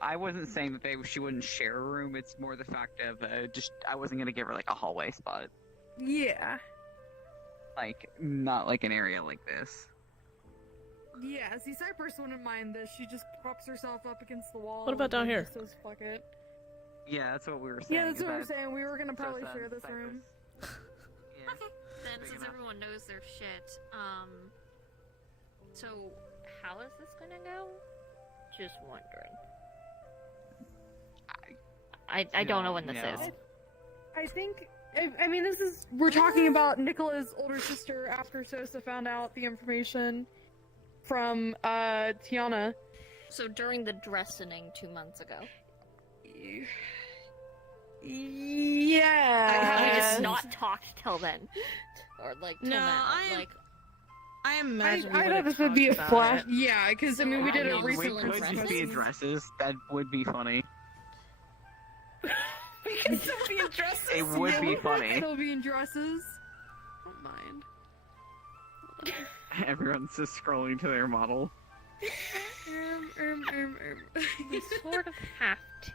I wasn't saying that she wouldn't share a room. It's more the fact of just I wasn't gonna give her like a hallway spot. Yeah. Like not like an area like this. Yeah, see, Cypress wouldn't mind this. She just props herself up against the wall. What about down here? Just says, fuck it. Yeah, that's what we were saying. Yeah, that's what we were saying. We were gonna probably share this Cypress. room. Yeah. Okay, then Big since enough. everyone knows their shit, so how is this gonna go? Just wondering. I don't know when this is. I think, I mean, we're talking about Nicola's older sister after Sosa found out the information from, Tiana. So during the dressing 2 months ago. Yeah. Have we just not talked till then? Or like till No, now? I imagine I thought this would be a flash. Yeah, because I mean, we did a We recent We could could dresses? just be addresses. That would be funny. we can still be in dresses. It would be funny. Still be in dresses. Don't mind. Everyone's just scrolling to their model. We sort of have to.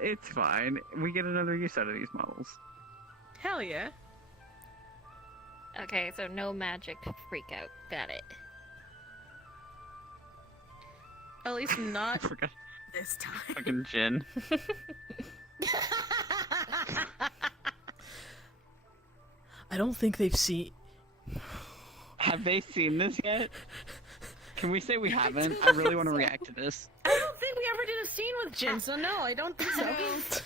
It's fine. We get another use out of these models. Hell yeah. Okay, so no magic freak out. Got it. At least I not forgot. this time. Fucking Jin. I don't think they've seen. Have they seen this yet? Can we say we haven't? I really want to react to this. I don't think we ever did a scene with Jin, so no, I don't think so.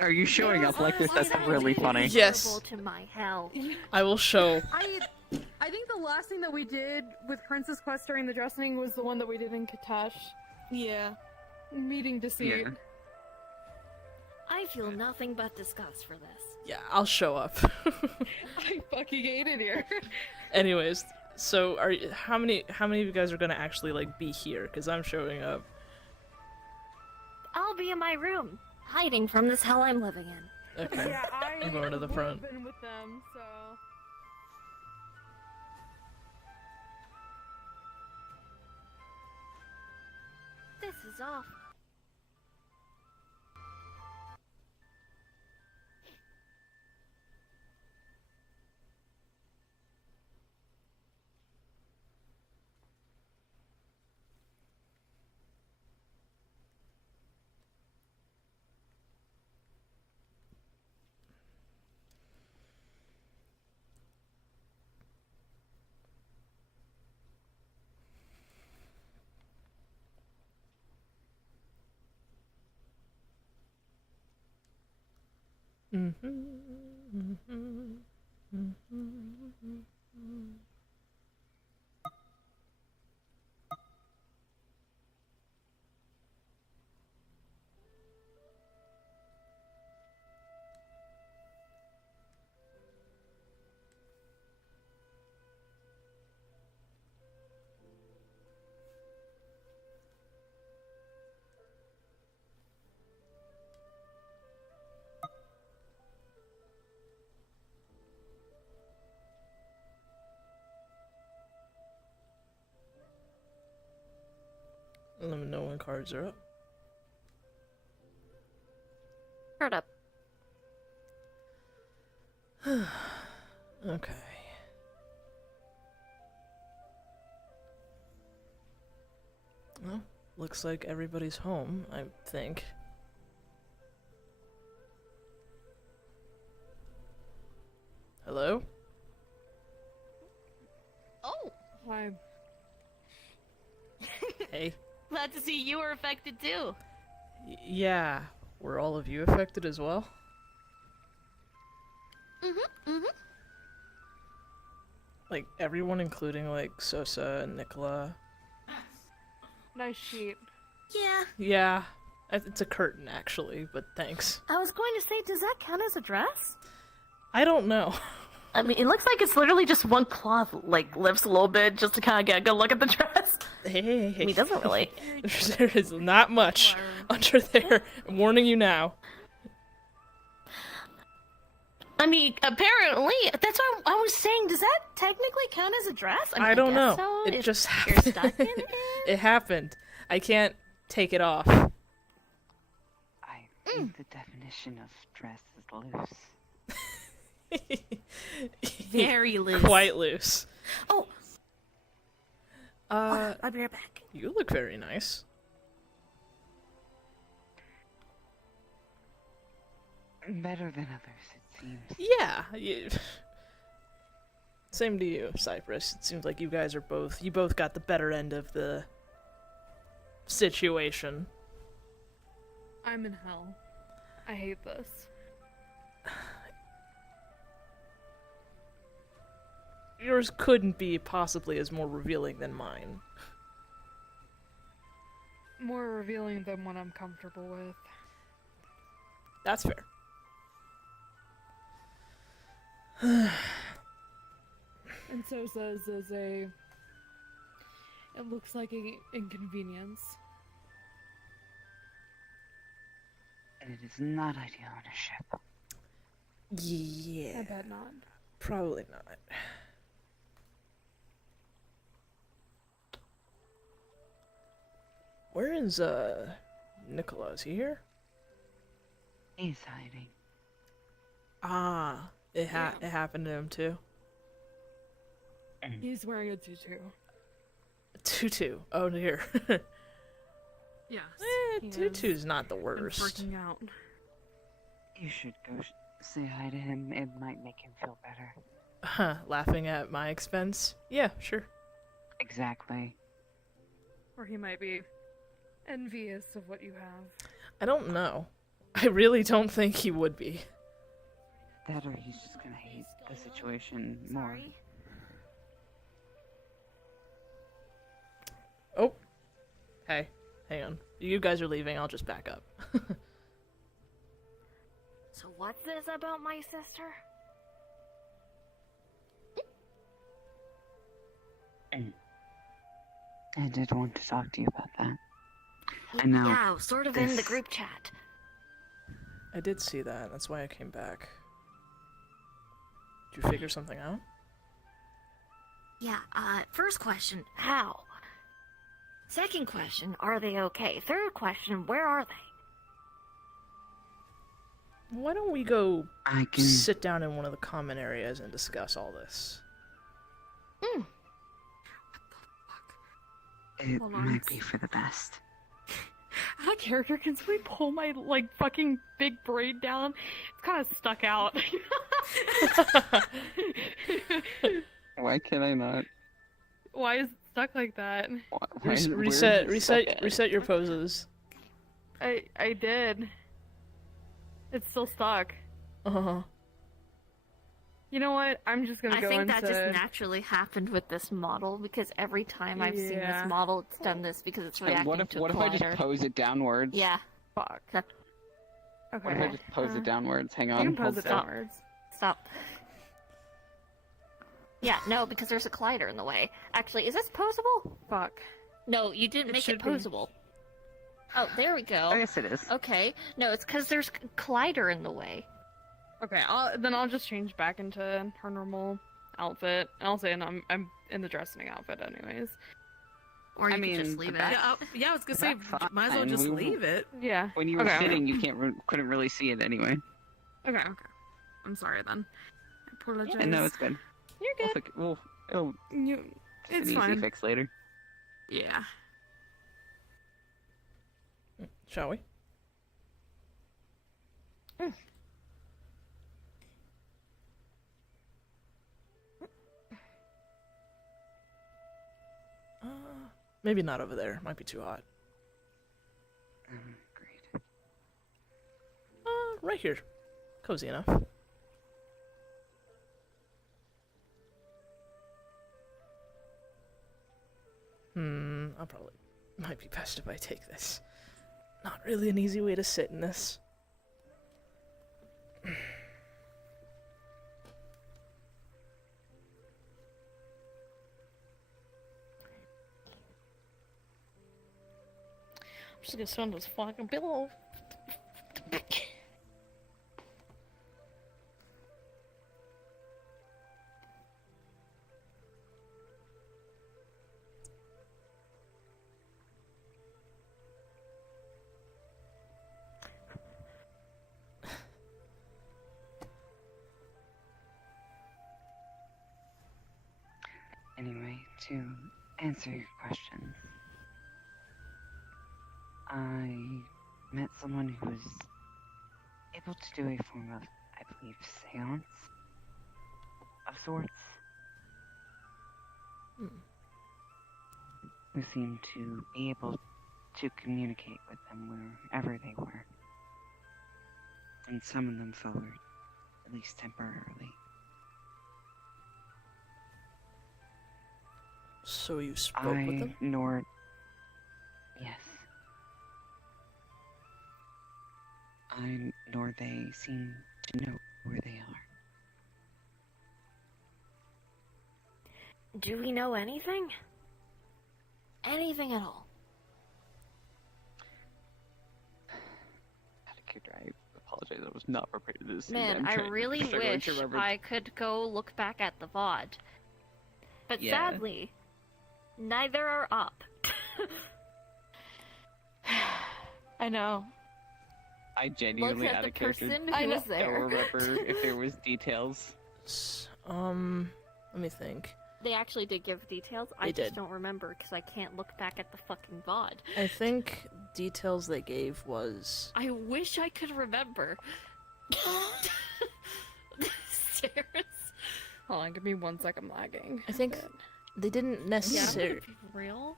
Are you showing up like this? That's really funny. Yes. To my hell. I will show. I think the last thing that we did with Princess Quest during the dressing was the one that we did in Katash. Yeah. Meeting Deceit. Yeah. I feel nothing but disgust for this. Yeah, I'll show up. I fucking hate it here. Anyways, so how many of you guys are gonna actually like be here? Because I'm showing up. I'll be in my room, hiding from this hell I'm living in. Okay. Yeah, I'm going to the would've front. been with them, so. This is awful. Let me know when cards are up. Heard up. Okay. Well, looks like everybody's home, I think. Hello? Oh, Hi. Hey. glad to see you were affected too. Yeah. Were all of you affected as well? Like, everyone including, like, Sosa and Nicola? Nice sheet. Yeah. Yeah. It's a curtain, actually, but thanks. I was going to say, does that count as a dress? I don't know. I mean, it looks like it's literally just one cloth, like, lifts a little bit just to kind of get a good look at the dress. Hey. I mean, it doesn't really. There is not much under there. I'm warning you now. I mean, apparently, that's what I was saying. Does that technically count as a dress? I mean, I don't know. guess so, It if just you're happened. stuck in it. It happened. I can't take it off. I think the definition of dress is loose. Very loose. Quite loose. Oh. I'll be right back. You look very nice. Better than others, it seems. Yeah. Same to you, Cypress. It seems like you guys are you both got the better end of the situation. I'm in hell. I hate this. Yours couldn't be possibly as more revealing than mine. More revealing than what I'm comfortable with. That's fair. And so says is a... It looks like an inconvenience. It is not ideal on a ship. Yeah. I bet not. Probably not. Where is, Nicola? Is he here? He's hiding. Ah, it happened to him too. He's wearing a tutu. Tutu. Oh dear. Yes. Tutu's not the And worst. freaking out. You should go say hi to him. It might make him feel better. Huh, laughing at my expense? Yeah, sure. Exactly. Or he might be envious of what you have. I don't know. I really don't think he would be. That or he's just gonna hate the situation more. Sorry. Oh. Hey, hang on. You guys are leaving, I'll just back up. So what's this about my sister? I did want to talk to you about that. I know. Yeah, sort of in the this- group chat. I did see that, that's why I came back. Did you figure something out? Yeah, first question, how? Second question, are they okay? Third question, where are they? Why don't we go I can. sit down in one of the common areas and discuss all this? It Hold on. might be for the best. Out of character, can somebody pull my, like, fucking big braid down? It's kind of stuck out. Why can I not? Why is it stuck like that? Reset your poses. I did. It's still stuck. Uh-huh. You know what? I'm just gonna I go think into... that just naturally happened with this model because every time I've seen Yeah. this model, it's done this because it's reacting What if to what if I just collider. pose it downwards? Yeah, Fuck. that, Okay. What if I just pose it downwards? Hang You on. can pose hold it still. downwards. stop. Yeah, no, because there's a collider in the way. Actually, is this posable? Fuck. No, you didn't It make should it be. posable. Oh, there we go. Oh, yes, it is. Okay, no, it's because there's collider in the way. Okay, I'll just change back into her normal outfit. And I'll say I'm in the dressing outfit anyways. Or you I could just mean, leave it. that- Yeah, I was gonna say, That's might as well fine. just We- leave it. Yeah. When you were Okay. sitting, you couldn't really see it anyway. Okay. I'm sorry then. I apologize. And no, it's good. You're good. It'll You. it's It's an fine. easy fix later. Yeah. Shall we? Maybe not over there. Might be too hot. Great. Right here. Cozy enough. I'll probably... Might be best if I take this. Not really an easy way to sit in this. I'm just gonna sit on this fucking pillow. to answer your questions, I met someone who was able to do a form of, I believe, seance of sorts. Who seemed to be able to communicate with them wherever they were. And summon them forward, at least temporarily. So you spoke with them? Yes. Nor they seem to know where they are. Do we know anything? Anything at all? I apologize. I was not prepared to this. Man, I really wish I could go look back at the VOD. But Yeah. sadly, neither are up. I know. I genuinely, Look out at the of character, person I who know. was don't there. remember if there was details. Let me think. They actually did give details. I They just did. don't remember because I can't look back at the fucking VOD. I think details they gave was I wish I could remember. Stairs. Hold on, give me 1 second. I'm lagging. I think they didn't Yeah, I'm necessarily. gonna be real.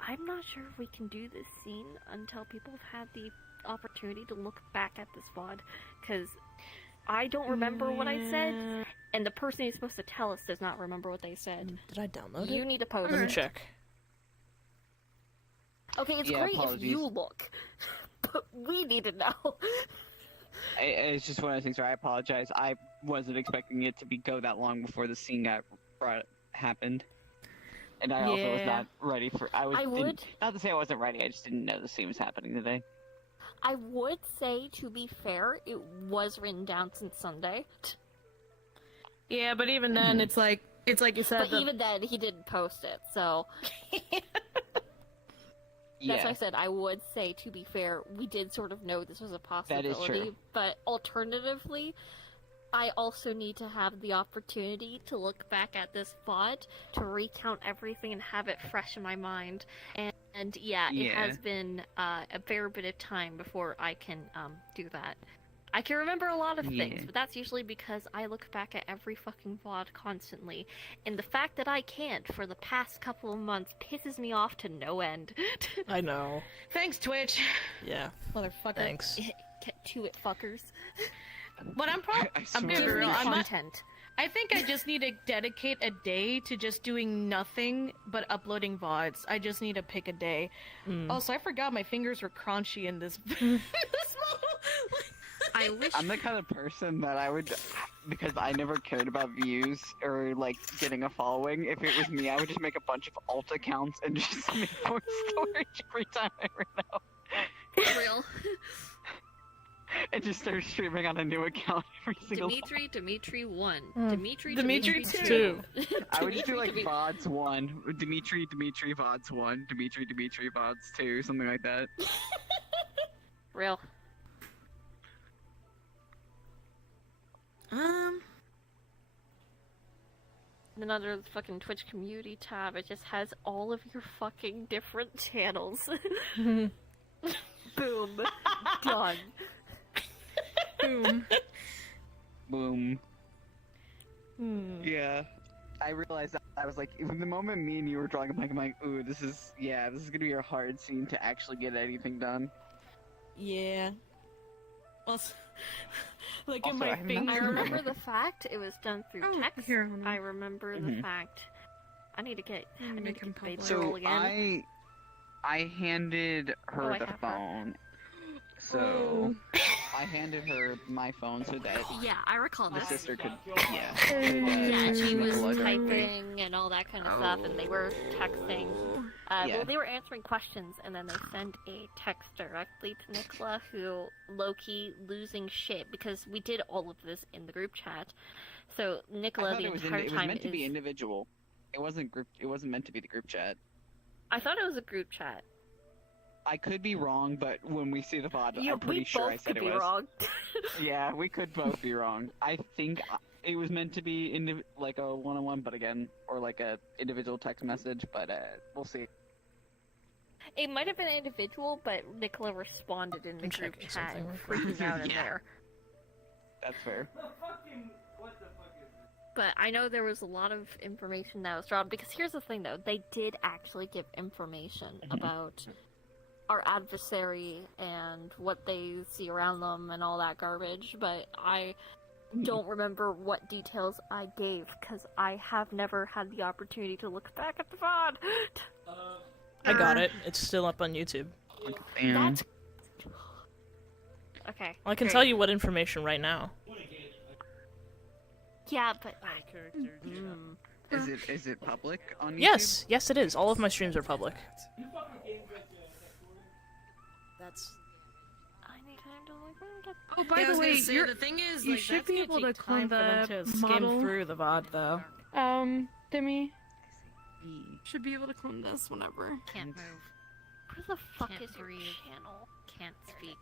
I'm not sure if we can do this scene until people have had the opportunity to look back at this VOD, because I don't remember what I said, and the person who's supposed to tell us does not remember what they said. Did I download You it? need to post Let me it. check. Okay, it's Yeah, great apologies. if you look, but we need to know. It's just one of those things where I apologize. I wasn't expecting it to go that long before the scene happened. And I also was Yeah. not ready for. I didn't- would- Not to say I wasn't ready. I just didn't know the scene was happening today. I would say, to be fair, it was written down since Sunday. Yeah, but even then, it's like you said. But even then, he didn't post it, so... That's why I said I would say, to be fair, we did sort of know this was a possibility. That is true. But alternatively, I also need to have the opportunity to look back at this VOD, to recount everything and have it fresh in my mind. And yeah, it has been a fair bit of time before I can do that. I can remember a lot of things, Yeah. but that's usually because I look back at every fucking VOD constantly. And the fact that I can't for the past couple of months pisses me off to no end. I know. Thanks, Twitch. Yeah. Motherfucker. Thanks. Get to it, fuckers. But I'm probably. I I'm swear being Give to real. me God. I'm not, content. I think I just need to dedicate a day to just doing nothing but uploading VODs. I just need to pick a day. Also, I forgot my fingers were crunchy in this. this model. I wish. I'm the kind of person that I would, because I never cared about views or like getting a following. If it was me, I would just make a bunch of alt accounts and just make more storage every time I ran out, For real. and just start streaming on a new account every single time. Dimitri 1. Dimitri Dimitri 2. I would just do like Dimitri- VODs 1, Dimitri VODs 1, Dimitri VODs 2, something like that. Real. And under the fucking Twitch community tab, it just has all of your fucking different channels. Boom. Done. Boom. Boom. Yeah. I realized that I was like, even the moment me and you were drawing, I'm like, ooh, this is gonna be a hard scene to actually get anything done. Yeah. Also, like Also, in my I'm not I finger. remember the fact it was done through Oh, text. here, hold on. I remember the fact. I need to get Make him baby public. roll So again. I handed her I the have her. phone. So I handed her my phone so that Yeah, I recall my this. sister could, Yeah, she was typing and all that kind of stuff, and they were texting. Yeah. Well, they were answering questions, and then they sent a text directly to Nicola, who low-key losing shit, because we did all of this in the group chat. So I Nicola thought the it was, entire it was time meant to be is. individual. It wasn't group. It wasn't meant to be the group chat. I thought it was a group chat. I could be wrong, but when we see the VOD, Yeah, I'm pretty we sure both I said could it be was. wrong. Yeah, we could both be wrong. I think it was meant to be like a one-on-one, but again, or like a individual text message. But we'll see. It might have been individual, but Nicola responded in the I'm group checking chat, something real quick. freaking out in Yeah. there. That's fair. But I know there was a lot of information that was drawn, because here's the thing though, they did actually give information about our adversary and what they see around them and all that garbage, but I don't remember what details I gave, because I have never had the opportunity to look back at the VOD. I got it. It's still up on YouTube. Damn. That's... Okay. I can great. tell you what information right now. Yeah, but... Is it public on YouTube? Yes, yes it is. All of my streams are public. That's... I need time to look back at... Oh, by the way, you're, the thing is, you should be able to clone the to skim model. through the VOD, though. Demi, E. should be able to clone this whenever. Can't move. Where the fuck Can't is your breathe. channel? Can't speak.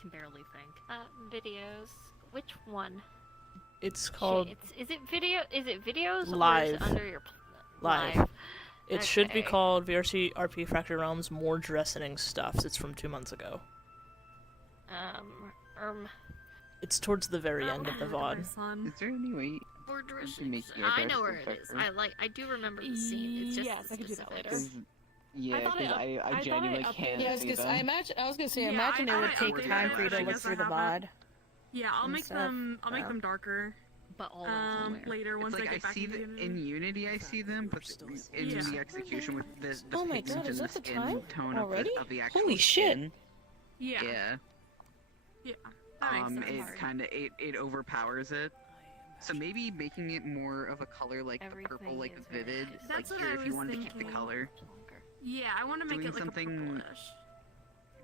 Can barely think. Videos. Which one? It's called Shit, is it video? Is it videos or is Live. it under your Live. It should be Okay. called VRC RP Fractured Realms More Dressing Stuffs. It's from 2 months ago. It's towards the very end of the VOD. Is there any way? Or can make your I know dress where it is. effective. I do remember the scene. It's just Yes, the I could do that specifics. later. 'Cause- yeah, I thought because it- I thought genuinely it updated- can't Yeah, I was see gonna, them. I was gonna say, Yeah, imagine I it would updated take it. time for you I to look guess I through the have VOD. Yeah, I'll and make stuff. them. I'll make them darker. But always aware. Later It's once like I I get back see into the, Unity. in Unity, I see them, but in Yeah. the execution with the Oh my pigment God, is and the that the skin time tone already? of the actual Holy shit. skin, Yeah. yeah, Yeah. That makes it sense. kind of it overpowers it. So maybe making it more of a color like the purple, Everything like is vivid, very That's like what here I if you was wanted to keep the thinking. color. Yeah, I want to make Doing it like something- a purplish.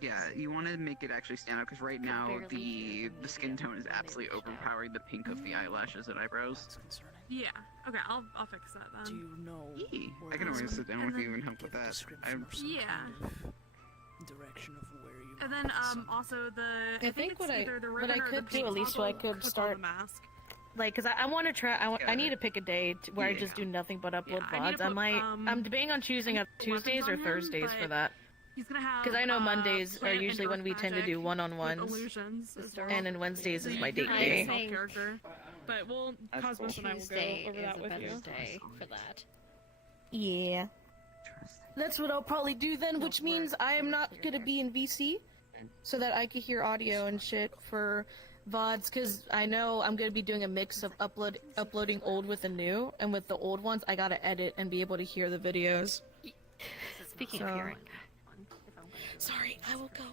Yeah, you want to make it actually stand out because right now barely hear the the skin media tone is when they absolutely reach out. overpowering the pink of the eyelashes and eyebrows. That's concerning. Yeah. Okay, I'll fix that then. Do you know Yee, where I can this always sit down and with then you and help give with a that. description or some Yeah. kind of direction of where you And want then this also the. I think it's what I- either the what I ribbon or the could do, paint at least so I toggle could cooks on start- the mask. Like, cause I want to try. I Got need it. to pick a day where I just Yeah. do nothing but upload Yeah, I need VODs. to I put, might. I'm debating on choosing up weapons Tuesdays or on him, Thursdays for but that. He's gonna have. Because I know Mondays are plant and usually when earth we tend to magic do with one-on-ones, illusions as well. and then Wednesdays is my date I day. think- Character. But we'll That's Cosmos cool. and I will go Tuesday over is that a with better you. day for that. Yeah. That's what I'll probably do then, which means I am not gonna be in VC, so that I can hear audio and shit for VODs, because I know I'm gonna be doing a mix of uploading old with the new, and with the old ones, I gotta edit and be able to hear the videos. Speaking So- of hearing. Sorry, I will go.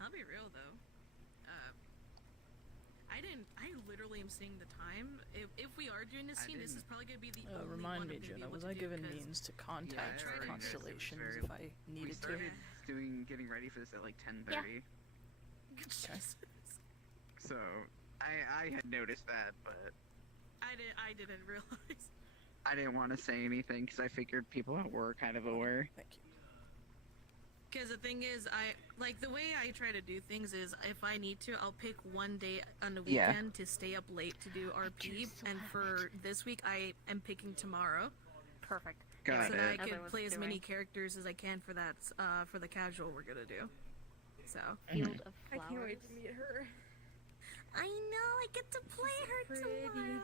I'll be real though. I literally am seeing the time. If we are doing this scene, this is probably gonna be the only Remind one me, I'm gonna be Jenna, able was to I do, given 'cause means to contact Yeah, I constellations already if I We needed to? started getting ready for this at like 10:30. So I had noticed that, but I didn't realize. I didn't want to say anything because I figured people were kind of aware. Thank you. Because the thing is, the way I try to do things is if I need to, I'll pick one day on the Yeah. weekend to stay up late to do RP. And for this week, I am picking tomorrow. Perfect. Got so that I it. As I can was play as many doing. characters as I can for that, for the casual we're gonna do. So. Field of I flowers. can't wait to meet her. I know, I get to play her pretty. tomorrow.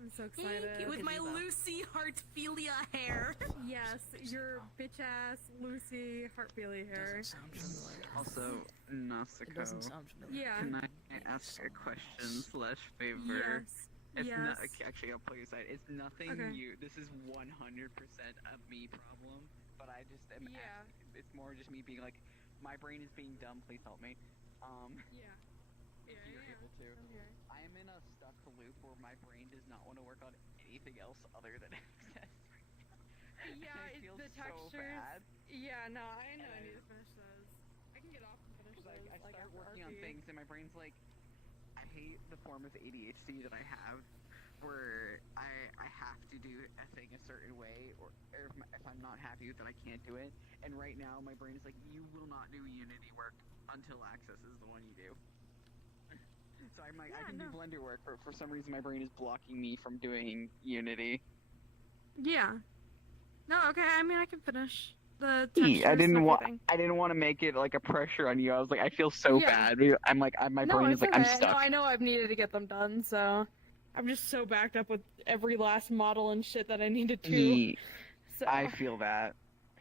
I'm so Thank excited. you. With my Lucy Heartphilia hair. Yes, your bitch ass Lucy Heartfeely hair. Doesn't sound familiar. Also, It Nasuko, doesn't sound familiar. Yeah. can I ask a question / favor? Yes. It's yes. not actually. I'll pull you aside. It's nothing Okay. you. This is 100% a me problem, but I just am. Yeah. Asking, it's more just me being like, my brain is being dumb. Please help me. Yeah. If you're able to. Okay. I am in a stuck loop where my brain does not want to work on anything else other than access. Yeah, I it's feel the so textures. bad. Yeah, no, I know I need to finish those. I can get off and finish those. Like, I start after working on RP. things and my brain's like, I hate the form of ADHD that I have, where I have to do a thing a certain way, or if I'm not happy with it, I can't do it. And right now, my brain is like, you will not do Unity work until Access is the one you do. So I'm like, I can do Blender work, but for some reason my brain is blocking me from doing Unity. Yeah. No, okay. I mean, I can finish the textures I didn't and want. everything. I didn't want to make it like a pressure on you. I was like, I feel so Yeah. bad. I'm like, my No, brain it's is like, okay. I'm stuck. No, I know I've needed to get them done, so I'm just so backed up with every last model and shit that I need to do. So I feel that.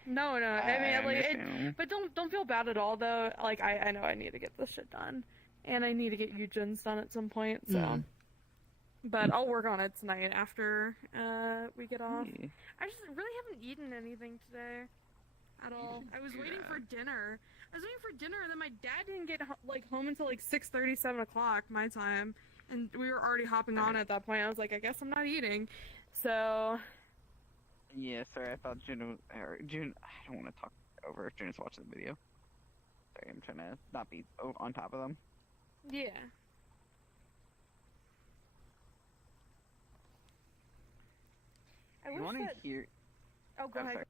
no, I mean, like, understand. but don't feel bad at all though. Like, I know I need to get this shit done, and I need to get Eugen's done at some point. So, but I'll work on it tonight after we get off. Yeah. I just really haven't eaten anything today at all. I was waiting for dinner. And then my dad didn't get home until like 6:30, 7 o'clock my time, and we were already hopping on at that point. I was like, I guess I'm not eating. So Yeah, sorry, I thought June. I don't want to talk over if June is watching the video. Sorry, I'm trying to not be on top of them. yeah. I You wish want to that. hear? Oh, go ahead. Sorry.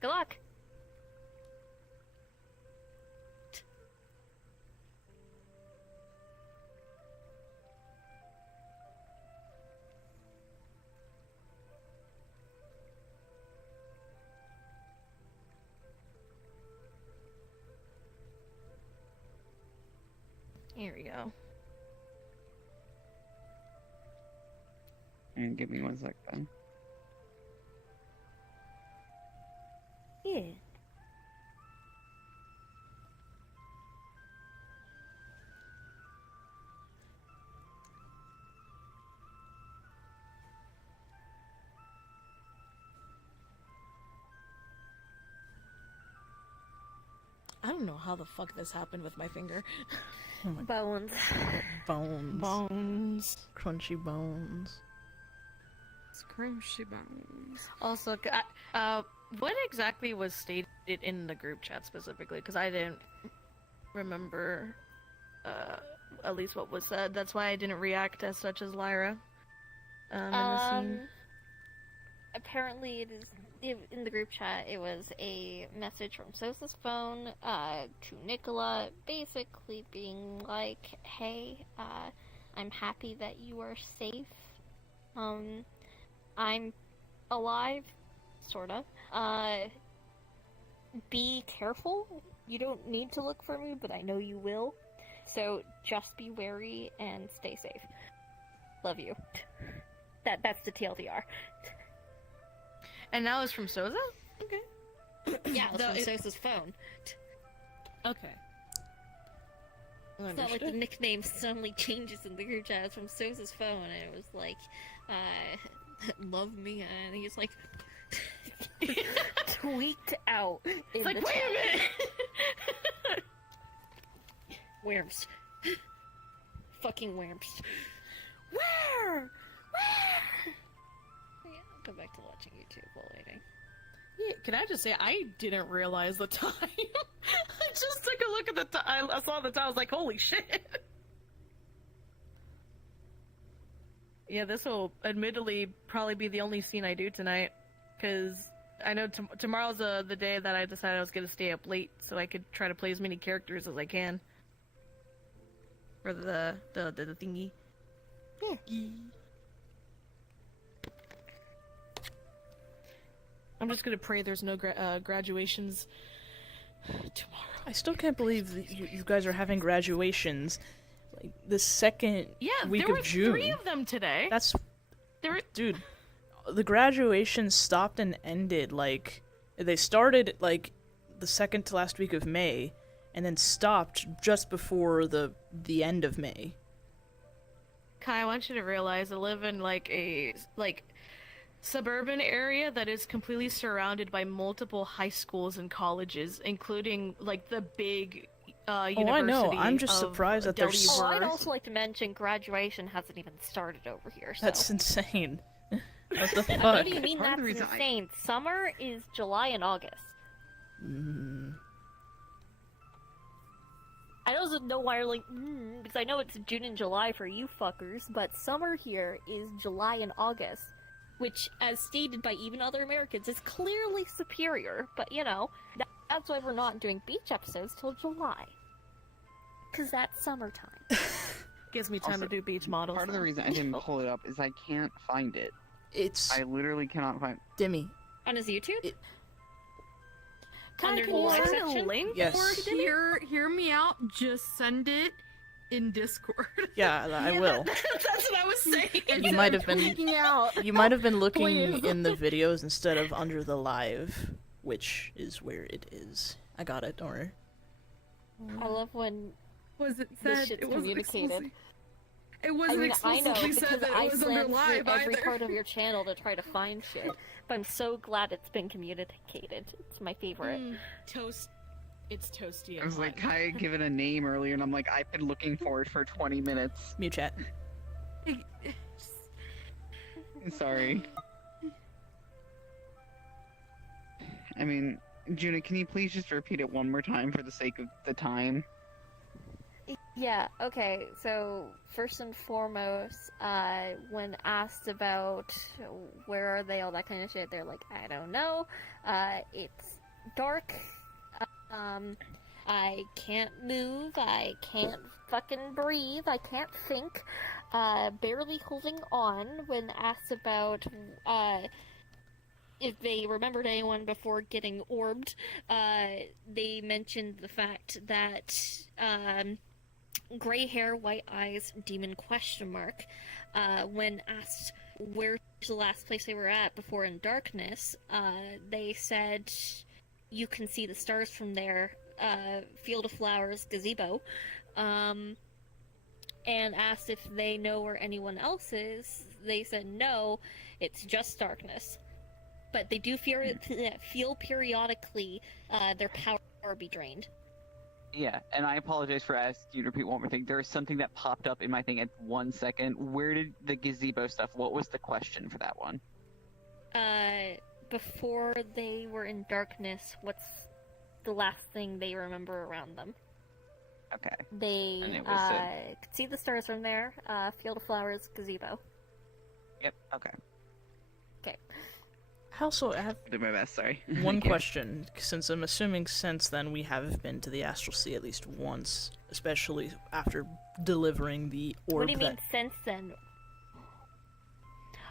Good luck. Here we go. And give me 1 sec then. Yeah. I don't know how the fuck this happened with my finger. Oh my Bones. bones. Bones. Crunchy bones. Scrunchy bones. Also, what exactly was stated in the group chat specifically? Because I didn't remember, at least what was said. That's why I didn't react as such as Lyra. In the scene. Apparently, it is in the group chat. It was a message from Sosa's phone to Nicola, basically being like, "Hey, I'm happy that you are safe. I'm alive, sorta. Be careful. You don't need to look for me, but I know you will. So just be wary and stay safe. Love you." That's the TLDR. And now it's from Sosa? Okay. Yeah, it was from Sosa's phone. Okay. It's not like the nickname suddenly changes in the group chat. It's from Sosa's phone, and it was like, love me, and he's like, tweaked out. It's like, wait a minute! Worms. Fucking worms. Where? Yeah, I'll go back to watching YouTube while waiting. Yeah, can I just say, I didn't realize the time. I just took a look at the time. I saw the time. I was like, holy shit. Yeah, this will admittedly probably be the only scene I do tonight. Because I know tomorrow's the day that I decided I was going to stay up late so I could try to play as many characters as I can. For the thingy. Yeah. I'm just gonna pray there's no graduations tomorrow. I still can't believe that you guys are having graduations like the second week of June. There were 3 of them today. That's dude. The graduation stopped and ended like they started like the second to last week of May, and then stopped just before the end of May. Kai, I want you to realize I live in a suburban area that is completely surrounded by multiple high schools and colleges, including the big university. I know. I'm just surprised that there's. Oh, I'd also like to mention graduation hasn't even started over here. So. That's insane. What the fuck? What do you mean that's insane? Summer is July and August. I don't know why you're like, because I know it's June and July for you fuckers, but summer here is July and August, which, as stated by even other Americans, is clearly superior, but you know, that's why we're not doing beach episodes till July. Because that's summertime. Gives me time to do beach models. Part of the reason I didn't pull it up is I can't find it. I literally cannot find Demi. On his YouTube? Can you send a link? Yes. Or hear me out, just send it in Discord. Yeah, I will. That's what I was saying. You might have been looking in the videos instead of under the live, which is where it is. I got it, don't worry. I love when was it this said shit's it wasn't communicated. It wasn't explicitly said that it was under live every either. part of your channel to try to find shit, but I'm so glad it's been communicated. It's my favorite. Toast. It's toasty. I was like, I had given a name earlier, and I'm like, I've been looking for it for 20 minutes. Mute chat. Sorry. I mean, Juna, can you please just repeat it one more time for the sake of the time? Yeah, okay, so first and foremost, when asked about where are they, all that kind of shit, they're like, I don't know, it's dark, I can't move, I can't fucking breathe, I can't think, barely holding on. When asked about, if they remembered anyone before getting orbed, they mentioned the fact that, gray hair, white eyes, demon ? When asked where's the last place they were at before in darkness, they said you can see the stars from there, field of flowers, gazebo, and asked if they know where anyone else is, they said no, it's just darkness. But they do feel periodically their power be drained. Yeah, and I apologize for asking you to repeat one more thing. There is something that popped up in my thing at 1 second. Where did the gazebo stuff? What was the question for that one? Before they were in darkness, what's the last thing they remember around them? Okay. They And it was could see the stars from there. Field of flowers, gazebo. Yep. Okay. Okay. I also have Did my best. Sorry. one Okay. question, since I'm assuming since then we have been to the Astral Sea at least once, especially after delivering the orb. What do you mean since then?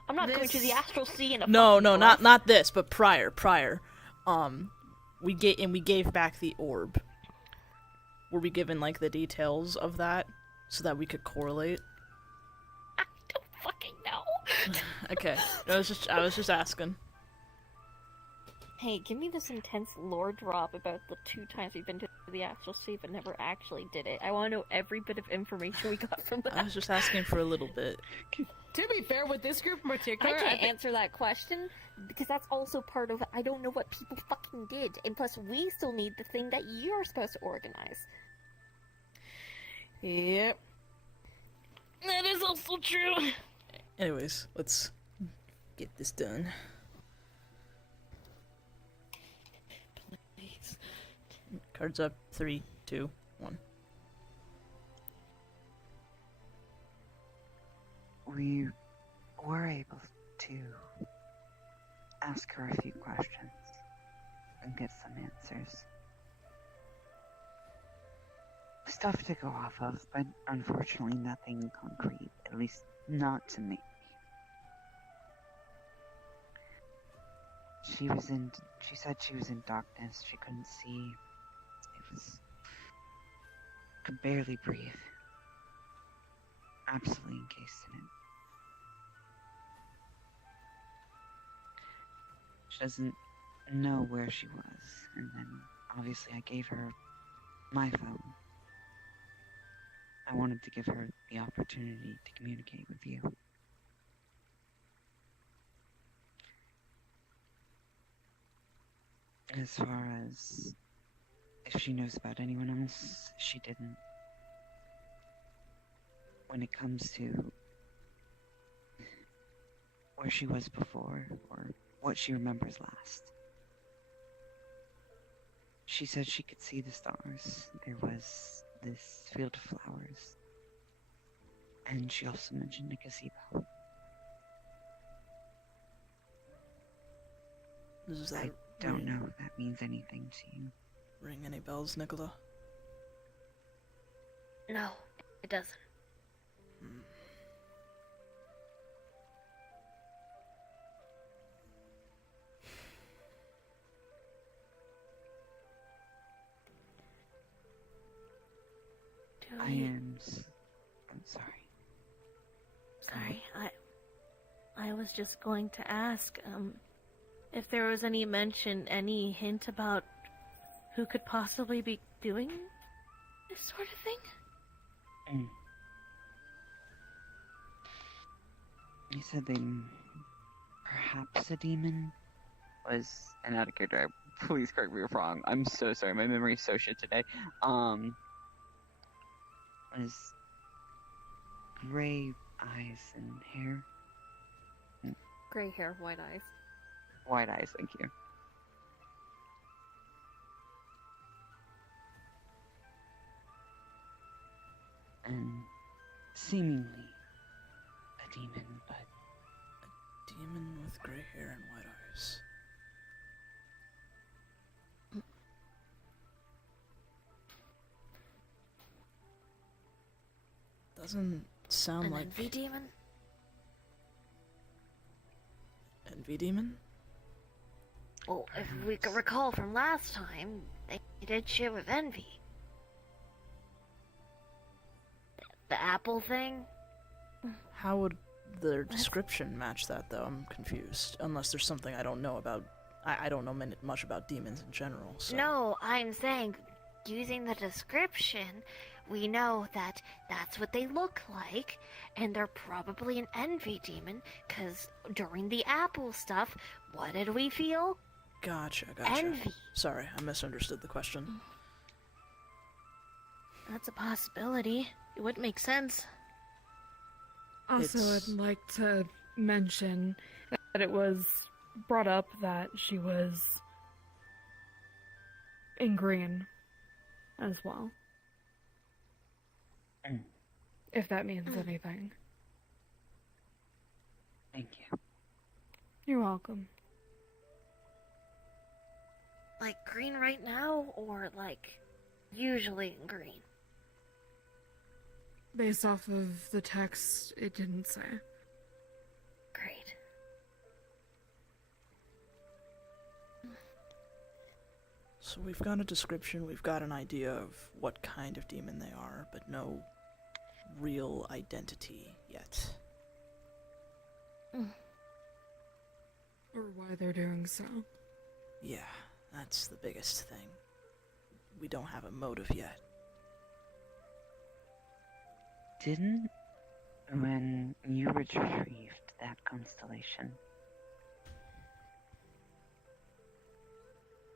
I'm not going to the Astral Sea in a No, fucking breath. not this, but prior. We gave back the orb. Were we given like the details of that so that we could correlate? I don't fucking know. Okay, I was just asking. Hey, give me this intense lore drop about the 2 times we've been to the Astral Sea but never actually did it. I want to know every bit of information we got from that. I was just asking for a little bit. To be fair, with this group in I particular, can't answer that question because that's also part of I don't know what people fucking did, and plus we still need the thing that you're supposed to organize. Yep. That is also true. Anyways, let's get this done. Please. Cards up. 3, 2, 1. We were able to ask her a few questions and get some answers. Stuff to go off of, but unfortunately nothing concrete, at least not to me. She said she was in darkness, she couldn't see. Could barely breathe. Absolutely encased in it. She doesn't know where she was, and then obviously I gave her my phone. I wanted to give her the opportunity to communicate with you. As far as if she knows about anyone else, she didn't. When it comes to where she was before, or what she remembers last, she said she could see the stars. There was this field of flowers. And she also mentioned a gazebo. Does that I don't know if that means anything to you. ring any bells, Nicola? No, it doesn't. I'm sorry. Sorry, I was just going to ask, if there was any mention, any hint about who could possibly be doing this sort of thing? You said they perhaps a demon? Was an out of character. Please correct me if wrong. I'm so sorry. My memory's so shit today. Was gray eyes and hair? Gray hair, white eyes. White eyes, thank you. And seemingly a demon, but Demon with gray hair and white eyes. Doesn't sound An like envy demon? Envy Demon? Well, if we could recall from last time, they did shit with envy. The apple thing? How would their description match that, though? I'm confused. Unless there's something I don't know about. I don't know much about demons in general, so... No, I'm saying, using the description, we know that that's what they look like, and they're probably an envy demon, because during the apple stuff, what did we feel? Gotcha. Envy. Sorry, I misunderstood the question. That's a possibility. It would make sense. Also, It's- I'd like to mention that it was brought up that she was in green as well. Mm. If that means anything. Thank you. You're welcome. Like green right now, or like usually in green? Based off of the text, it didn't say. Great. So we've got a description, we've got an idea of what kind of demon they are, but no real identity yet. Or why they're doing so. Yeah, that's the biggest thing. We don't have a motive yet. Didn't, when you retrieved that constellation,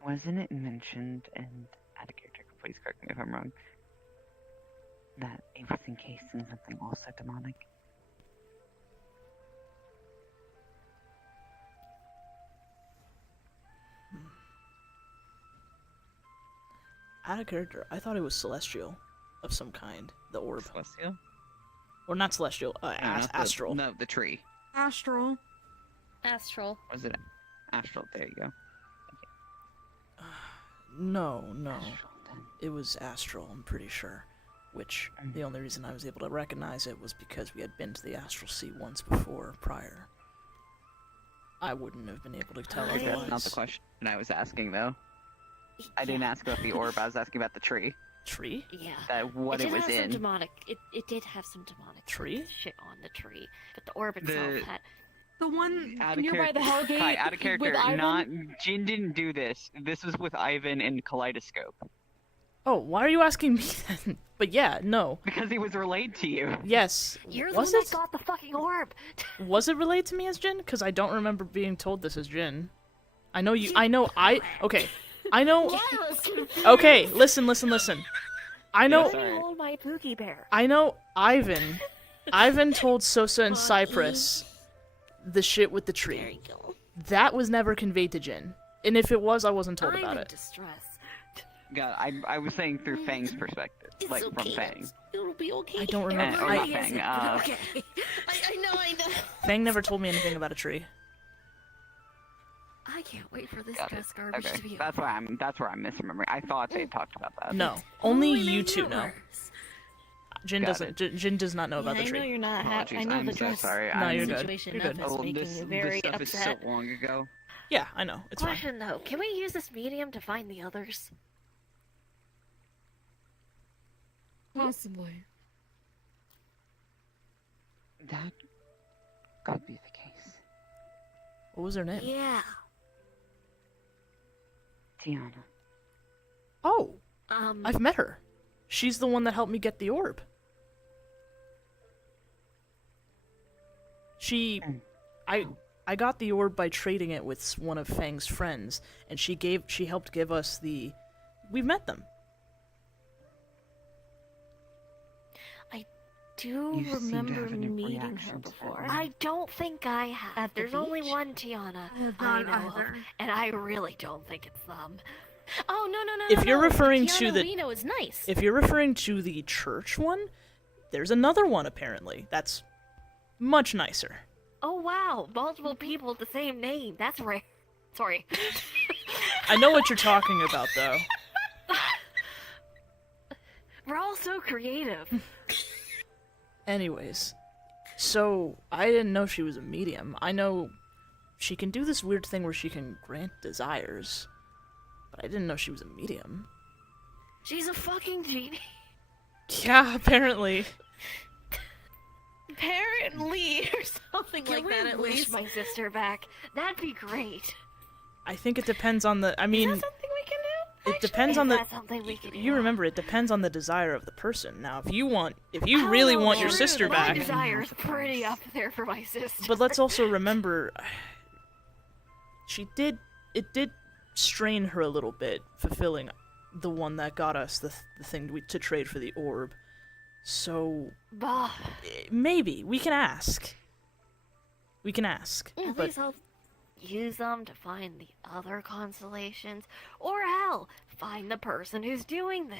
wasn't it mentioned, and out of character, please correct me if I'm wrong, that it was encased in something also demonic? Out of character, I thought it was celestial of some kind, the orb. Celestial? Or not celestial, No, not the- astral. No, the tree. Astral. Astral. Was it astral? There you go. No. Astral, then. It was astral, I'm pretty sure. Which, Mm. the only reason I was able to recognize it was because we had been to the astral sea once before, prior. I wouldn't have been able to tell Okay, otherwise. That's not the question I was asking, though. I didn't ask about the orb, I was asking about the tree. Tree? Yeah. That what it it did was have in. some demonic. It did have some demonic Tree? shit on the tree, but the orb itself The- had. The one Out of nearby the character. Hellgate. Hi, out of character. with Ivan? Not Jin didn't do this. This was with Ivan and Kaleidoscope Oh, why are you asking me then? But yeah, no. because he was relayed to you. Yes. You're the Was one it? that got the fucking orb. Was it relayed to me as Jin? Because I don't remember being told this as Jin. I know you. I know I. Okay. I know. Lyra's confused. Okay. Listen. I know. Yeah, Let sorry. me hold my Pookie Bear. I know. Ivan. Ivan told Sosa and Fucky. Cypress the shit with the There tree. you go. That was never conveyed to Jin. And if it was, I wasn't told I'm about in it. distress. God, I was saying through Fang's perspective, It's like okay. from Fang. It'll be okay. I don't remember. or not Everybody Fang, isn't, but okay. I know. Fang never told me anything about a tree. I can't wait for this Got it. dress garbage Okay, to be that's where I'm misremembering. I thought they talked about that. No. over. Only Only you made two it know. worse. Jin Got doesn't. Jin does not know about Yeah, the I know tree. you're not happy. I Apologies, know I'm the so dress sorry. No, you're good. situation You're enough good. is Oh, making this you very stuff upset. is so long ago. Yeah, I know. It's fine. Question though, can we use this medium to find the others? Possibly. That could be the case. What was her name? Yeah. Tiana. Oh, Um. I've met her. She's the one that helped me get the orb. She, I got the orb by trading it with one of Fang's friends, and she helped give us the. We've met them. Do You seem to remember have a new meeting her reaction to that before. one. I don't think I have. At the There's only beach? one Tiana I have I not know of, either. and I really don't think it's them. Oh no! If you're referring to Tiana the- we know is nice. If you're referring to the church one, there's another one apparently. That's much nicer. Oh wow, multiple people with the same name. That's rare. Sorry. I know what you're talking about, though. We're all so creative. Anyways, so I didn't know she was a medium. I know she can do this weird thing where she can grant desires, but I didn't know she was a medium. She's a fucking genie. Yeah, apparently. Apparently, or something Can like we that. At wish least. my sister back? That'd be great. I think it depends on the. I mean, Is that something we can do? it depends on Is the. that something we could do? You remember, it depends on the desire of the person. Now, if you I really don't want know, your man. sister My back, desire is pretty up there for my sister. but let's also remember, it did strain her a little bit fulfilling the one that got us the thing to trade for the orb. So Bah. maybe we can ask. We can ask. At but least I'll use them to find the other constellations, or hell, find the person who's doing this.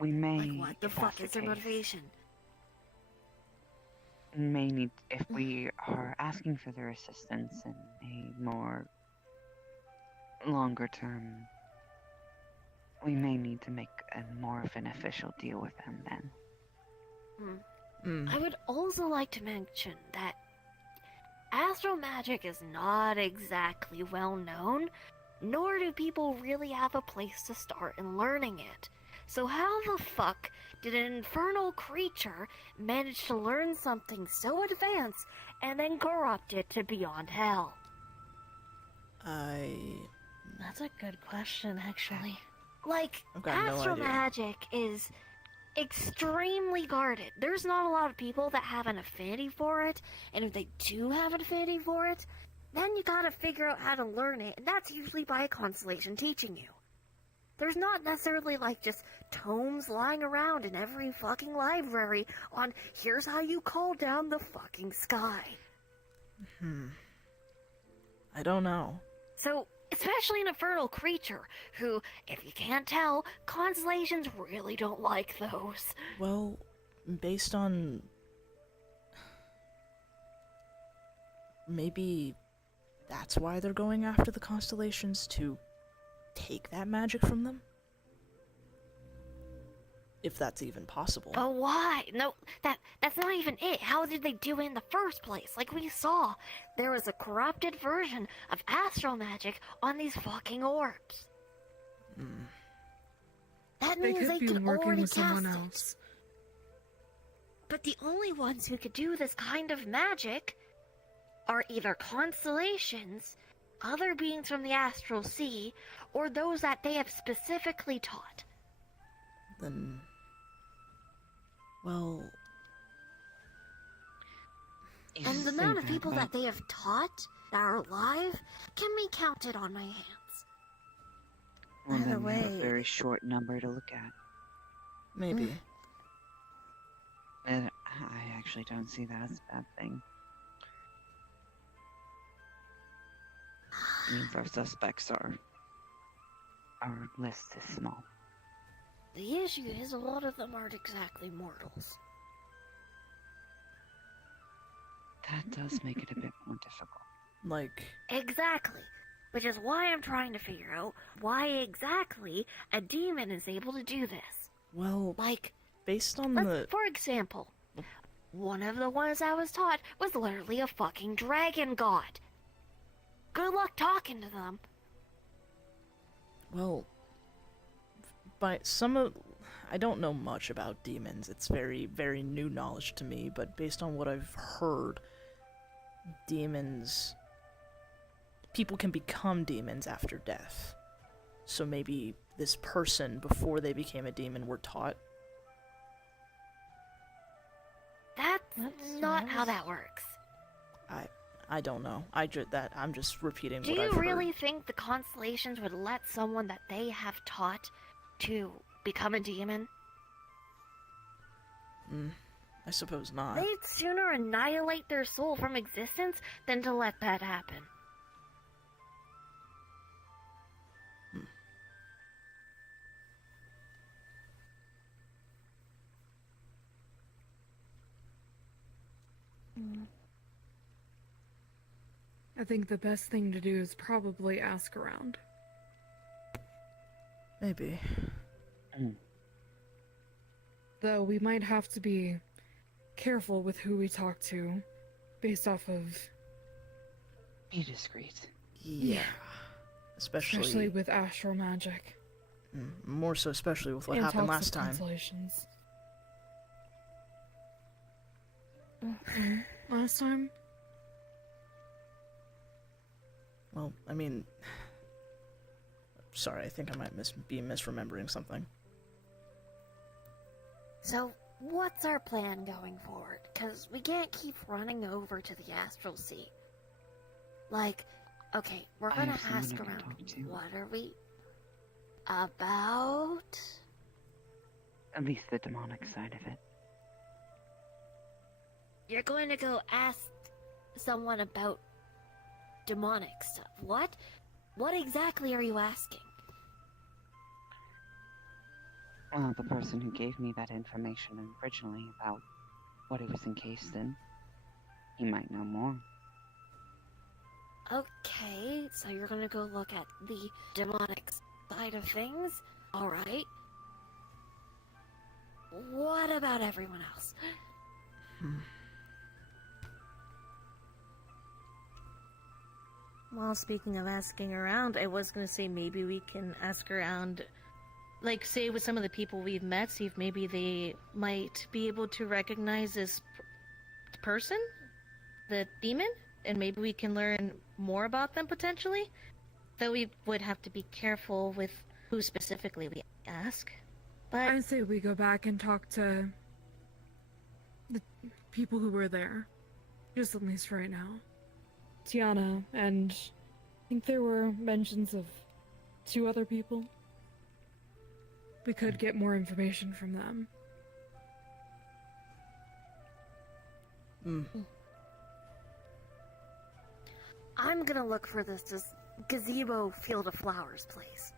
We may. Like, what the if fuck that's is their case, motivation? May need, if we are asking for their assistance in a more longer term, we may need to make a more of an official deal with them then. I would also like to mention that astral magic is not exactly well known, nor do people really have a place to start in learning it. So how the fuck did an infernal creature manage to learn something so advanced and then corrupt it to beyond hell? That's a good question, actually. Like, I've got no astral idea. magic is extremely guarded. There's not a lot of people that have an affinity for it, and if they do have an affinity for it, then you gotta figure out how to learn it, and that's usually by a constellation teaching you. There's not necessarily like just tomes lying around in every fucking library on here's how you call down the fucking sky. I don't know. So, especially an infernal creature, who, if you can't tell, constellations really don't like those. Well, based on... maybe that's why they're going after the constellations, to take that magic from them? If that's even possible. But why? No, that's not even it. How did they do it in the first place? Like we saw, there was a corrupted version of astral magic on these fucking orbs. That They means could they be could working already with cast someone it. else. But the only ones who could do this kind of magic are either constellations, other beings from the astral sea, or those that they have specifically taught. Then... well... You And the say amount of people but that they have taught that are alive can be counted on my hands. well, By the then we have a way- very short number to look at. maybe. And I actually don't see that as a bad thing. It means our suspects are... our list is small. The issue is a lot of them aren't exactly mortals. That does make it a bit more difficult. Like... Exactly. Which is why I'm trying to figure out why exactly a demon is able to do this. well, Like, based on for example, one of the ones I was taught was literally a fucking dragon god. Good luck talking to them. well... by some of... I don't know much about demons. It's very, very new knowledge to me, but based on what I've heard, demons... people can become demons after death. So maybe this person, before they became a demon, were taught. That's not how that works. I don't know. I'm just repeating Do what you I've heard. really think the constellations would let someone that they have taught to become a demon? I suppose not. They'd sooner annihilate their soul from existence than to let that happen. I think the best thing to do is probably ask around. Maybe. Though we might have to be careful with who we talk to, based off of, Be discreet. Yeah. especially with astral magic. More so especially with what and happened talks last of time. Constellations. Last time? Well, I mean... sorry, I think I might be misremembering something. So, what's our plan going forward? Because we can't keep running over to the astral sea. Like, Okay, we're I gonna have someone ask I can around. talk to. What are we about? At least the demonic side of it. You're going to go ask someone about demonic stuff. What? What exactly are you asking? Well, the person who gave me that information originally about what it was encased in, he might know more. Okay, so you're gonna go look at the demonic side of things? Alright. What about everyone else? Well, speaking of asking around, I was gonna say maybe we can ask around, like, say with some of the people we've met, see if maybe they might be able to recognize this person, the demon, and maybe we can learn more about them potentially. Though we would have to be careful with who specifically we ask. But I say we go back and talk to the people who were there. Just at least right now. Tiana, and I think there were mentions of 2 other people. We could get more information from them. I'm gonna look for this gazebo field of flowers place.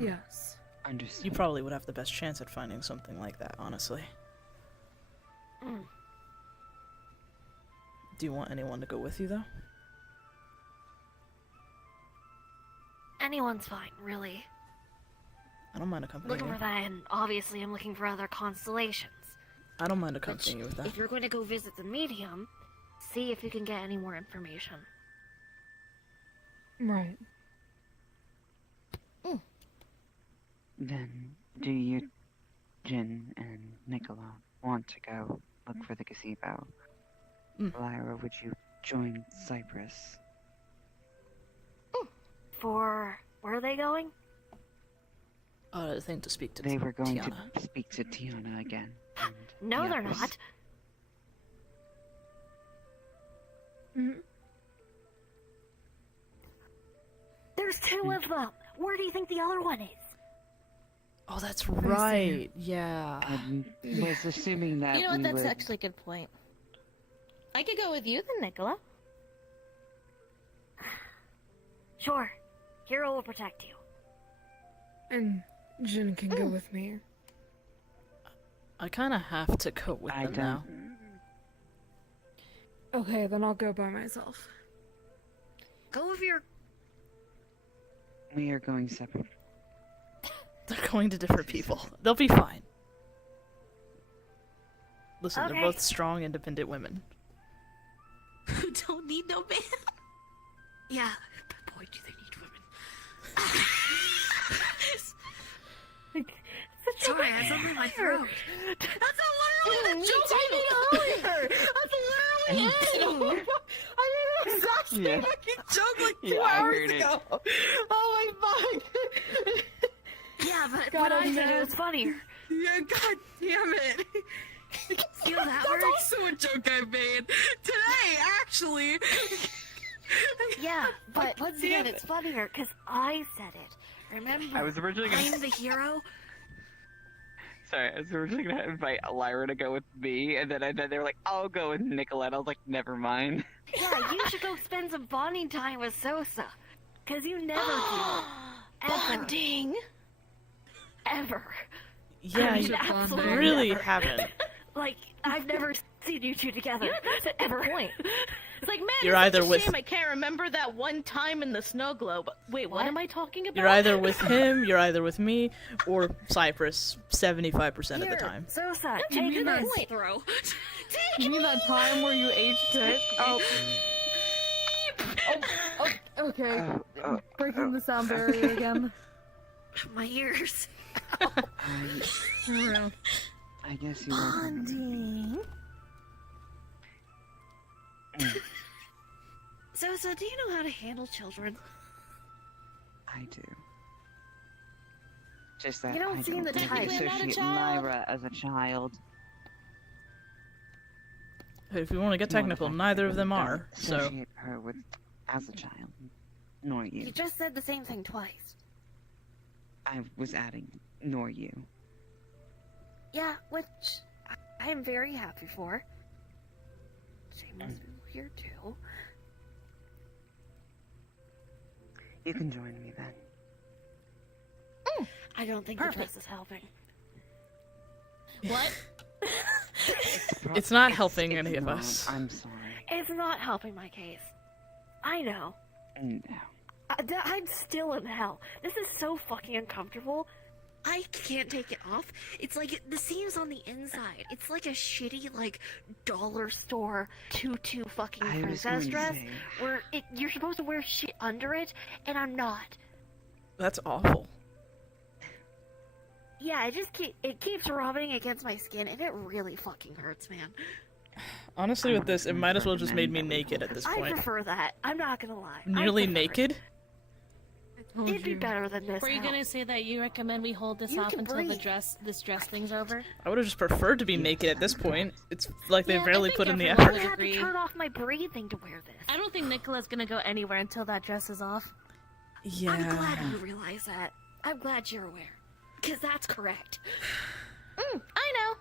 Yes. Understood. You probably would have the best chance at finding something like that, honestly. Mm. Do you want anyone to go with you, though? Anyone's fine, really. I don't mind accompanying Looking you. for that, and obviously I'm looking for other constellations. I don't mind accompanying you with that. If you're going to go visit the medium, see if you can get any more information. Right. Then, do you, Jin and Nicola, want to go look for the gazebo? Lyra, would you join Cypress? For where are they going? I think to speak to They were going Tiana. to speak to Tiana again. and No, the they're others. not. There's 2 of them. Where do you think the other one is? Oh, that's right. Yeah. I was assuming that you know what? we That's would... actually a good point. I could go with you then, Nicola. Sure. Hero will protect you. And Jin can go with me. I kind of have to go with I them don't... now. Okay, then I'll go by myself. Go with your... We are going separate. They're going to different people. They'll be fine. Listen, Okay. they're both strong, independent women. Don't need no man. Yeah, but boy, do they need women. Sorry, I had something in my throat. That's literally the joke I made earlier. That's literally it. I made an exact same Yeah. fucking joke like 2 Yeah, I hours heard it. ago. Oh my fuck. Yeah, but God, when I I'm said it mad. was funnier. Yeah, god damn it. See how that That's also a joke I made today, actually. Yeah, but once again, it's funnier because I said it. Remember, I was originally gonna. I'm the hero. Sorry, I was originally gonna invite Lyra to go with me, and then they were like, "I'll go with Nicolette." I was like, "Never mind." Yeah, you should go spend some bonding time with Sosa. Because you never do. Ever. Bonding. Ever. Yeah, I you mean, absolutely really never. haven't. Like, I've never seen you 2 together. You know, that's a ever. good point. It's like, man, You're it's either such a with- shame I can't remember that one time in the snow globe. Wait, what am I talking about? You're either with him, you're either with me, or Cypress 75% of the Here, time. Sosa, You take mean this. that- Throw. You mean that time where you aged it? Oh. Okay. Breaking the sound barrier again. My ears. I guess you are. Bonding. Sosa, do you know how to handle children? I do. Just that You don't I seem don't the type. really Technically, I'm not a associate child. Lyra as a child. If you want to get technical, More the fact neither that of them I are, don't so... associate her with as a child, nor you. You just said the same thing twice. I was adding, nor you. Yeah, which I am very happy for. She must be here too. You can join me then. I don't think Perfect. the dress is helping. What? It's not helping It's any of not. us. I'm sorry. It's not helping my case. I know. No. I'm still in hell. This is so fucking uncomfortable. I can't take it off. It's like the seams on the inside. It's like a shitty, like, dollar store tutu fucking I was princess going to dress say, where you're supposed to wear shit under it, and I'm not. That's awful. Yeah, it keeps rubbing against my skin, and it really fucking hurts, man. Honestly, with this, it might as well just made me recommend that we naked at this I point. prefer that. I'm not gonna lie. I Nearly prefer it. naked? It'd be better than this. Were you hell. gonna say that you recommend we hold this You off can until breathe. this dress thing's over? I would have just preferred to be naked at this point. It's like they Yeah, I barely think put in the everyone effort. I would had agree. to turn off my breathing to wear this. I don't think Nicola's gonna go anywhere until that dress is off. Yeah. I'm glad you realize that. I'm glad you're aware. Because that's correct. I know.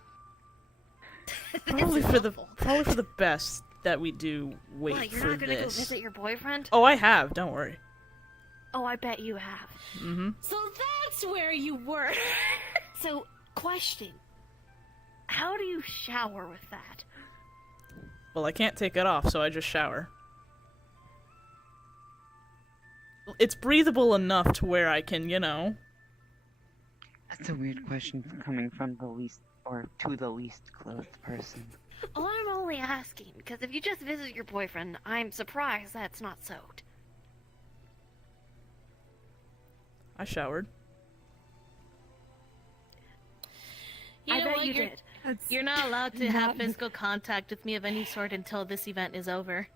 Probably for the best that we do wait What, you're for not gonna go this. visit your boyfriend? Oh, I have. Don't worry. Oh, I bet you have. Mm-hmm. So that's where you were. So, question. How do you shower with that? Well, I can't take it off, so I just shower. It's breathable enough to where I can, That's a weird question coming from the least, or to the least clothed person. Oh, I'm only asking, because if you just visit your boyfriend, I'm surprised that's not soaked. I showered. You I know bet what? you you're, did. you're not allowed to have physical contact with me of any sort until this event is over.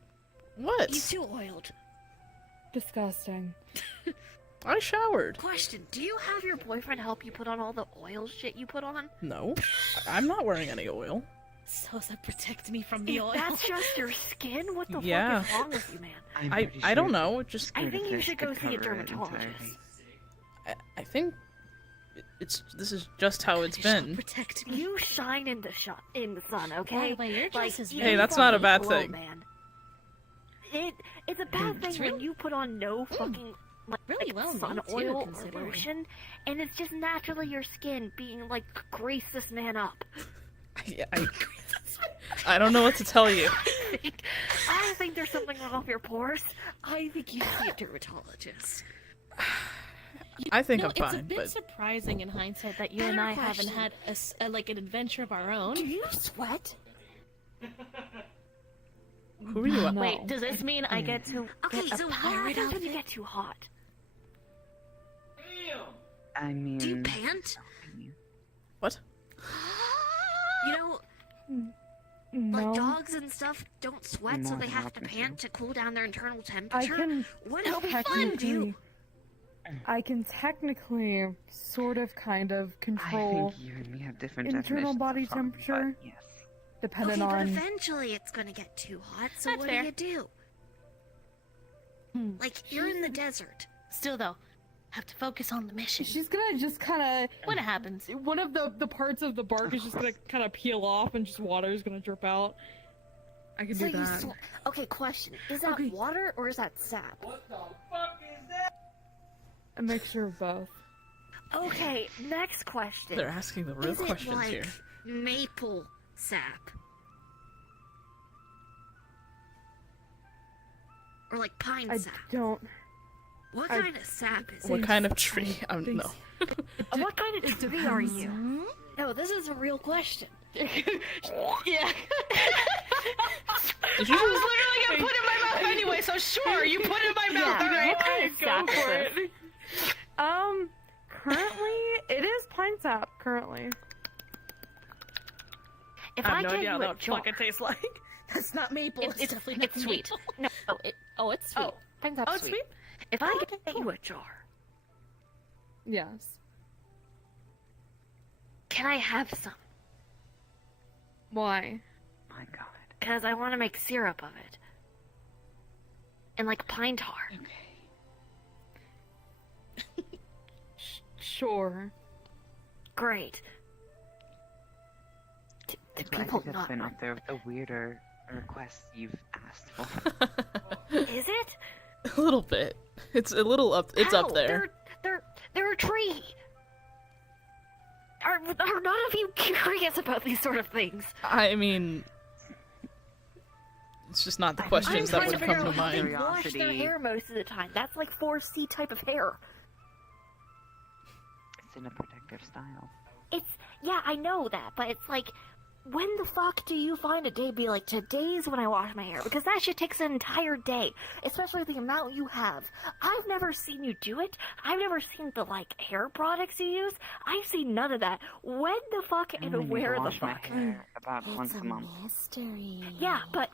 What? You too oiled. Disgusting. I showered. Question, do you have your boyfriend help you put on all the oil shit you put on? No. I'm not wearing any oil. So as to protect me from the If oil. that's just your skin? What the Yeah. fuck is wrong with you, man? I'm I pretty don't sure know. It just I think you fish should could go see a cover it dermatologist. entirely. I think this is just how it's You shall been. protect me. You shine in the sun, By okay? the way, your dress is you Hey, that's not a bad fucking glow, thing. Man. It's a bad thing when really- you put on no fucking really like, well sun made, too, oil or considering. lotion, and it's just naturally your skin being like, grease this man up. I don't know what to tell you. I think there's something wrong with your pores. I think you see a dermatologist. I think No, I'm it's a fine, bit but surprising in hindsight that you and Better I haven't question. had like an adventure of our own. Do you sweat? who are you? No. Wait, does this mean I get to Okay, get so a what pirate happens when you outfit? get too hot? I mean, Do you pant? What? You know, No. like dogs and stuff don't sweat, I'm so more they than have to welcome pant to. to cool down their internal I temperature. can Wouldn't it be fun, technically, dude? I can technically, sort of, kind of I control, think you and me have different internal definitions body of fun, but temperature. Yes. depending Okay, but on. eventually it's gonna get too hot, so That's what fair. do you do? Hmm. Like, you're in the desert. Still though, have to focus on the mission. She's gonna just kind When it happens. of. One of the parts of the bark is just gonna kind of peel off, and just water is gonna drip out. I can So do you that. okay, question. Is that Okay. water or is that sap? A mixture of both. Okay, next question. They're asking the real Is it questions like here. maple sap? Or like pine I sap? don't. What I kind of sap is What it? kind of tree? think No. What kind of tree are you? No, this is a real question. Yeah. Did you I was literally gonna put it in my mouth anyway, so sure, you put it in my mouth, Yeah, alright? what kind of sap is this? Currently, it is pine sap. Currently. If I I have no gave idea you how a that jar, fucking tastes like. That's not maple. It's definitely not it's sweet. maple. No, it's sweet. Oh. Pine sap's Oh, it's sweet? If I okay, get you a jar, Yes. can I have some? Why? My God. Because I want to make syrup of it. and like pine tar. Sure. Great. Do I people think that's not? been up there with the weirder requests you've asked for. Is it? A little bit. It's a little up. It's How? up there. They're a tree. Are none of you curious about these sort of things? I mean, it's just not the questions that I'm would trying come to to figure out how mind. they wash their Curiosity. hair most of the time. That's like 4C type of hair. It's in a protective style. Yeah, I know that, but it's like, when the fuck do you find a day be like, today's when I wash my hair? Because that shit takes an entire day, especially the amount you have. I've never seen you do it. I've never seen the, like, hair products you use. I've seen none of that. When the fuck I and only need to where the wash my fuck? hair about once a month. mystery. Yeah, but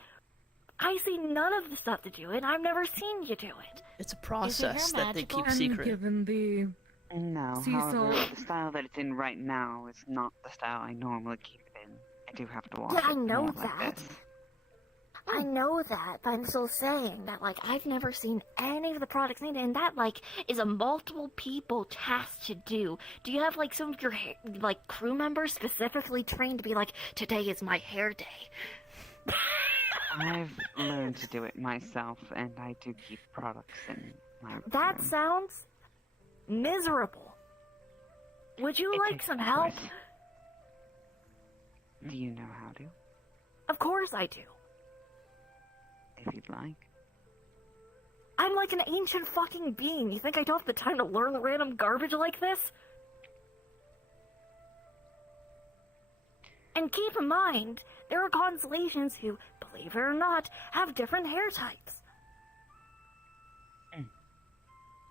I see none of the stuff to do it, and I've never seen you do it. It's a process that they keep And secret. given the No, See, however, so- the style that it's in right now is not the style I normally keep it in. I do have to wash Yeah, I it know more like that. this. I know that, but I'm still saying that, like, I've never seen any of the products needed, and that, like, is a multiple people task to do. Do you have, like, some of your, like, crew members specifically trained to be like, today is my hair day? I've learned to do it myself, and I do keep products in my That room. sounds miserable. Would you It like takes some effort. help? Do you know how to? Of course I do. If you'd like. I'm like an ancient fucking being. You think I don't have the time to learn random garbage like this? And keep in mind, there are constellations who, believe it or not, have different hair types.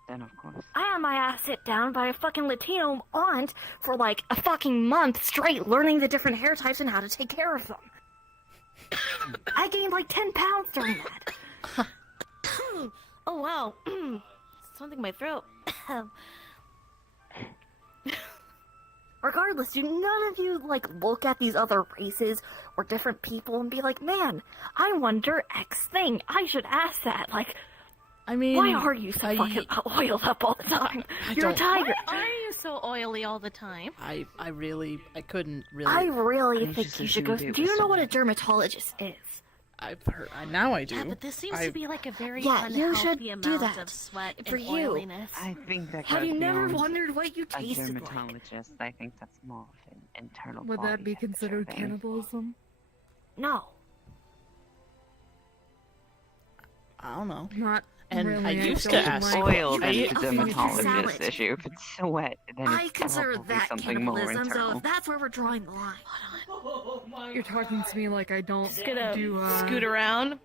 Then of course. I had my ass sit down by a fucking Latino aunt for like a fucking month straight learning the different hair types and how to take care of them. I gained like 10 pounds during that. Oh wow. Something in my throat. Regardless, do none of you like look at these other races or different people and be like, man, I wonder X thing. I should ask that. Like, I mean, why are you so I- fucking oiled up all the time? I You're a don't- tiger. Why are you so oily all the time? I couldn't really. I really I think just you should go. assumed it Do you was know what a someone. dermatologist is? I've heard. Now I do. Yeah, but this seems I- to be like a very Yeah, you unhealthy should amount do that. of sweat For and you. oiliness. I think that Have goes you never beyond wondered what you a tasted like? dermatologist. I think that's more of an internal would that body be temperature considered thing. cannibalism? No. I don't know. Not And really. I used to don't ask. like- Oil, You then eat it's a a fucking dermatologist salad. issue. If it's sweat, then I it's consider probably that something more cannibalism, internal. so that's where we're drawing the line. You're talking to me like I don't Just gonna do scoot around.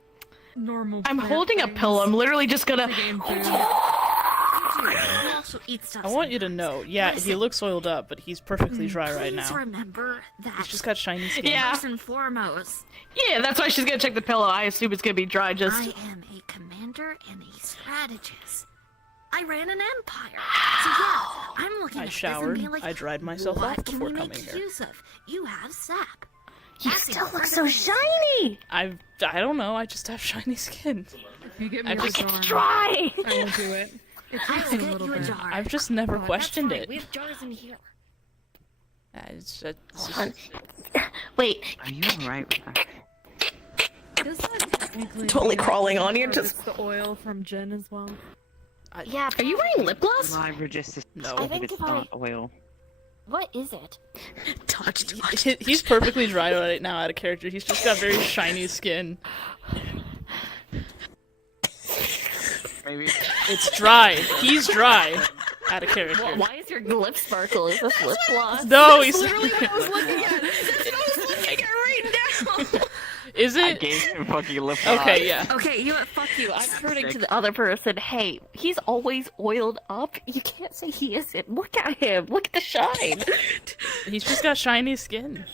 normal. I'm plant holding a things pillow. I'm literally just gonna. to gain food. You also eat stuff. I want you to know. Yeah, he Listen. looks oiled up, but he's perfectly dry right Please now. remember that. He's just got shiny skin. Yeah. First and foremost, Yeah, that's why she's gonna check the pillow. I assume it's gonna be dry. Just. I am a commander and a strategist. I ran an empire. So yeah, I'm looking I at this showered. and being like, I dried myself what off can before we coming make here. use of? You have sap. You That's the still look part so of it. shiny. I don't know. I just have shiny skin. If you get me I've a just- jar, It's dry. I will do it. It I takes will me a get little you a bit. jar. I've just never That's questioned fine. it. We have jars in here. It's just- Hold on. Wait, Are you alright with that? Does that technically Totally mean crawling on you, that just- It's the oil from Jen as well. yeah. Are you wearing lip gloss? Librages is No. I think it's if I- not oil. What is it? Touched. He's perfectly dry right now out of character. He's just got very shiny skin. Maybe. It's dry. He's dry out of character. Why is your lip sparkle? Is this lip gloss? No, he's. Literally what I was looking at. That's what I was looking at right now. Is I it? gave him fucking lip Okay, yeah. Okay, you know what? Fuck you. I'm turning to the other person. Hey, he's always oiled up. You can't say he isn't. Look at him. Look at the shine. He's just got shiny skin.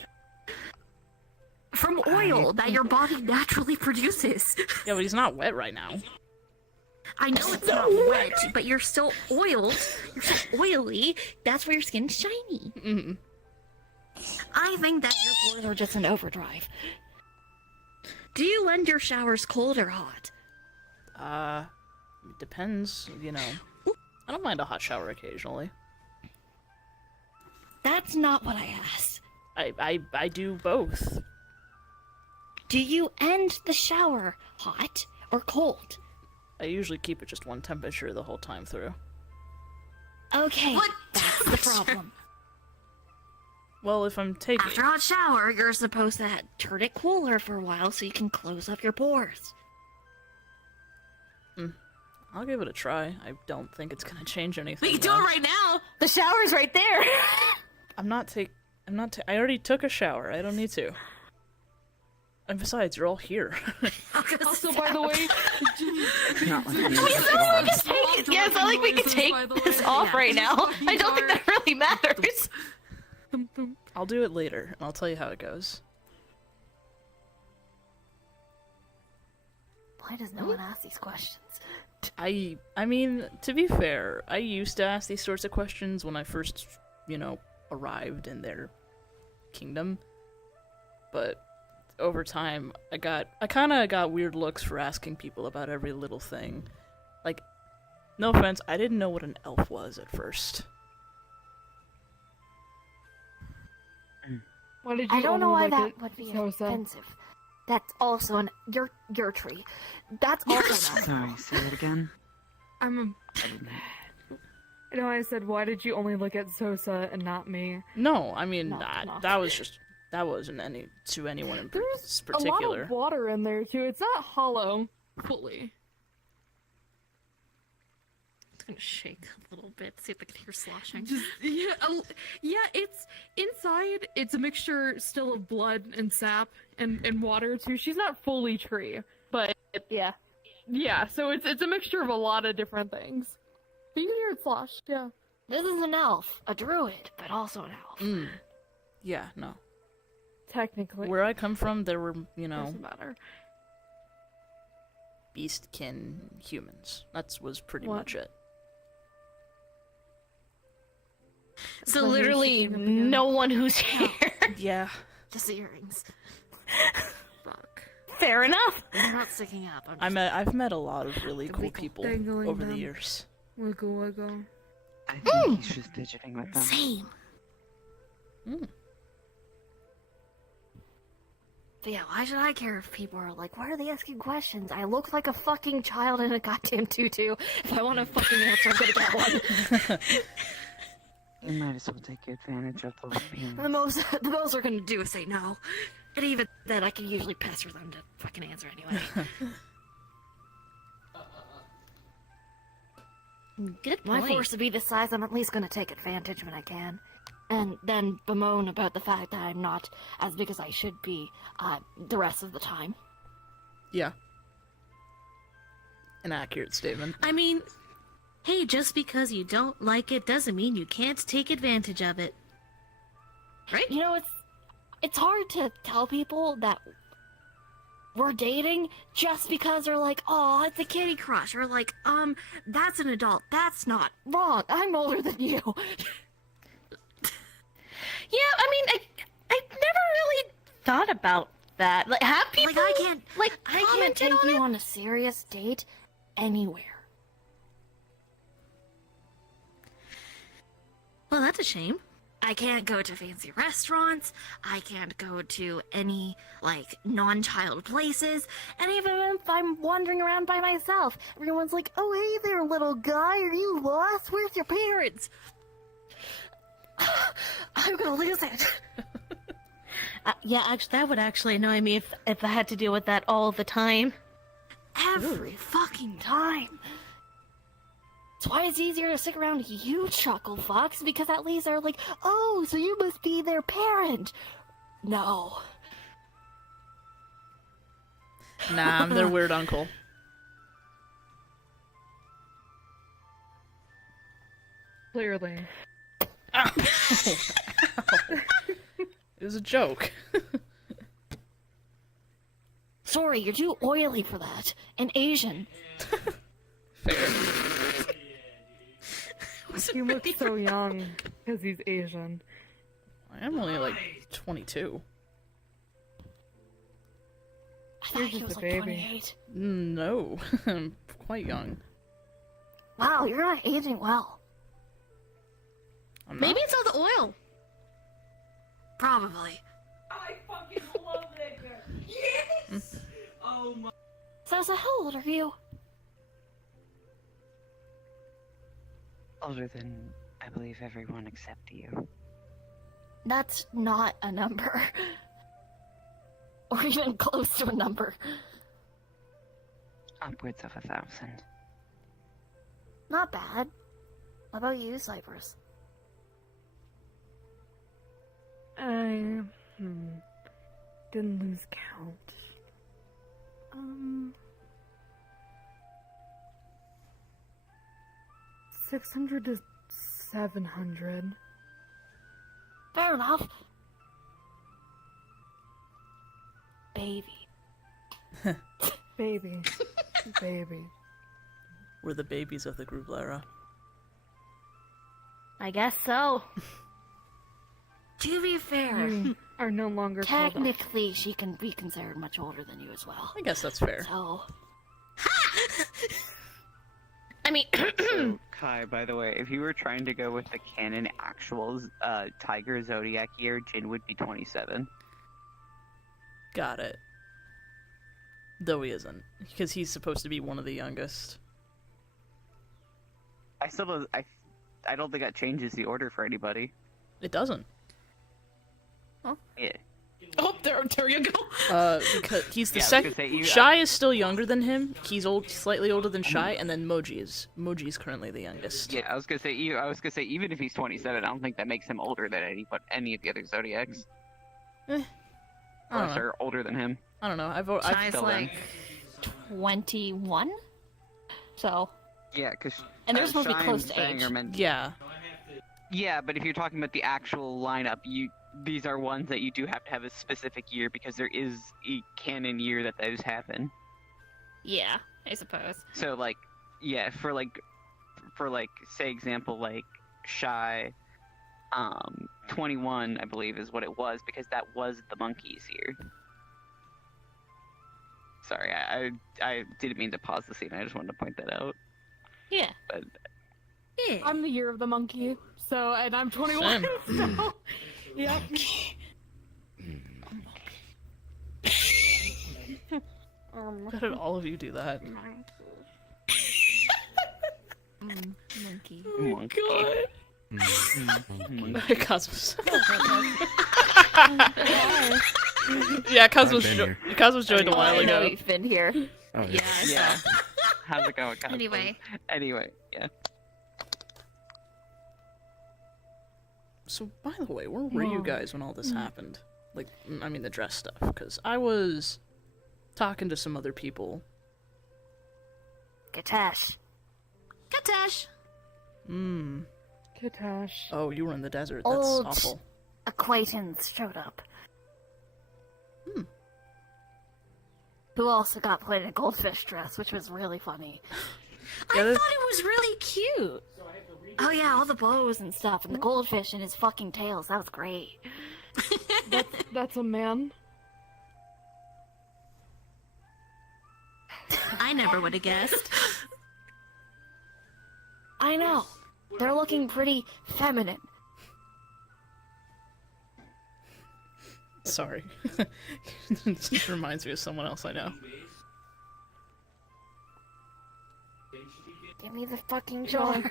From oil that your body naturally produces. Yeah, but he's not wet right now. I know it's not wet, but you're still oiled. You're so oily. That's why your skin's shiny. Mm. I think that your pores are just in overdrive. Do you end your showers cold or hot? It depends, you know. I don't mind a hot shower occasionally. That's not what I asked. I do both. Do you end the shower hot or cold? I usually keep it just one temperature the whole time through. Okay, What that's the problem. Well, if I'm taking... After a hot shower, you're supposed to turn it cooler for a while so you can close up your pores. I'll give it a try. I don't think it's gonna change anything. We can do though. it right now. The shower's right there. I already took a shower. I don't need to. And besides, you're all here. Also, by the way, It's not like Yeah, it's not like we can take this off right now. I don't think that really matters. I'll do it later, and I'll tell you how it goes. Why does no one ask these questions? I mean, to be fair, I used to ask these sorts of questions when I first, you know, arrived in their kingdom. But over time, I kind of got weird looks for asking people about every little thing. Like, no offense, I didn't know what an elf was at first. why did you I don't know why only that like it would be so-so? offensive. That's also an your tree. That's also not. Sorry, say it again. I'm You know, I said, why did you only look at Sosa and not me? No, I mean, No, that wasn't any to anyone in There's a particular. lot of water in there, too. It's not hollow fully. It's gonna shake a little bit. See if I can hear sloshing. Just, yeah, it's inside. It's a mixture still of blood and sap and water, too. She's not fully tree, but Yeah. yeah, so it's a mixture of a lot of different things. But you can hear it slosh, yeah. This is an elf, a druid, but also an elf. Yeah, no. Technically. Where I come from, there were, you know, Doesn't matter. beastkin humans. That was pretty What? much it. So My hair's literally sticking up again. no one who's here. Yeah. Just the earrings. Fuck. Fair enough. They're not sticking up. I'm I've met a lot of really The cool wiggle. people Dangling over the them. years. Wiggle, wiggle. I think he's just fidgeting with them. same. But yeah, why should I care if people are like, why are they asking questions? I look like a fucking child in a goddamn tutu. If I want a fucking answer, I'm gonna get one. You might as well take advantage of those beings. The most they're gonna do is say no. And even then, I can usually pester them to fucking answer anyway. Good My point. force to be this size, I'm at least gonna take advantage when I can. And then bemoan about the fact that I'm not as big as I should be the rest of the time. Yeah. An accurate statement. I mean, hey, just because you don't like it doesn't mean you can't take advantage of it. Right? You know, it's hard to tell people that we're dating just because they're like, oh, it's a kitty crush, or like, that's an adult. That's not wrong. I'm older than you. Yeah, I mean, I never really thought about that. Like, have people Like, I can't. I can't commented take on you it? on a serious date anywhere. Well, that's a shame. I can't go to fancy restaurants. I can't go to any, like, non-child places. And even if I'm wandering around by myself, everyone's like, oh, hey there, little guy, are you lost? Where's your parents? I'm gonna lose it. Yeah, actually, that would actually annoy me if I had to deal with that all the time. Every fucking time. That's why it's easier to stick around you, Chuckle Fox, because at least they're like, oh, so you must be their parent. No. Nah, I'm their weird uncle. Clearly. Ow. It was a joke. Sorry, you're too oily for that. And Asian. Fair. He looks so young because he's Asian. I am only like 22. I I thought he was like 28. No, I'm quite young. Wow, you're not aging well. I'm not. Maybe it's all the oil. Probably. I fucking love that guy. Yes! Oh my. So how old are you? Older than, I believe, everyone except you. That's not a number. Or even close to a number. Upwards of 1,000. Not bad. What about you, Cypress? I didn't lose count. 600 to 700. Fair enough. Baby. Baby. Baby. We're the babies of the Grublera. I guess so. To be fair, You are no longer called Technically, she can be considered much older than you as well. I guess that's fair. So, I mean, So, Kai, by the way, if you were trying to go with the canon actual Tiger Zodiac year, Jin would be 27. Got it. Though he isn't, because he's supposed to be one of the youngest. I still don't. I don't think that changes the order for anybody. It doesn't. Yeah. oh, there you go. Because he's the Yeah, I was second. gonna say, you- Shy is still younger than him. He's slightly older than Shy, and then Moji is currently the youngest. Yeah, I was gonna say. Even if he's 27, I don't think that makes him older than any of the other Zodiacs. I Or don't know. sorry, older than him. I don't know. I've Shy's still like, 21? So, Yeah, because and they're supposed to be close to age. yeah. Yeah, but if you're talking about the actual lineup, these are ones that you do have to have a specific year because there is a canon year that those happen. Yeah, I suppose. So like, yeah, for say example like Shy, 21 I believe is what it was because that was the monkeys year. Sorry, I didn't mean to pause the scene. I just wanted to point that out. Yeah. But yeah. I'm the year of the monkey, and I'm 21, so... Yep. How did all of you do that? Monkey. monkey. Cosmos. Yeah, Cosmos joined a while I know ago. you've been here. Oh, Yeah. Yeah. How's it going, Cosmos? Anyway. Yeah. So, by the way, where were you guys when all this happened? Like, I mean the dress stuff, because I was talking to some other people. Katash. Katash. Katash. Oh, you were in the desert. That's Old awful. acquaintance showed up. Who also got played in a goldfish dress, which was really funny. Yeah, I that- thought it was really cute. Oh yeah, all the bows. And stuff, and the goldfish and his fucking tails. That was great. That's a man. I never would have guessed. I know. They're looking pretty feminine. Sorry. This reminds me of someone else I know. Give me the fucking jar.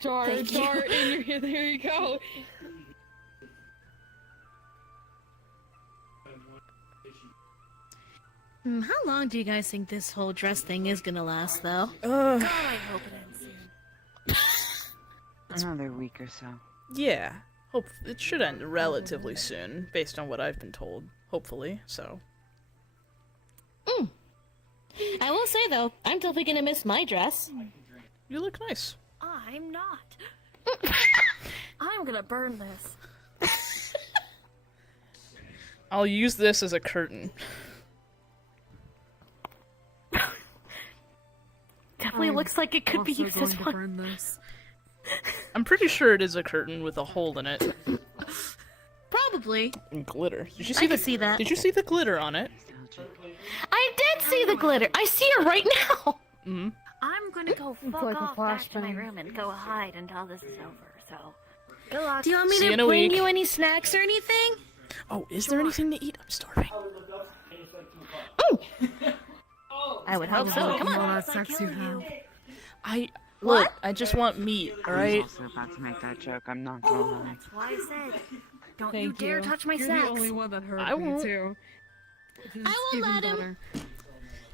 Thank you. There you go. How long do you guys think this whole dress thing is gonna last, though? God, I hope it ends soon. Another week or so. Yeah. Hope it should end relatively soon, based on what I've been told. Hopefully, so. I will say though, I'm totally gonna miss my dress. You look nice. I'm not. I'm gonna burn this. I'll use this as a curtain. Definitely looks like it could be used as one. burn this. I'm pretty sure it is a curtain with a hole in it. Probably. And glitter. Did you I see can see that. Did you see the glitter on it? touch it. I did see the glitter. I see her right now. Mm. I'm gonna go fuck like a off back to my flashbang. room and go hide until this is over, so... Good luck. Do you want me See you to in a bring week. you any snacks or anything? Oh, is there anything to eat? I'm starving. I would hope so. Come on. All that sex you have. Look, I just want meat, I alright? was also about to make that joke, I'm not gonna lie. That's why I said, don't you Thank dare you. touch my You're sex. the only one that heard I me won't. too. I won't let him.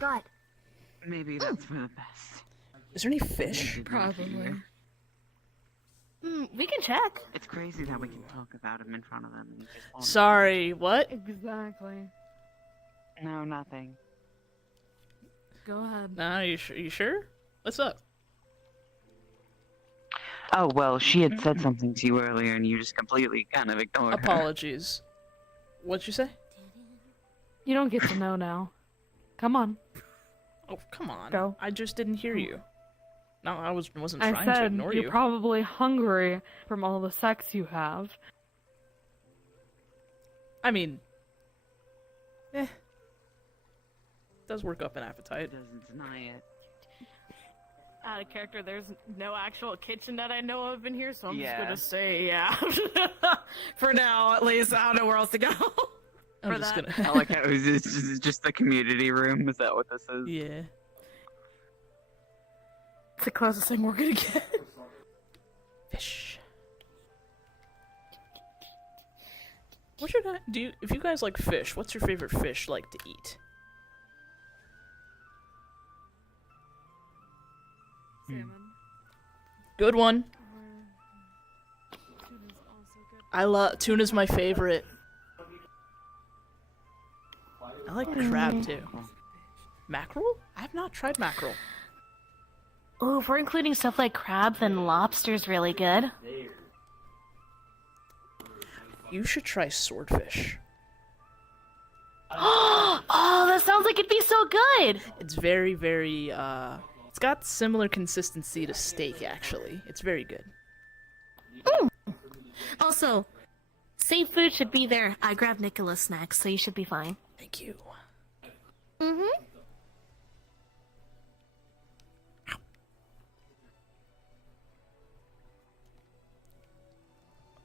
God. Maybe that's for the best. Is there any fish? Maybe not Probably. here. We can check. It's crazy that we can talk about him in front of them. And he just won't. Sorry, what? Exactly. No, nothing. Go ahead. Nah, you sure? What's up? Oh, well, she had said something to you earlier and you just completely kind of ignored her. Apologies. What'd you say? You don't get to know now. Come on. Oh, come on. Go. I just didn't hear you. No, I wasn't I trying to said ignore you're you. probably hungry from all the sex you have. I mean, does work up an appetite. Doesn't deny it. Out of character, there's no actual kitchen that I know of in here, so I'm Yeah. just gonna say yeah. For now, at least. I don't know where else to go. I'm For just that. gonna. I like how it's just the community room. Is that what this is? Yeah. It's the closest thing we're gonna get. Fish. What's your if you guys like fish, what's your favorite fish like to eat? Salmon. Good one. Tuna's also good. I love tuna's my favorite. I like crab too. Mackerel? I have not tried mackerel. Ooh, if we're including stuff like crab, then lobster's really good. You should try swordfish. Oh, that sounds like it'd be so good! It's very, very, it's got similar consistency to steak, actually. It's very good. Also, safe food should be there. I grabbed Nicola's snacks, so you should be fine. Thank you. Mm-hmm.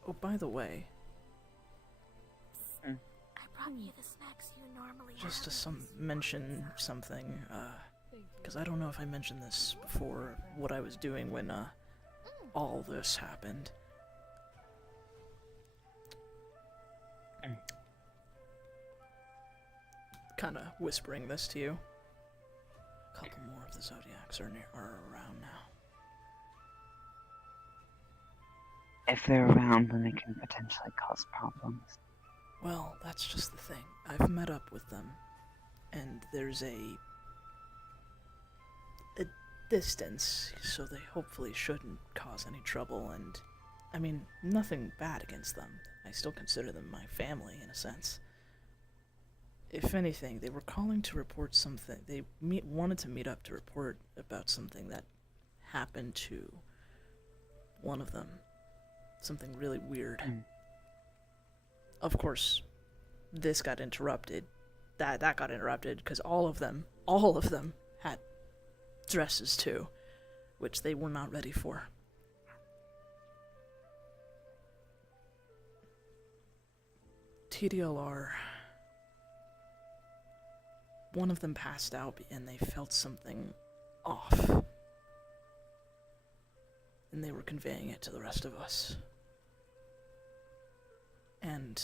Oh, by the way, I brought you the snacks you normally just to mention something, because I don't know if I mentioned this before, what I was doing when, all this happened. Kinda whispering this to you. A couple more of the Zodiacs are around now. If they're around, then they can potentially cause problems. Well, that's just the thing. I've met up with them, and there's a distance, so they hopefully shouldn't cause any trouble, and, I mean, nothing bad against them. I still consider them my family, in a sense. If anything, they were calling to report something. They wanted to meet up to report about something that happened to one of them. Something really weird. Of course, this got interrupted. That got interrupted because all of them had dresses too, which they were not ready for. TDLR. One of them passed out and they felt something off. And they were conveying it to the rest of us. And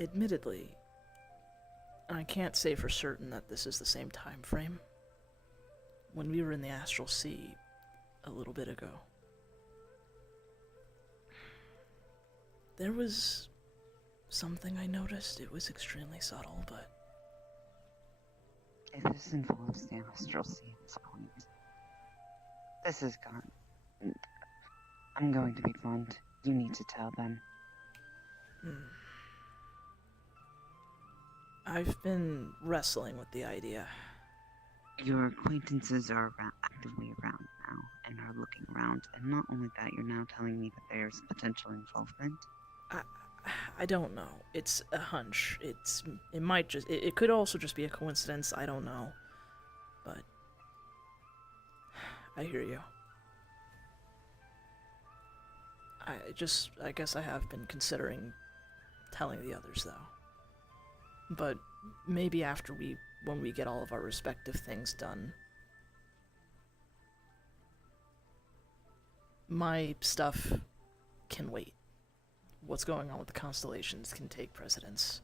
admittedly, I can't say for certain that this is the same time frame. When we were in the Astral Sea a little bit ago, there was something I noticed. It was extremely subtle, but If this involves the Astral Sea at this point, this is gone. I'm going to be blunt. You need to tell them. I've been wrestling with the idea. Your acquaintances are actively around now and are looking around, and not only that, you're now telling me that there's potential involvement. I don't know. It's a hunch. It might just it could also just be a coincidence. I don't know. But I hear you. I guess I have been considering telling the others though. But maybe when we get all of our respective things done. My stuff can wait. What's going on with the constellations can take precedence.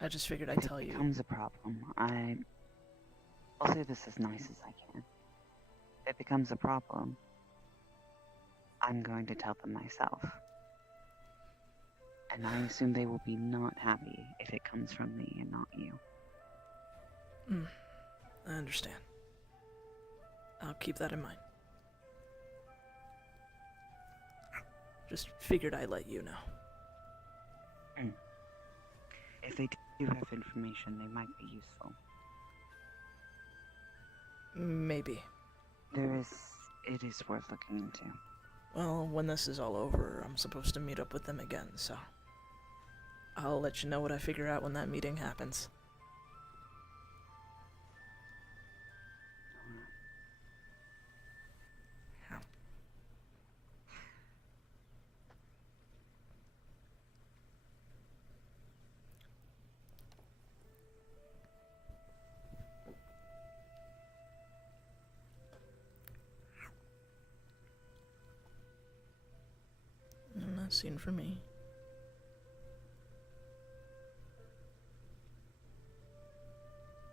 I just figured I'd tell you. If it becomes a problem, I'll say this as nice as I can. If it becomes a problem, I'm going to tell them myself. And I assume they will be not happy if it comes from me and not you. I understand. I'll keep that in mind. Just figured I'd let you know. If they do have information, they might be useful. Maybe. It is worth looking into. Well, when this is all over, I'm supposed to meet up with them again, so I'll let you know what I figure out when that meeting happens. Not seen for me.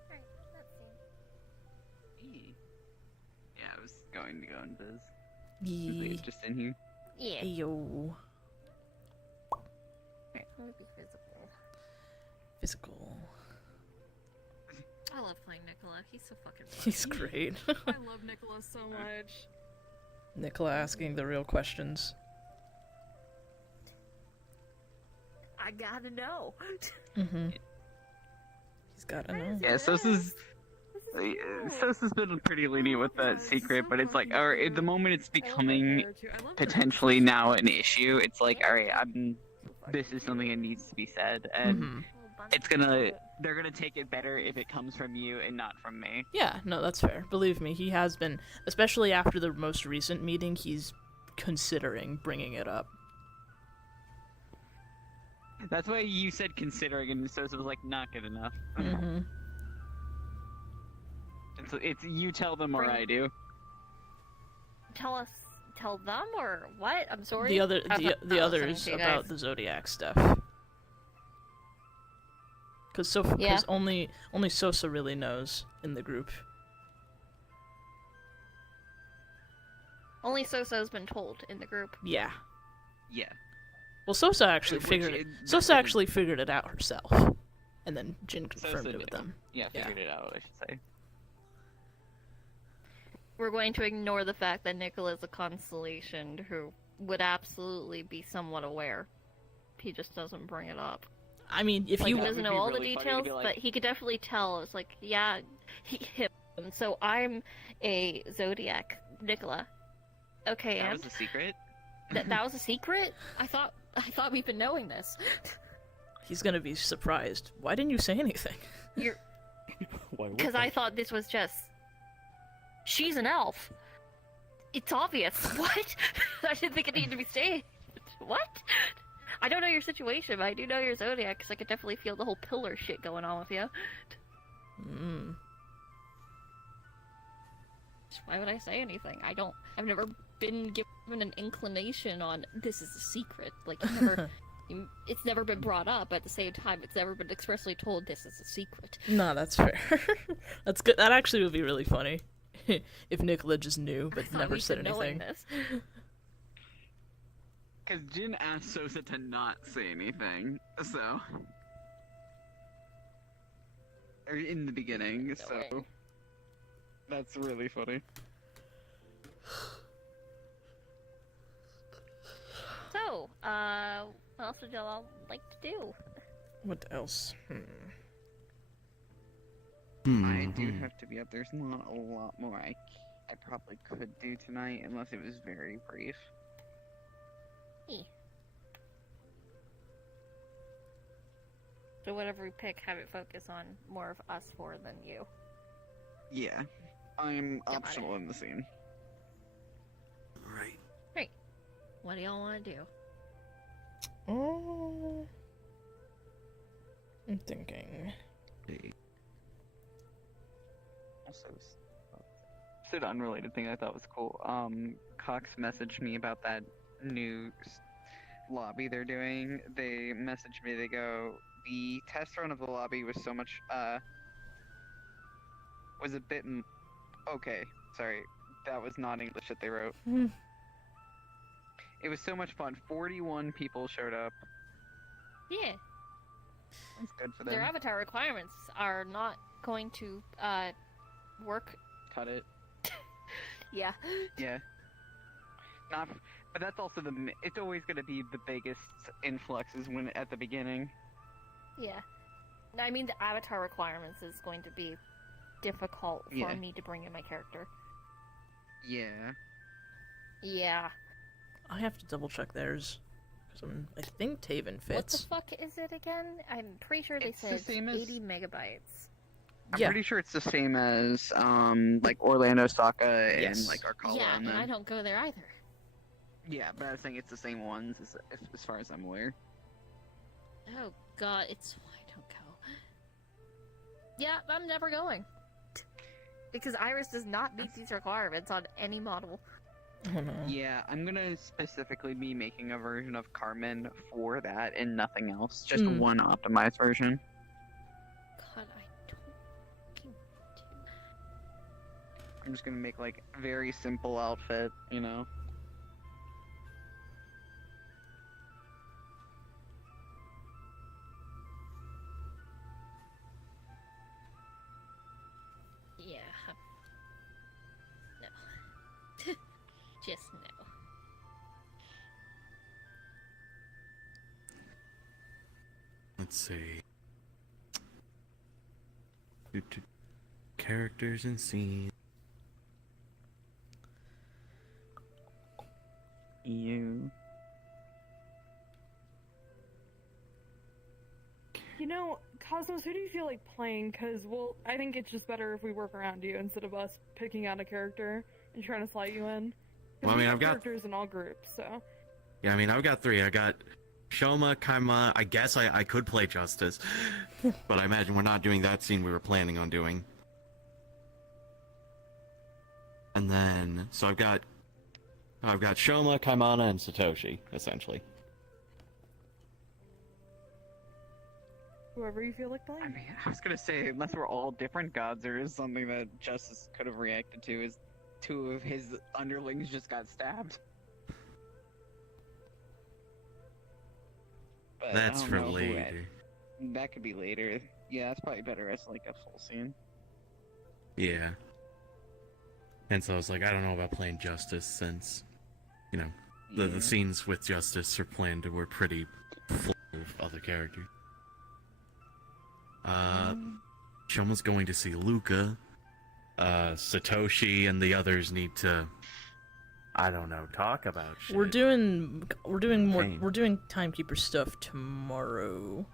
Alright, let's see. Yeah, I was going to go into this. Yee. It's just in here. Yeah. Ayo. Let me be physical. Physical. I love playing Nicola. He's so fucking funny. He's great. I love Nicola so much. Nicola asking the real questions. I gotta know. Mm-hmm. He's gotta know. Yeah, Sosa's been pretty lenient with that secret, but it's like, alright, at the moment it's becoming potentially now an issue. It's like, alright, this is something that needs to be said, and they're gonna take it better if it comes from you and not from me. Yeah, no, that's fair. Believe me, he has been, especially after the most recent meeting, he's considering bringing it up. That's why you said considering, and Sosa was like, not good enough. Mm-hmm. It's you tell them or I do. Tell them or what? I'm sorry. The I was not others listening to you about guys. the Zodiac stuff. Because only Sosa really knows in the group. Only Sosa's been told in the group. Yeah. Yeah. Well, Sosa actually figured it out herself, and then Jin confirmed Sosa it with knew. them. Yeah, figured it out, I should say. We're going to ignore the fact that Nicola is a constellation who would absolutely be somewhat aware. He just doesn't bring it up. I mean, if Like, you he doesn't know all the really funny to details, be like- but he could definitely tell. It's like, yeah, him. So I'm a Zodiac, Nicola. Okay, That and was a secret? that was a secret? I thought we've been knowing this. he's gonna be surprised. Why didn't you say anything? Because I thought this was just. She's an elf. It's obvious. What? I didn't think it needed to be stated. What? I don't know your situation, but I do know your Zodiac, because I could definitely feel the whole pillar shit going on with you. Why would I say anything? I've never been given an inclination on this is a secret. Like, it's never been brought up, but at the same time, it's never been expressly told this is a secret. No, that's fair. That's good. That actually would be really funny. If Nicola just knew, but never said anything. Because Jin asked Sosa to not say anything, so... Or in the beginning, so... That's really funny. So, what else would y'all like to do? What else? I do have to be up. There's not a lot more I probably could do tonight, unless it was very brief. So whatever we pick, have it focus on more of us four than you. Yeah. I'm Got optional in the scene. Right. Great. What do y'all want to do? Oh, I'm thinking. Hey. Also, an unrelated thing I thought was cool. Cox messaged me about that new lobby they're doing. They messaged me. They go, the test run of the lobby was so much. Was a bit. Okay, sorry, that was not English that they wrote. It was so much fun. 41 people showed up. Yeah. That's good for them. Their avatar requirements are not going to work. Cut it. Yeah. Yeah. Not, but that's also it's always going to be the biggest influxes when at the beginning. Yeah. I mean, the avatar requirements is going to be difficult for me to bring in my character. Yeah. Yeah. I have to double check theirs. Because I think Taven fits. What the fuck is it again? I'm pretty sure they It's the said same as- 80 megabytes. I'm Yeah. pretty sure it's the same as like Orlando, Saka, and Yes. like Arcala. Yeah, and and I them. don't go there either. Yeah, but I was saying it's the same ones as far as I'm aware. Oh god, it's why I don't go. Yeah, I'm never going. Because Iris does not meet these requirements on any model. Oh no. Yeah, I'm gonna specifically be making a version of Carmen for that and nothing else. Just one optimized version. God, I don't fucking do. I'm just gonna make like a very simple outfit, you know. Yeah. No. Just no. Let's see. Characters and scenes. You. You know, Cosmos, who do you feel like playing? Because, well, I think it's just better if we work around you instead of us picking out a character and trying to slot you in. 'Cause Well, I we mean, have I've got- characters in all groups, so. Yeah, I mean, I've got three. I got Shoma, Kaima. I guess I could play Justice, but I imagine we're not doing that scene we were planning on doing. And then, so I've got Shoma, Kaimana, and Satoshi, essentially. Whoever you feel like playing. I mean, I was gonna say, unless we're all different gods, there is something that Justice could have reacted to is two of his underlings just got stabbed. But I That's don't for know who later. That could be later. Yeah, that's probably better as like a full scene. Yeah. And so I was like, I don't know about playing Justice since, you know, the Yeah. scenes with Justice are planned and were pretty full of other characters. Shoma's going to see Luca. Satoshi and the others need to, I don't know, talk about shit. We're doing Pain. we're doing timekeeper stuff tomorrow.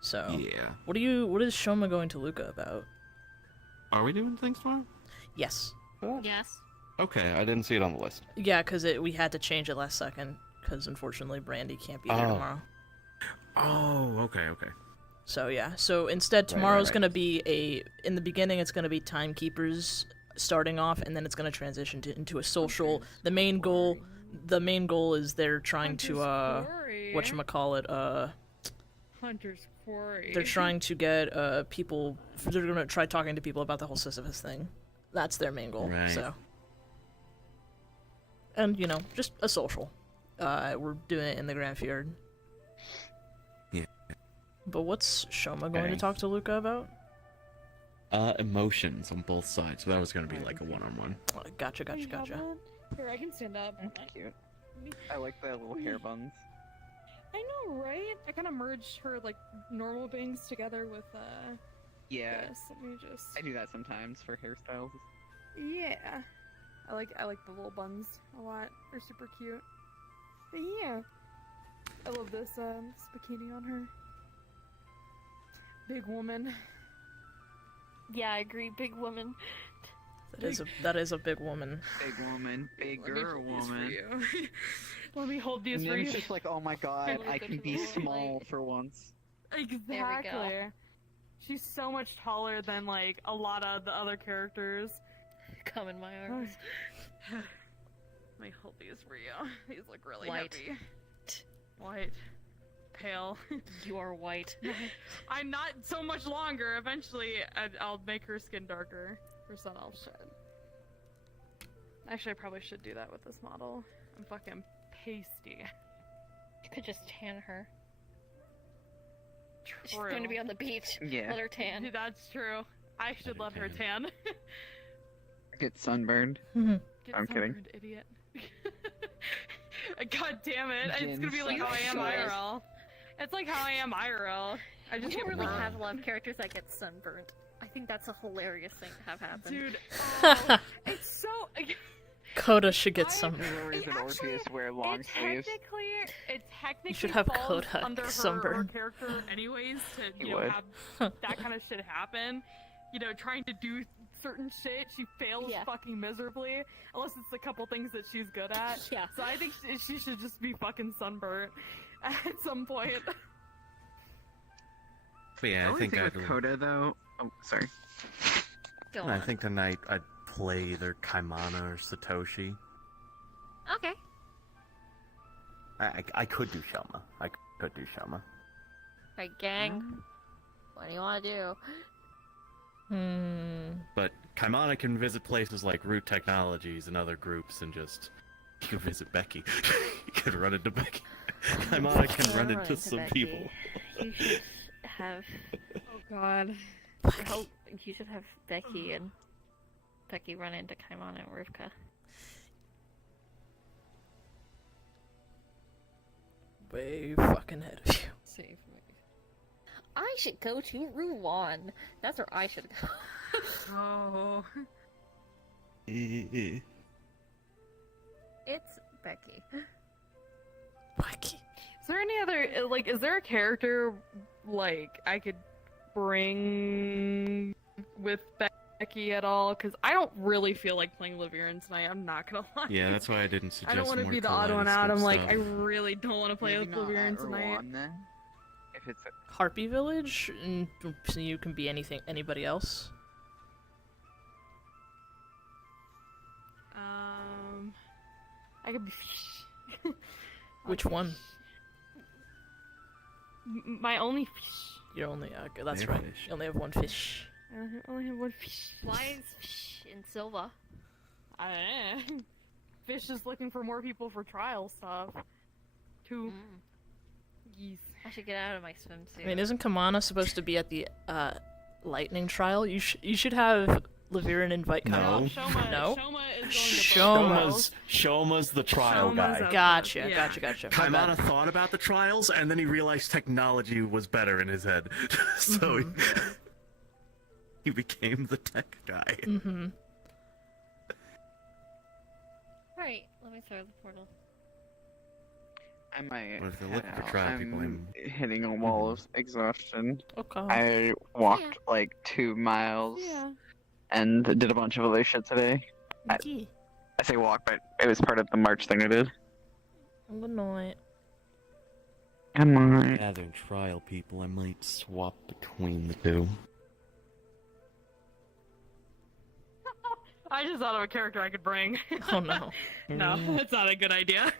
So Yeah. what is Shoma going to Luca about? Are we doing things tomorrow? Yes. Yes. Okay, I didn't see it on the list. Yeah, because we had to change it last second because unfortunately Brandy can't be there Oh. tomorrow. Oh, okay. So yeah, so instead tomorrow's right. gonna be in the beginning it's gonna be timekeepers starting off, and then it's gonna transition into a social. The main goal is they're trying to whatchamacallit, Hunter's Quarry. they're trying to get people. They're gonna try talking to people about the whole Sisyphus thing. That's their main goal. Right. So, and just a social. We're doing it in the Grand Fjord. Yeah. But what's Shoma going to Okay. talk to Luca about? Emotions on both sides. So that was gonna be like a one-on-one. Oh, gotcha. You have that? Here, I can stand up. That's cute. I like the little hair buns. I know, right? I kind of merged her like normal bangs together with Yeah, this. Let me just. I do that sometimes for hairstyles. Yeah, I like the little buns a lot. They're super cute. But yeah, I love this bikini on her. Big woman. Yeah, I agree. Big woman. That is a big woman. Big woman, bigger Let me hold these for woman. you. Let me hold these And for then you. it's just like, oh my god, Really I go can to be the small light. for once. Exactly. She's so much taller than like a lot of the other characters. Come in my arms. Let me hold these for you. These look really White. heavy. White. Pale. You are white. I'm not so much longer. Eventually, I'll make her skin darker for Sun Elf shit. Actually, I probably should do that with this model. I'm fucking pasty. You could just tan her. She's True. going to be on the beach. Yeah. Let her tan. That's true. I should let her tan. Get sunburned. Get I'm kidding. sunburned, idiot. God damn it. It's gonna be like Jin how I am sucks. IRL. It's like how I am IRL. I We just don't get really burned. have a lot of characters that get sunburnt. I think that's a hilarious thing to have happen. Dude, oh, it's so... Coda should get I- some. There's a reason Actually, Orpheus wear long it sleeves. technically should have falls Kodak under her sunburn. character anyways to He you know would. have that kind of shit happen. You know, trying to do certain shit, she fails Yeah. fucking miserably. Unless it's a couple things that she's good at. Yeah. So I think she should just be fucking sunburnt at some point. But yeah, The I only think thing I'd. with Coda though. Oh, sorry. Go I on. think tonight I'd play either Kaimana or Satoshi. Okay. I could do Shelma. I could do Shelma. Right, gang. What do you want to do? But Kaimana can visit places like Root Technologies and other groups and just... You can visit Becky. You can run into Becky. Kaimana can run into some Becky. people. You should have. Oh god. You should have Becky and Becky run into Kaimana and Rivka. Way fucking ahead of you. Save me. I should go to Ruan. That's where I should go. Oh. It's Becky. Wacky. Is there any other like? Is there a character like I could bring with Becky at all? Because I don't really feel like playing Livieren tonight. I'm not gonna lie. Yeah, that's why I didn't suggest I don't want to more be the odd one out. I'm kaleidoscope like, I stuff. really don't want to play with Maybe not Livieren at tonight. Rouen, then. If it's Harpy Village, and so you can be anybody else. I could be fish. Which one? My only fish. You only okay, that's They're right. fish. You only have one fish. I only have one fish. Why is in Silva? Fish is looking for more people for trial stuff. Two. Geese. I should get out of my swimsuit. I mean, isn't Kamana supposed to be at the lightning trial? You should have Livieren invite No. Kamana. Shoma, No? Shoma is going to Shoma. both. Shoma's the trial Shoma's guy. a- Gotcha, Yeah. gotcha. My Kaimana bad. thought about the trials, and then he realized technology was better in his head. So he became the tech guy. Mm-hmm. Right, let me throw the portal. I might. What if they're head looking for out. trial people, I'm I'm- hitting a wall of exhaustion. Okay. I walked like 2 miles Yeah. and did a bunch of other shit today. Okay. I say walk, but it was part of the march thing I did. Good night. I might. Gathering trial people, I might swap between the two. I just thought of a character I could bring. Oh no. No, that's not a good idea.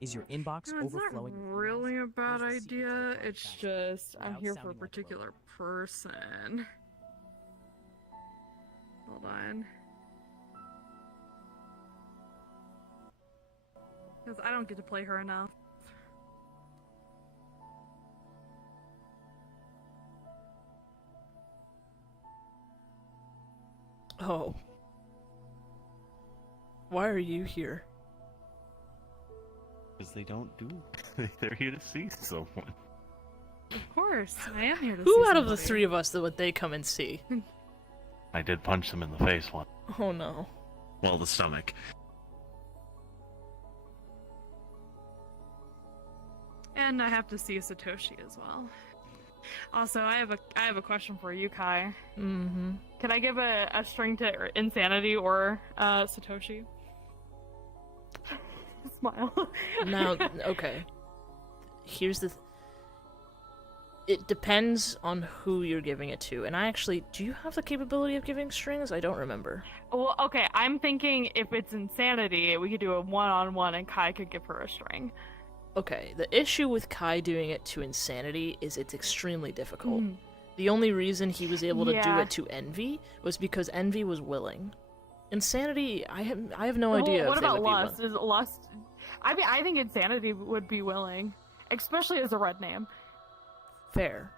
Is your inbox No, it's not overflowing with emails? really a bad Here's the secret to idea. replying It's faster just I'm without here for a sounding like a particular robot. person. Hold on. Because I don't get to play her enough. Oh. Why are you here? Because they don't do. They're here to see someone. Of course, I am here to Who see out of the somebody. three of us would they come and see? I did punch them in the face once. Oh no. Well, the stomach. And I have to see Satoshi as well. Also, I have a question for you, Kai. Mm-hmm. Can I give a string to Insanity or Satoshi? Smile. Now, okay. Here's the. It depends on who you're giving it to, and I actually, do you have the capability of giving strings? I don't remember. Well, okay, I'm thinking if it's Insanity, we could do a one-on-one and Kai could give her a string. Okay, the issue with Kai doing it to Insanity is it's extremely difficult. Mhm. The only reason he was able to do Yeah. it to Envy was because Envy was willing. Insanity, I have no idea. What if they about would be Lust? Is Lust? I mean, I think Insanity would be willing, especially as a red name. Fair.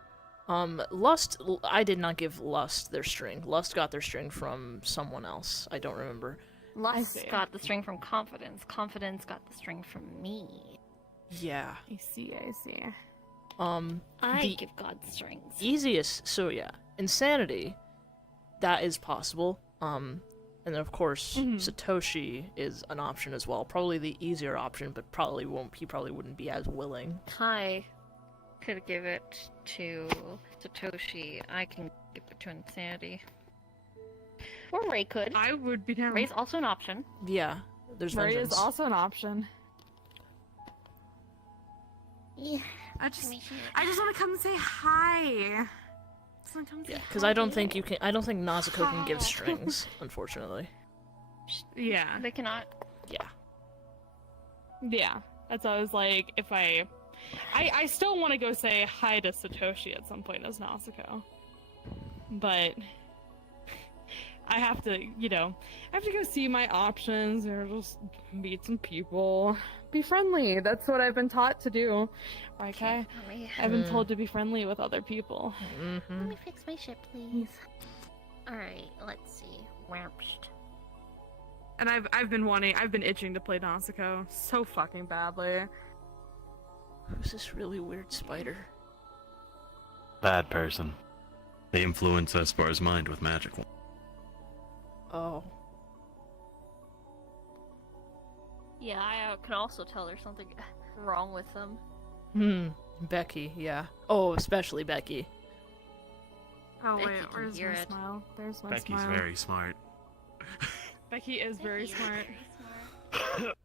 Lust, I did not give Lust their string. Lust got their string from someone else. I don't remember. Lust see. got the string from Confidence. Confidence got the string from me. Yeah. I see. I The give God strings. easiest, so yeah, Insanity, that is possible. And then of course, Satoshi is an option as well. Probably the easier option, but he probably wouldn't be as willing. Kai could give it to Satoshi. I can give it to Insanity. Or Ray could. I would be down. Ray's also an option. Yeah, there's Ray vengeance. is also an option. Yeah. I just want to come and say hi. Just wanna come and say Yeah, because I don't think Nazuko can give strings, unfortunately. Yeah. They cannot. Yeah. Yeah. That's why I was like, if I still want to go say hi to Satoshi at some point as Nazuko. But I have to, I have to go see my options or just meet some people. Be friendly. That's what I've been taught to do. Right, Kai? I've been told to be friendly with other people. Let me fix my ship, please. Alright, let's see. Wamshed. And I've been itching to play Nazuko so fucking badly. Who's this really weird spider? Bad person. They influence Espar's mind with magic. Oh. Yeah, I can also tell there's something wrong with them. Becky, yeah. Oh, especially Becky. Oh Becky wait, can where's hear my it. smile? There's my Becky's smile. very smart. Becky is very Becky is smart. very smart.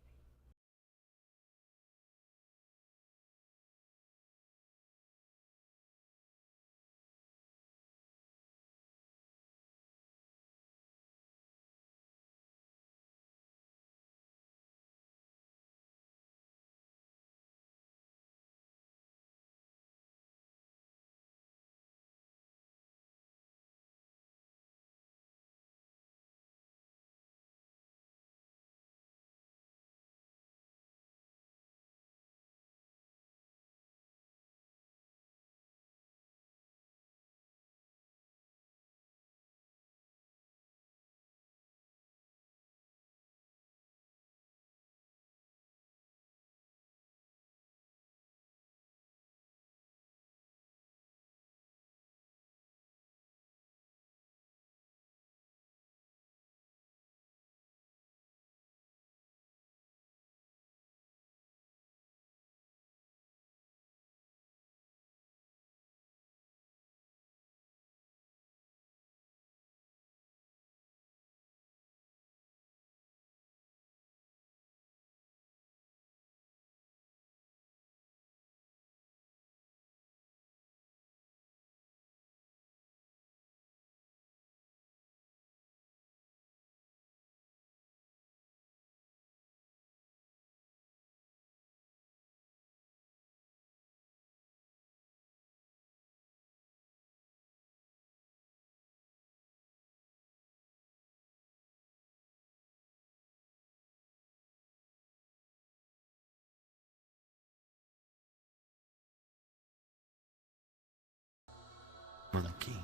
Monkey.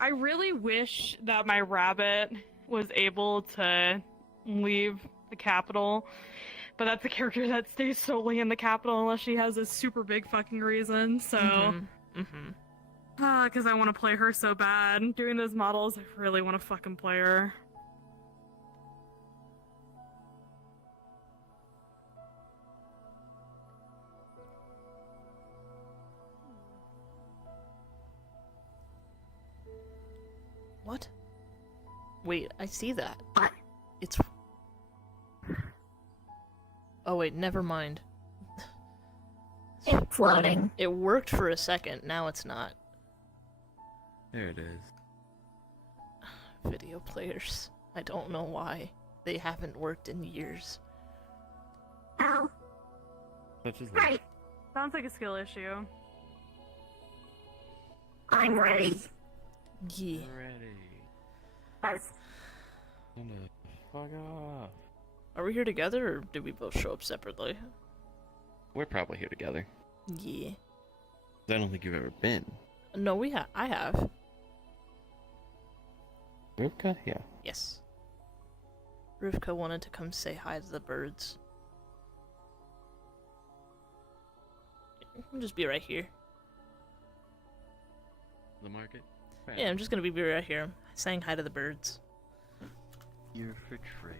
I really wish that my rabbit was able to leave the capital, but that's a character that stays solely in the capital unless she has a super big fucking reason, so... Because I want to play her so bad. Doing those models, I really want to fucking play her. What? Wait, I see that. It's... Oh wait, never mind. It's floating. It worked for a second, now it's not. There it is. Video players. I don't know why. They haven't worked in years. Ow. Such as Right. Sounds like a skill issue. I'm ready. Yeah. Ready. Yes. Fuck off. Are we here together, or did we both show up separately? We're probably here together. Yeah. I don't think you've ever been. No, I have. Rivka? Yeah. Yes. Rivka wanted to come say hi to the birds. I'll just be right here. The market? Right. Yeah, I'm just gonna be right here, saying hi to the birds. Here for trade.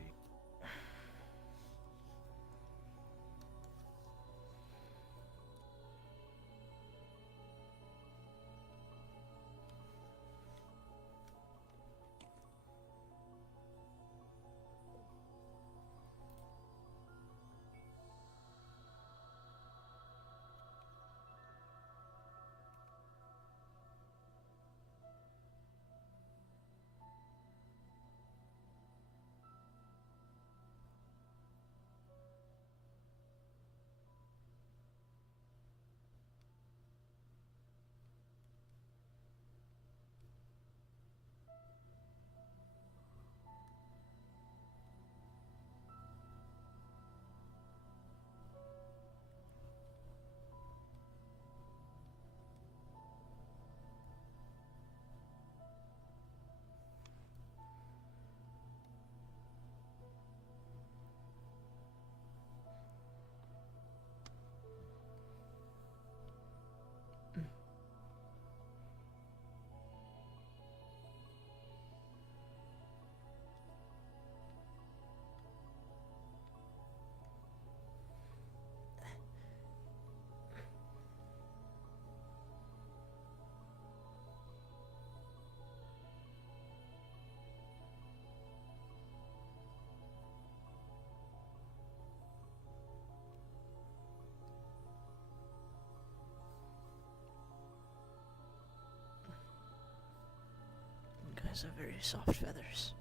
You guys have very soft feathers.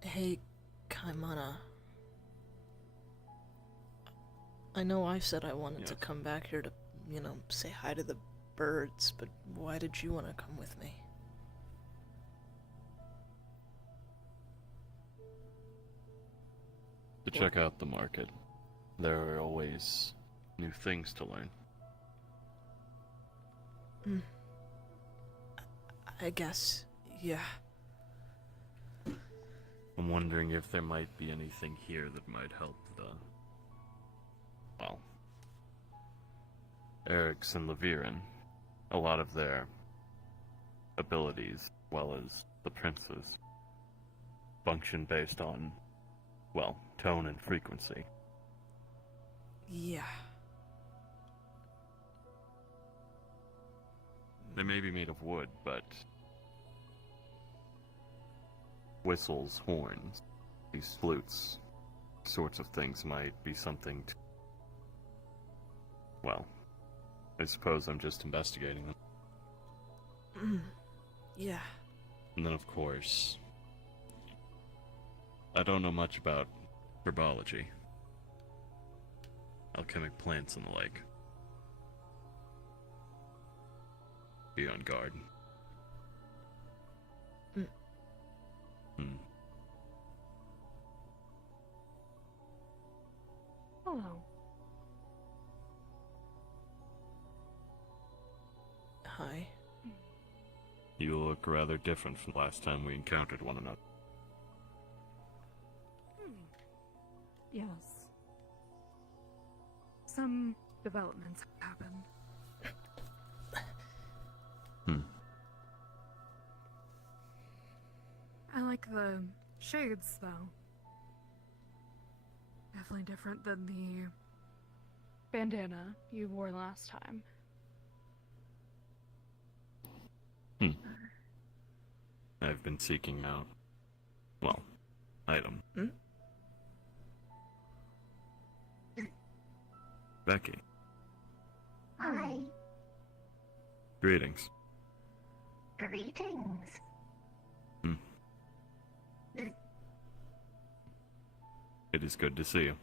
Hey, Kaimana. I know I said I wanted to come back here to, say hi to the birds, but why did you want to come with me? To check out the market. There are always new things to learn. I guess, yeah. I'm wondering if there might be anything here that might help Eric's and Levirin. A lot of their abilities, as well as the prince's, function based on, tone and frequency. Yeah. They may be made of wood, but whistles, horns, these flutes, sorts of things might be something to well, I suppose I'm just investigating them. Yeah. And then, of course, I don't know much about herbology, alchemic plants and the like. Be on guard. Hello. Hi. You look rather different from last time we encountered one another. Yes. Some developments happened. I like the shades, though. Definitely different than the bandana you wore last time. I've been seeking out, well, item. Becky. Hi. Greetings. Greetings. It is good to see you.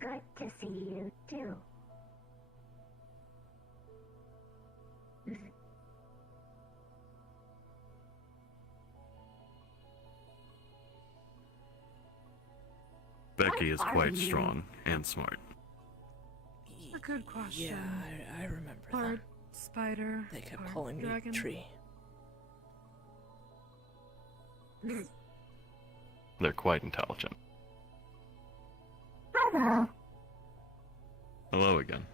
Good to see you too. Becky is quite strong and smart. A good question. Yeah, I remember Part that. spider. They kept part calling me dragon. Tree. They're quite intelligent. Hello. Hello again.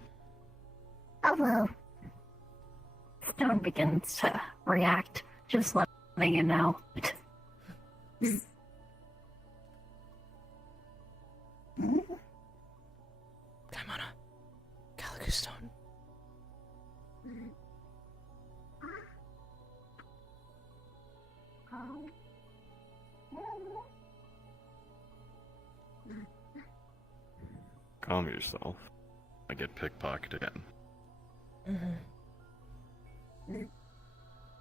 Hello. Stone begins to react, just letting you know. Come on, Calico Stone. Calm yourself. I get pickpocketed again.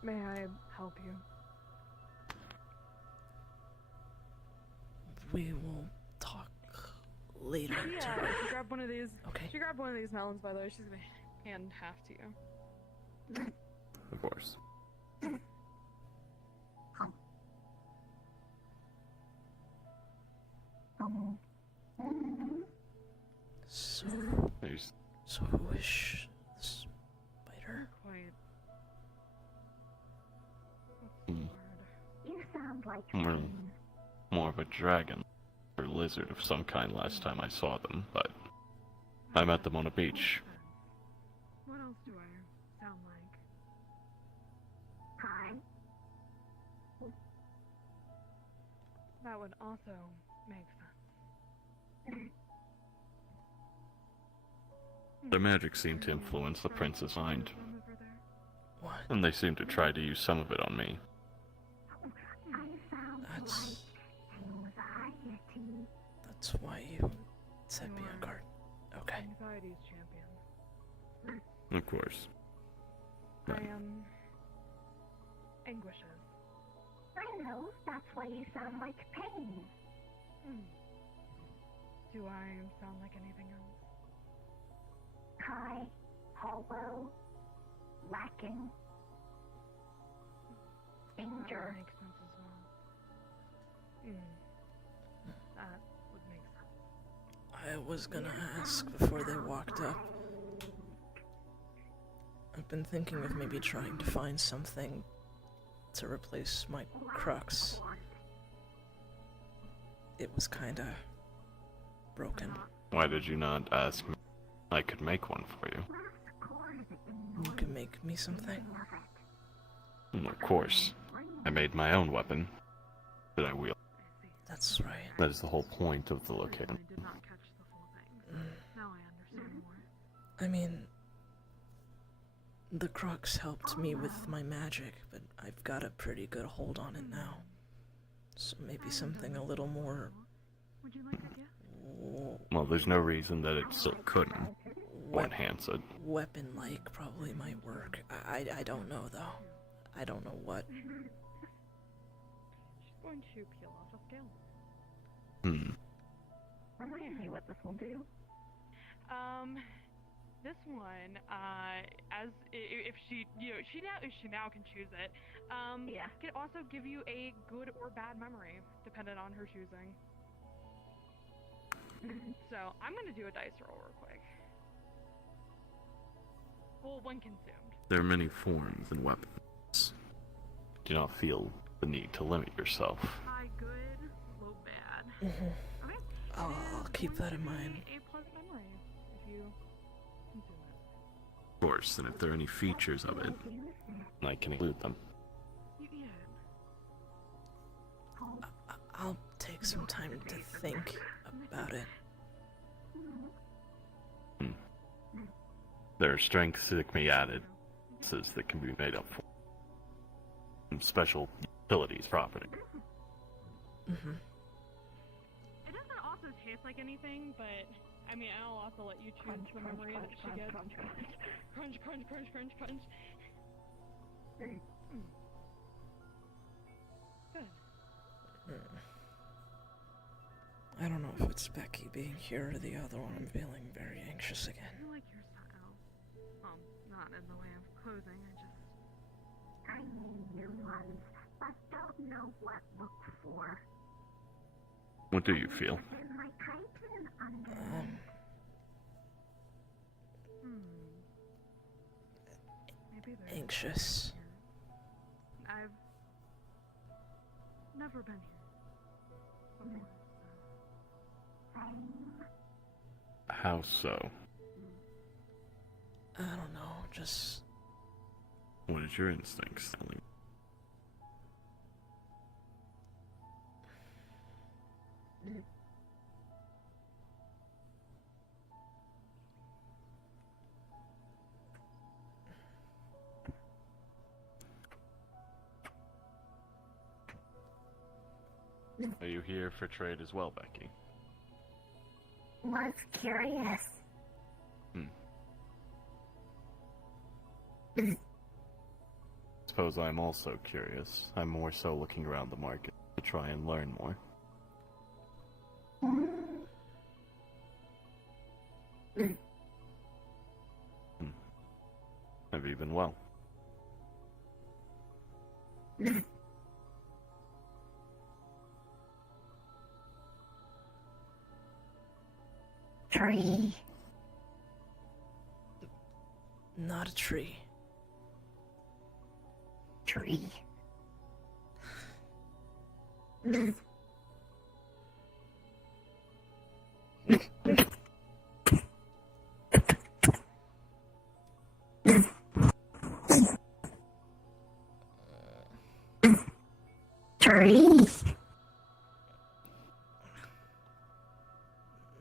May I help you? We will talk later. Yeah, she grabbed one of these. Okay. She grabbed one of these melons, by the way. She's gonna hand half to you. Of course. So, There's who is the spider? Quite. You sound like more of a dragon or lizard of some kind last time I saw them, but I met them on a beach. What else do I sound like? Hi. That would also make sense. Their magic seemed to influence the prince's mind, What? and they seemed to try to use some of it on me. That's Anxiety. that's why you set me on guard. Okay. Anxiety's champion. Of course. I am anguishes. I know, that's why you sound like pain. Do I sound like anything else? High, hollow, lacking. That Danger. makes sense as well. That would make sense. I was gonna ask before they walked up. I've been thinking of maybe trying to find something to replace my crux. It was kinda broken. Why did you not ask me? I could make one for you. You can make me something? Of course. I made my own weapon that I wield. That's right. That is the whole point of the location. I did not catch the full thing. Now I understand more. I mean, the crux helped me with my magic, but I've got a pretty good hold on it now. So maybe something a little more... Would you like a gift? Well, there's no reason that it still couldn't. enhance it. Weapon-like probably might work. I don't know, though. I don't know what. She's going to peel off a scale. I'm gonna see what this will do. This one, if she now can choose it, Yeah. can also give you a good or bad memory, dependent on her choosing. So, I'm gonna do a dice roll real quick. Well, one consumed. There are many forms and weapons. Do not feel the need to limit yourself. High good, low bad. Okay. I'll keep that in mind. A pleasant memory, if you consume it. Of course, and if there are any features of it, I can include them. Yeah. I'll take some time to think about it. There are strengths that can be added, that can be made up for. Special utilities property. It doesn't also taste like anything, but I mean, I'll also let you choose the memory that she gets. Crunch, crunch, crunch, crunch, crunch. Good. I don't know if it's Becky being here or the other one. I'm feeling very anxious again. I like your style. Not in the way of clothing, I need new ones, but don't know what to look for. What do you feel? In my types and under. Maybe there's Anxious. I've never been here before. How so? I don't know, just... What is your instincts telling? Are you here for trade as well, Becky? Was curious. Suppose I'm also curious. I'm more so looking around the market to try and learn more. Have you been well? Tree. Not a tree. Tree. Tree.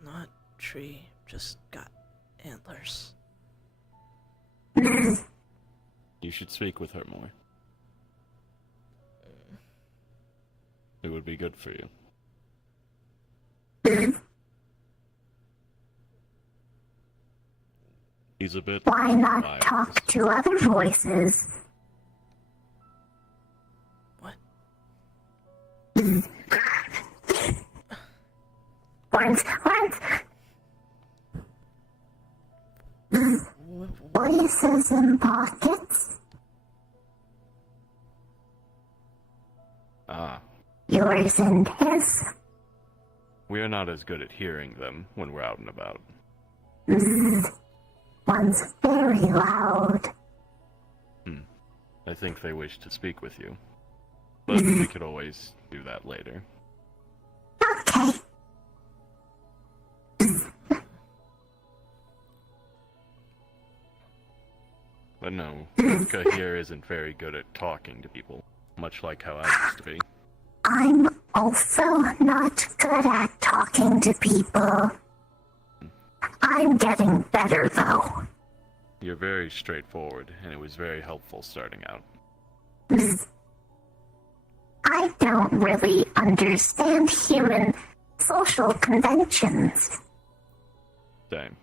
Not tree, just got antlers. You should speak with her more. It would be good for you. He's a bit... Why not wild. talk to other voices? What? Once. Voices in pockets. Ah. Yours and his. We are not as good at hearing them when we're out and about. One's very loud. I think they wish to speak with you. But we could always do that later. Okay. But no, Luca here isn't very good at talking to people, much like how I used to be. I'm also not good at talking to people. I'm getting better, though. You're very straightforward, and it was very helpful starting out. I don't really understand human social conventions. Same.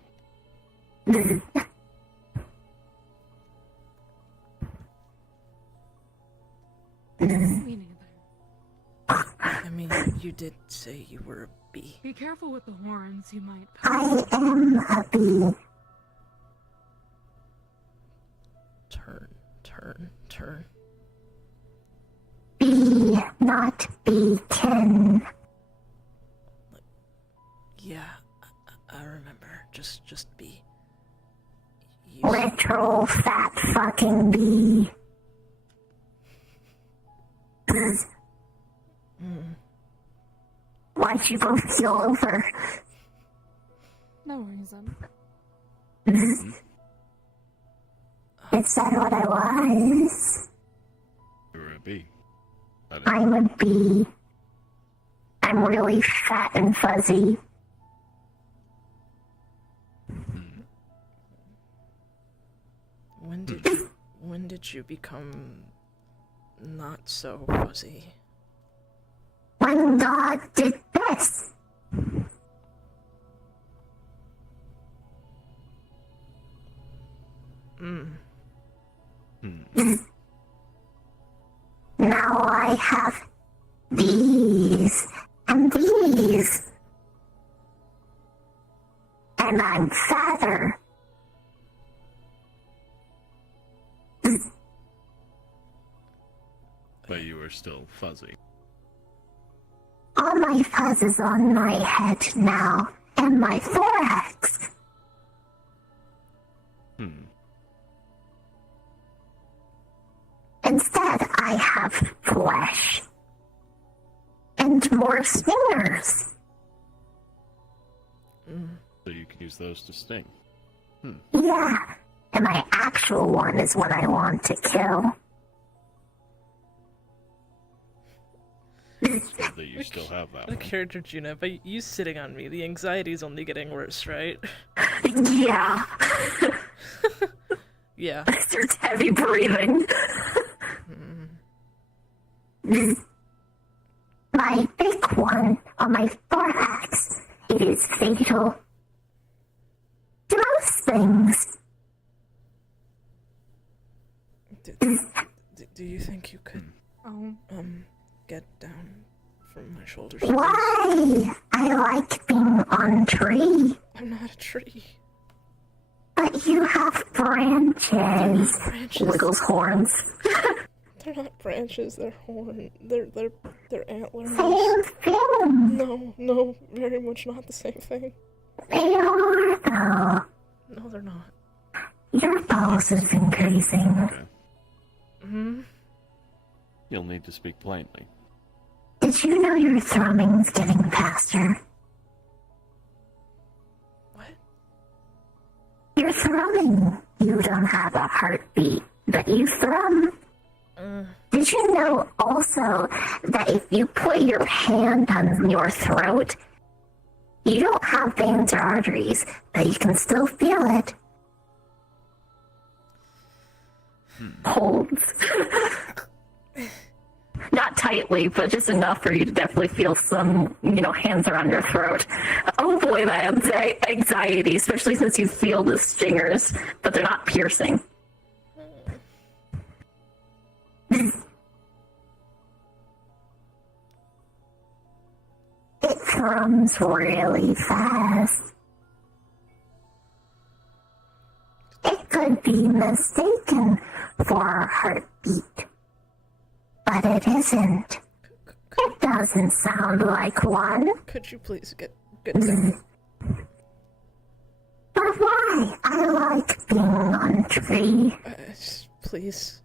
Me neither. I mean, you did say you were a bee. Be careful with the horns, you might. I am a bee. Turn. Bee, not B10. Yeah, I remember. Just bee. Literal fat fucking bee. Why'd you both keel over? No reason. Is that what I was? You were a bee. I'm a bee. I'm really fat and fuzzy. When did you become not so fuzzy? When God did this. Now I have these and these. And I'm fatter. But you were still fuzzy. All my fuzz is on my head now, and my thorax. Instead, I have flesh. And more stingers. So you can use those to sting. Yeah, and my actual one is what I want to kill. So that you still have that The one. character Juna, but you sitting on me, the anxiety's only getting worse, right? Yeah. Yeah. Starts heavy breathing. My big one on my thorax is fatal to most things. Do you think you could, Oh. get down from my shoulders? Why? I like being on tree. I'm not a tree. But you have branches. Branches. Wiggles horns. They're not branches, they're horn. They're antlers. Same thing. No, very much not the same thing. They are, though. No, they're not. Your pulse is increasing. Okay. You'll need to speak plainly. Did you know your thrumming's getting faster? What? You're thrumming. You don't have a heartbeat, but you thrum. Did you know also that if you put your hand on your throat, you don't have veins or arteries, but you can still feel it? Holds. Not tightly, but just enough for you to definitely feel some, hands around your throat. Oh boy, that anxiety, especially since you feel the stingers, but they're not piercing. It thrums really fast. It could be mistaken for a heartbeat, but it isn't. It doesn't sound like one. Could you please get down? But why? I like being on tree. Please.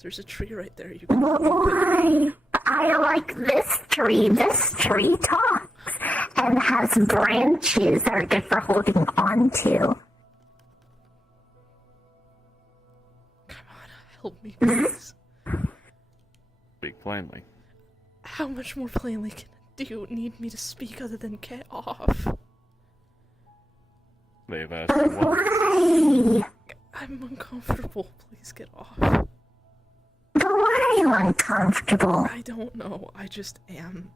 There's a tree right there. You But can. why? I like this tree. This tree talks and has branches that are good for holding on to. Help me, please. Speak plainly. How much more plainly do you need me to speak other than get off? They've asked But you what. why? I'm uncomfortable. Please get off. But why are you uncomfortable? I don't know. I just am.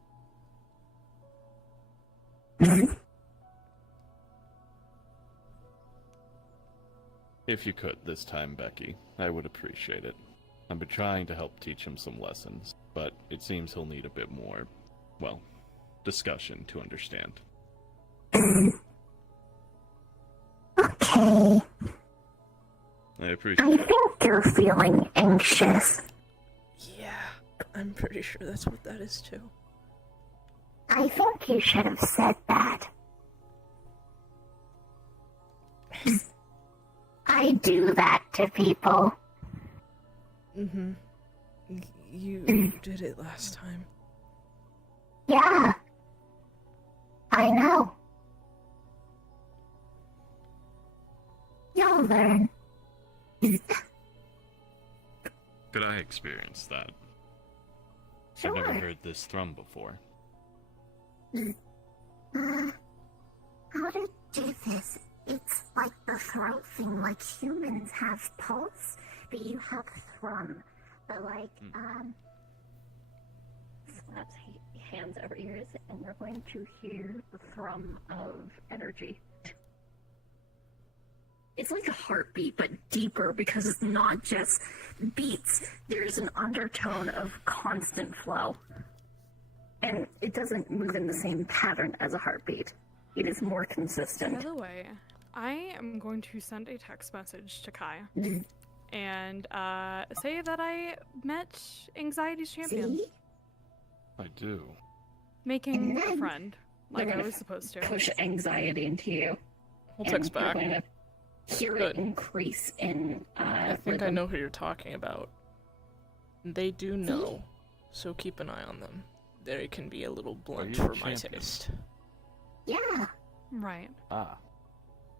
If you could this time, Becky, I would appreciate it. I've been trying to help teach him some lessons, but it seems he'll need a bit more, well, discussion to understand. Okay. I appreciate I it. think you're feeling anxious. Yeah, I'm pretty sure that's what that is too. I think you should have said that. I do that to people. Mm-hmm. You did it last time. Yeah. I know. You'll learn. Could I experience that? Sure. I've never heard this thrum before. How to do this? It's like the throat thing, like humans have pulse, but you have thrum. But like, slaps hands over ears, and we're going to hear the thrum of energy. It's like a heartbeat, but deeper, because it's not just beats. There's an undertone of constant flow. And it doesn't move in the same pattern as a heartbeat. It is more consistent. By the way, I am going to send a text message to Kai and say that I met Anxiety's champion. See? I do. Making a friend, like I was supposed to. Push anxiety into you. We'll text back. We're going to hear it increase in I think I know who you're talking about. They do know, so keep an eye on them. They can be a little blunt you a for my champion? taste. Yeah, Right. Ah.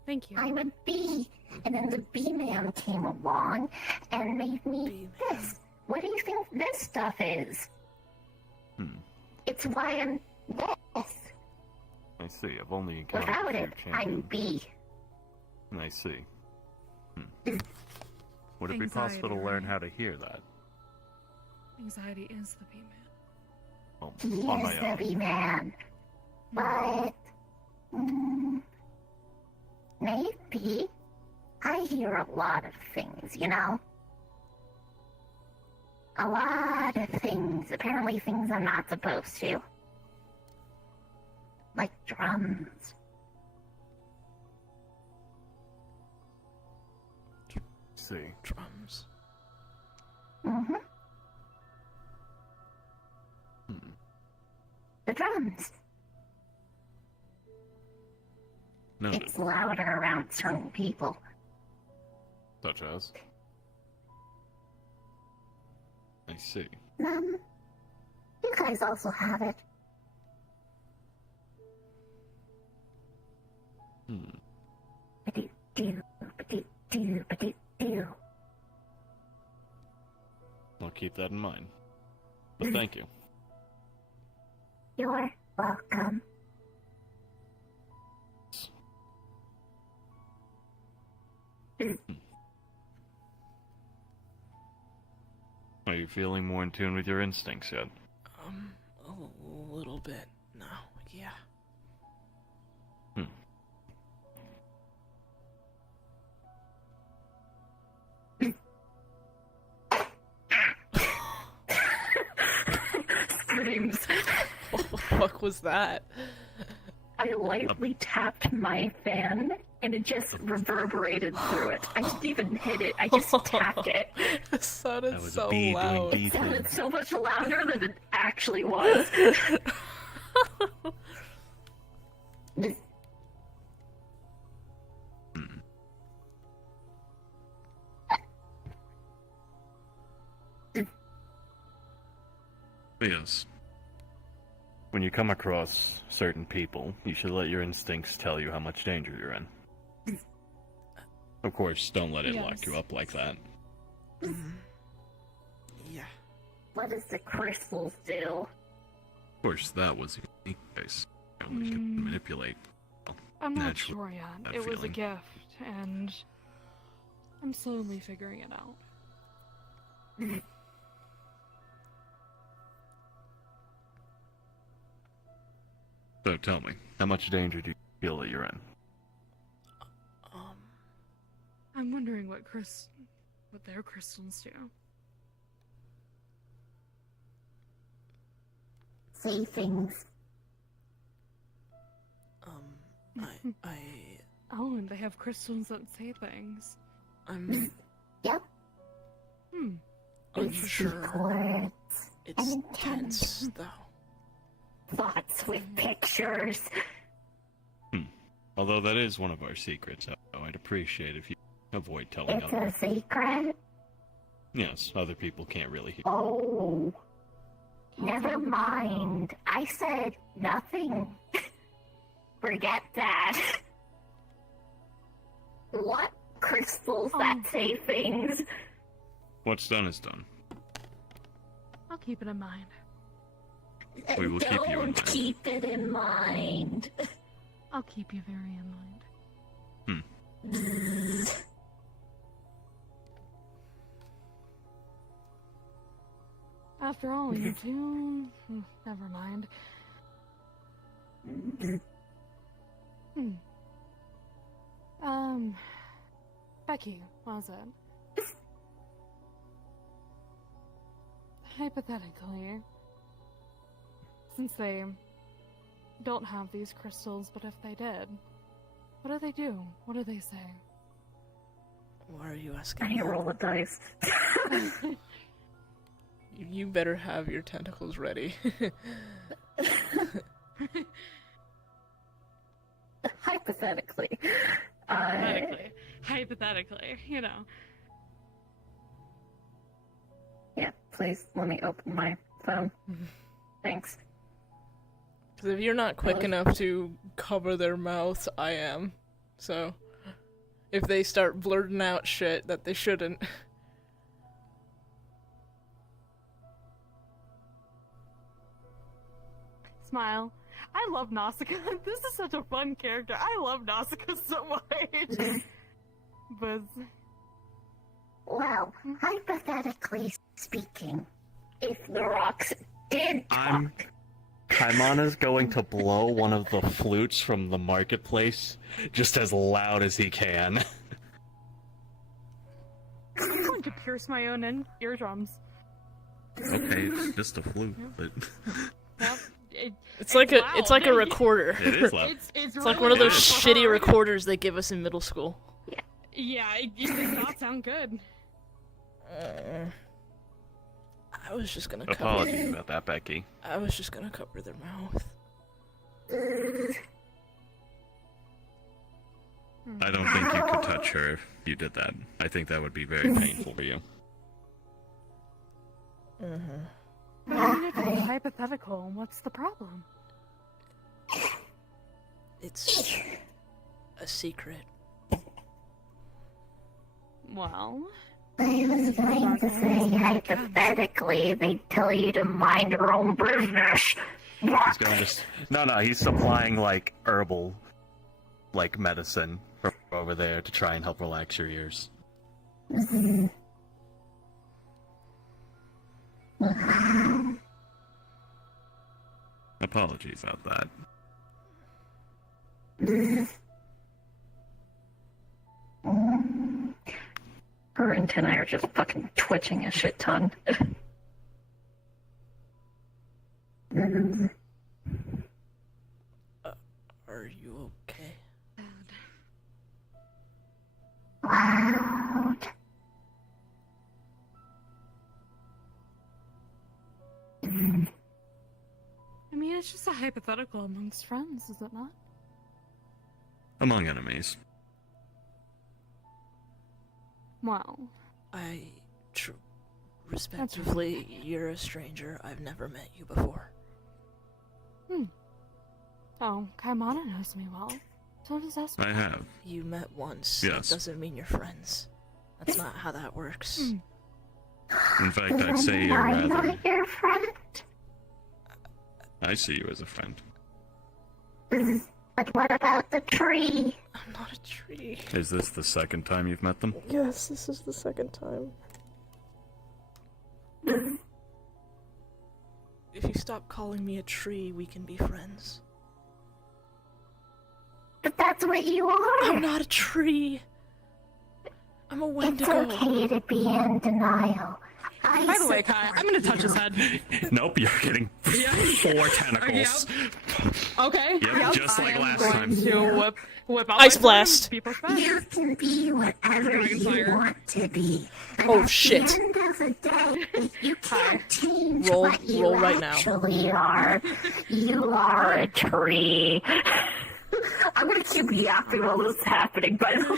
Thank you. I'm a bee. And then the bee man came along and made me this. What do you think this stuff is? It's why I'm this. I see. I've only encountered Without a few it, I'm champions. bee. I see. Would it be possible to Anxiety, learn right? how to hear that? Anxiety is the bee man. Well, He on is my the own. bee man. But maybe I hear a lot of things, you know? A lot of things. Apparently things I'm not supposed to. Like drums. See. Drums. Mm-hmm. The drums. Noted. It's louder around certain people. Such as? I see. You guys also have it. Ba-do-do, ba-do-do, ba-do-do. I'll keep that in mind. But thank you. You're welcome. Are you feeling more in tune with your instincts yet? A little bit now, yeah. Screams. What the fuck was that? I lightly tapped my fan, and it just reverberated through it. I didn't even hit it, I just tapped it. It sounded That was so a bee loud. doing bee It sounded things. so much louder than it actually was. Yes. When you come across certain people, you should let your instincts tell you how much danger you're in. Of course, don't let it lock Yes. you up like that. Yeah. What does the crystals do? Of course, that was a unique case. Only can manipulate. I'm not Naturally, sure yet. that It was a feeling. gift, and I'm slowly figuring it out. So tell me, how much danger do you feel that you're in? I'm wondering wondering what their crystals do. Say things. Oh, and they have crystals that say things. Yep. I'm It's sure words. it's and tense, though. Thoughts with pictures. Although that is one of our secrets, I'd appreciate if you avoid telling It's others. a secret. Yes, other people can't really hear. Oh. Never mind. I said nothing. Forget that. What crystals that say things? What's done is done. I'll keep it in mind. We will keep you in Don't mind. keep it in mind. I'll keep you very in mind. After all, you two... Never mind. Becky, what was it? Hypothetically, since they don't have these crystals, but if they did, what do they do? What do they say? Why are you I asking? need to roll the dice. You better have your tentacles ready. Hypothetically. Hypothetically, you know. Yeah, please let me open my phone. Thanks. Because if you're not quick enough to cover their mouths, I am. So, if they start blurting out shit that they shouldn't. Smile. I love Nausicaa. This is such a fun character. I love Nausicaa so much. But... Well, hypothetically speaking, if the rocks did talk... Kaimana's going to blow one of the flutes from the marketplace just as loud as he can. I'm going to pierce my own eardrums. Okay, it's just a flute, but... Yep. It's like a recorder. It is loud. It's like one of those shitty recorders they give us in middle school. Yeah, it does not sound good. I was just gonna cover. Apologies about that, Becky. I was just gonna cover their mouth. I don't think you could touch her if you did that. I think that would be very painful for you. I mean, if it's hypothetical, what's the problem? It's a secret. Well... I was going to say, hypothetically, they tell you to mind your own business. He's going to... No, he's supplying, like, herbal, like, medicine from over there to try and help relax your ears. Apologies about that. Current and I are just fucking twitching a shit ton. Are you okay? Loud. I mean, it's just a hypothetical amongst friends, is it not? Among enemies. Well... Respectively, you're a stranger. I've never met you before. Oh, Kaimana knows me well. So does Esper. I have. You met once. Yes. That doesn't mean you're friends. That's not how that works. In fact, I'd say you're I'm rather... not your friend. I see you as a friend. But what about the tree? I'm not a tree. Is this the second time you've met them? Yes, this is the second time. If you stop calling me a tree, we can be friends. But that's what you are. I'm not a tree. I'm a Wendigo. It's okay to be in denial. By the way, Kai, I'm gonna touch his head. Nope, you're getting 4 tentacles. Okay. Yep, just like last time. To whip out Ice my blast. Be professional. You can be whatever you want to be. But Oh, at shit. the end of the day, you can't change Roll- what you roll right now. actually are. You are a tree. I'm gonna keep yapping while this is happening, by the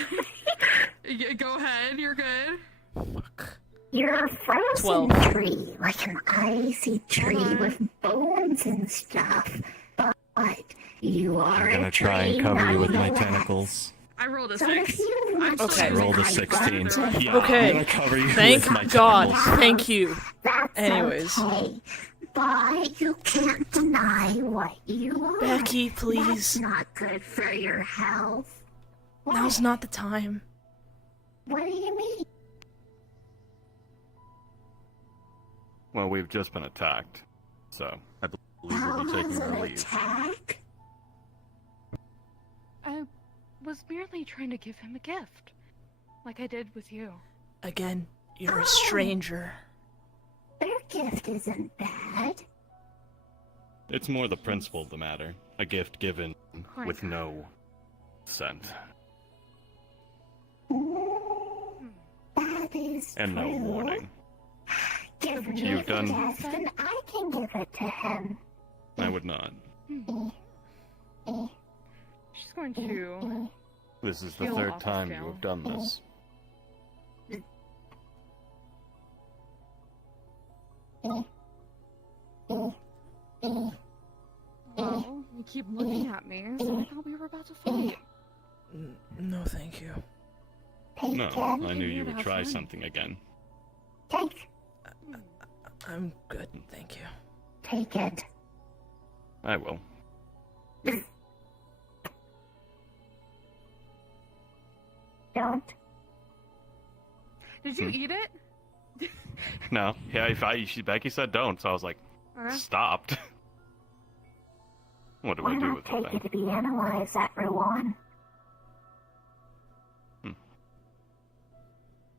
way. Go ahead, you're good. Fuck. You're a frozen 12. tree, like an icy tree with bones and stuff. But you are I'm gonna a try and tree cover you with my nonetheless. tentacles. I rolled a So 6. if you want Okay. to Rolled a be 16. like Yeah, Okay. I'm gonna cover you Thank with my God. tentacles. Thank you. That's Anyways. okay. But you can't deny what you are. Becky, That's please. not good for your health. Now's not the time. What do you mean? Well, we've just been attacked, so I believe we'll How be taking was our an leave. attack? I was merely trying to give him a gift. Like I did with you. Again, you're a stranger. Their gift isn't bad. It's more the principle of the matter. A gift given Quite. with no scent. That is And no true. warning. Give me You've the done- gift and I can give it to him. I would not. She's going to. This is the Feel third off time scale. you have done this. Well, you keep looking at me, so I thought we were about to fight. No, thank you. Take No, it. I knew you Here to would have try fun. something again. Take. I'm good, thank you. Take it. I will. Don't. Did you eat it? No, yeah, Becky said don't, so I was like, Okay. stopped. What do Why I do not with it take it then? to be analyzed at Rouen?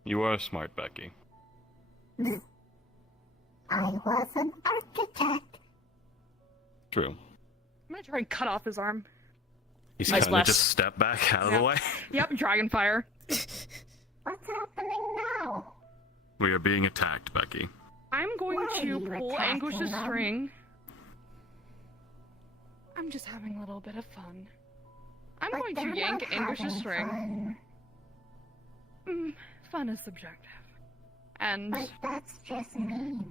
You are smart, Becky. I was an architect. True. I'm gonna try and cut off his arm. He's Ice kind of blast. just step back out of the Yeah. way. Yep, dragon fire. What's happening now? We are being attacked, Becky. I'm going Why are to you pull attacking Anguish's them? string. I'm just having a little bit of fun. I'm But going they're to yank not Anguish's having string. fun. Fun is subjective. And But that's just mean.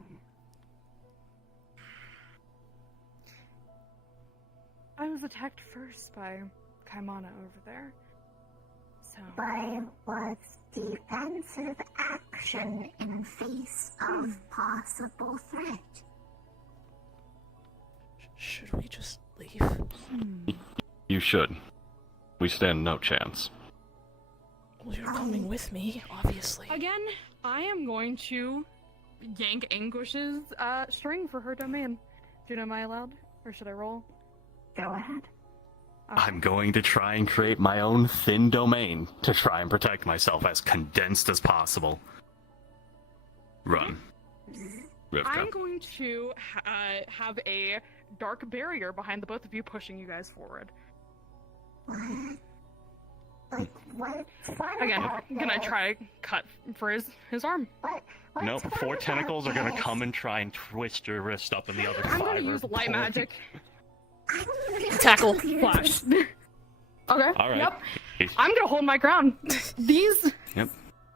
I was attacked first by Kaimana over there. So. But it was defensive action in face of possible threat. Should we just leave? You should. We stand no chance. Well, you're coming with me, obviously. again, I am going to yank Anguish's string for her domain. Dude, am I allowed? Or should I roll? Go ahead. I'm going to try and create my own thin domain to try and protect myself as condensed as possible. Run. Rivka. I'm going to have a dark barrier behind the both of you, pushing you guys forward. What? Like, what's fun Again, about I'm gonna this? try cut for his arm. What's Nope, fun 4 about tentacles are gonna this? come and try and twist your wrist up in the other I'm 5. gonna or use light pull- magic. I'm really Tackle. Flash. Okay. Alright. Yep. I'm gonna hold my ground. These. Yep.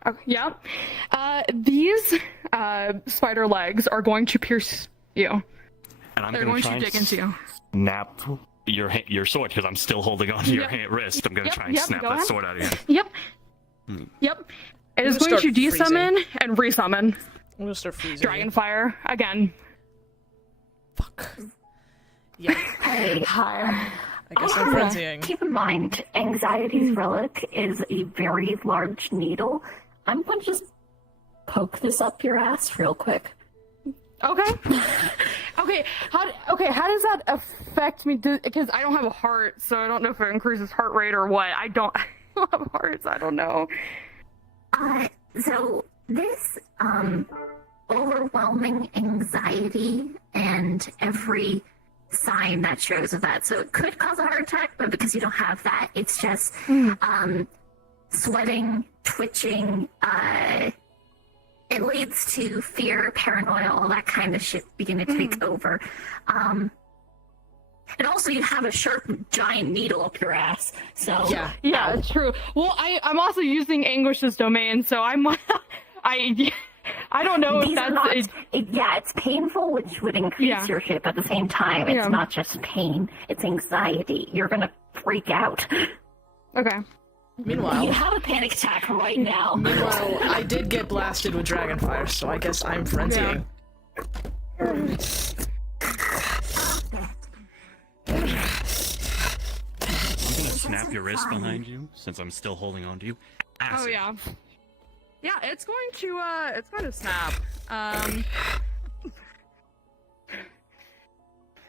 Okay, yep. These spider legs are going to pierce you. And I'm They're gonna going try to and dig into you. snap your sword because I'm still holding on to your Yep. wrist. I'm gonna Yep, try and yep, snap go that ahead. sword out of you. Yep. Hmm. Yep. It is gonna going to start freezing. desummon and resummon. I'm gonna start freezing. Dragon fire again. Fuck. Yeah. Hey, I guess I'm frenzying. keep in mind, Anxiety's relic is a very large needle. I'm going to just poke this up your ass real quick. Okay. Okay. How does that affect me? Because I don't have a heart, so I don't know if it increases heart rate or what. I don't have a heart, so I don't know. So this, overwhelming anxiety and every sign that shows of that. So it could cause a heart attack, but because you don't have that, it's just, sweating, twitching, it leads to fear, paranoia, all that kind of shit begin to take over. And also you have a sharp, giant needle up your ass, so... Yeah, it's true. Well, I'm also using Anguish's domain, so I don't know if that's... it's painful, which would increase your shit, but at the same time, it's not just pain, it's anxiety. You're gonna freak out. Okay. Meanwhile... You have a panic attack right now. Meanwhile, I did get blasted with Dragonfire, so I guess I'm frenzying. I'm gonna snap your wrist behind you, since I'm still holding on to you. Acid. Oh yeah. Yeah, it's going to snap.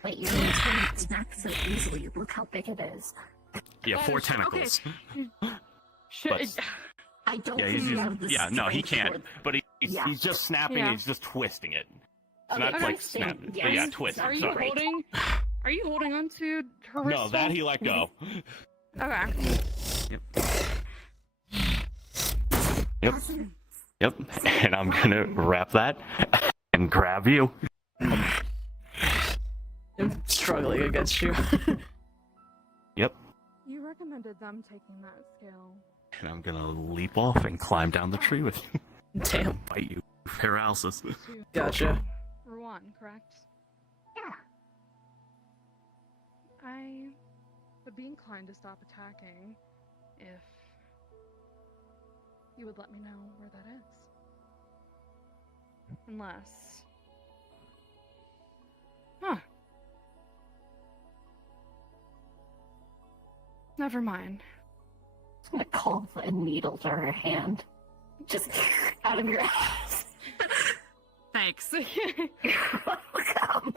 Wait, you're going to snap so easily. Look how big it is. Yeah, 4 tentacles. Should I don't yeah, think you have the no, he strength can't. for it. But he's just snapping and he's just twisting it. It's Okay, not like snapping. But yeah, twisting. Are you Sorry. holding on to her wrist? No, that he let go. Okay. Yep. And I'm gonna wrap that and grab you. I'm struggling against you. Yep. You recommended them taking that skill. And I'm gonna leap off and climb down the tree with you. Damn. Bite you. Paralysis. Gotcha. For one, correct? Yeah. I would be inclined to stop attacking if you would let me know where that is. Unless... Huh. Never mind. I'm gonna call a needle to her hand. Just out of your ass. Thanks. You're welcome.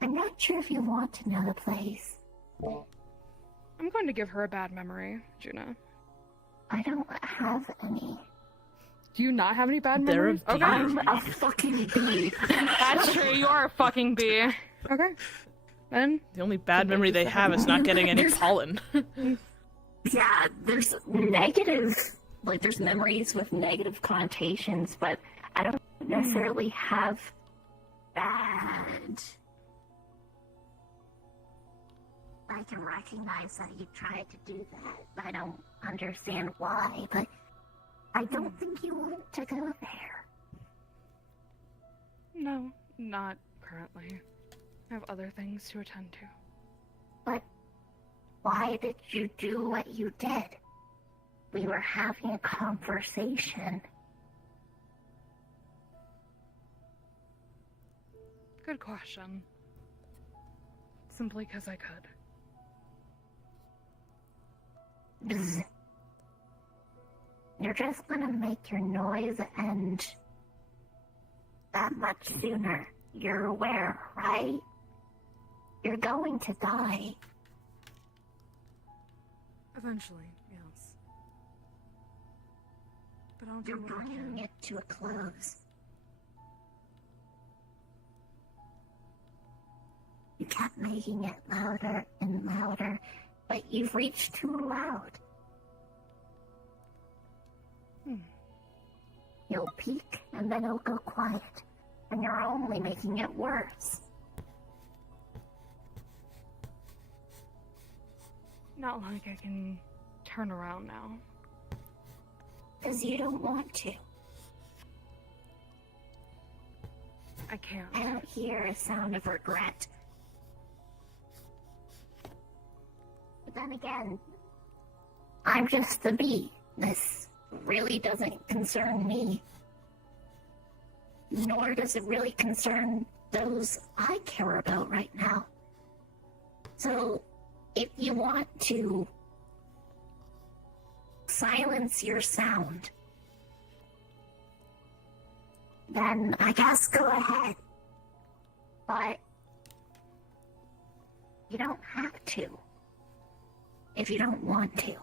I'm not sure if you want to know the place. I'm going to give her a bad memory, Juna. I don't have any. Do you not have any bad memories? Okay. I'm a fucking bee. That's true, you are a fucking bee. Okay. Then the only bad memory they have is not getting any pollen. Yeah, there's negative, like there's memories with negative connotations, but I don't necessarily have bad. I can recognize that you tried to do that. I don't understand why, but I don't think you want to go there. No, not currently. I have other things to attend to. But why did you do what you did? We were having a conversation. Good question. Simply because I could. Bzz. You're just gonna make your noise end that much sooner. You're aware, right? You're going to die. Eventually, yes. But I'll do You're what I bringing can. it to a close. You kept making it louder and louder, but you've reached too loud. You'll peak, and then it'll go quiet, and you're only making it worse. Not like I can turn around now. 'Cause you don't want to. I can't. I don't hear a sound of regret. But then again, I'm just the bee. This really doesn't concern me. Nor does it really concern those I care about right now. So, if you want to silence your sound, then I guess go ahead. But you don't have to. if you don't want to.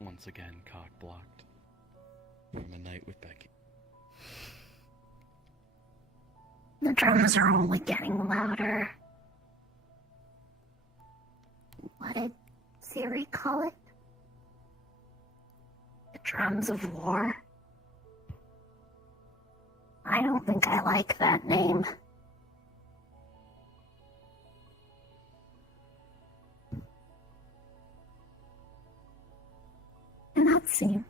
Once again, cock blocked from a night with Becky. The drums are only getting louder. What did Siri call it? The drums of war? I don't think I like that name. And that scene.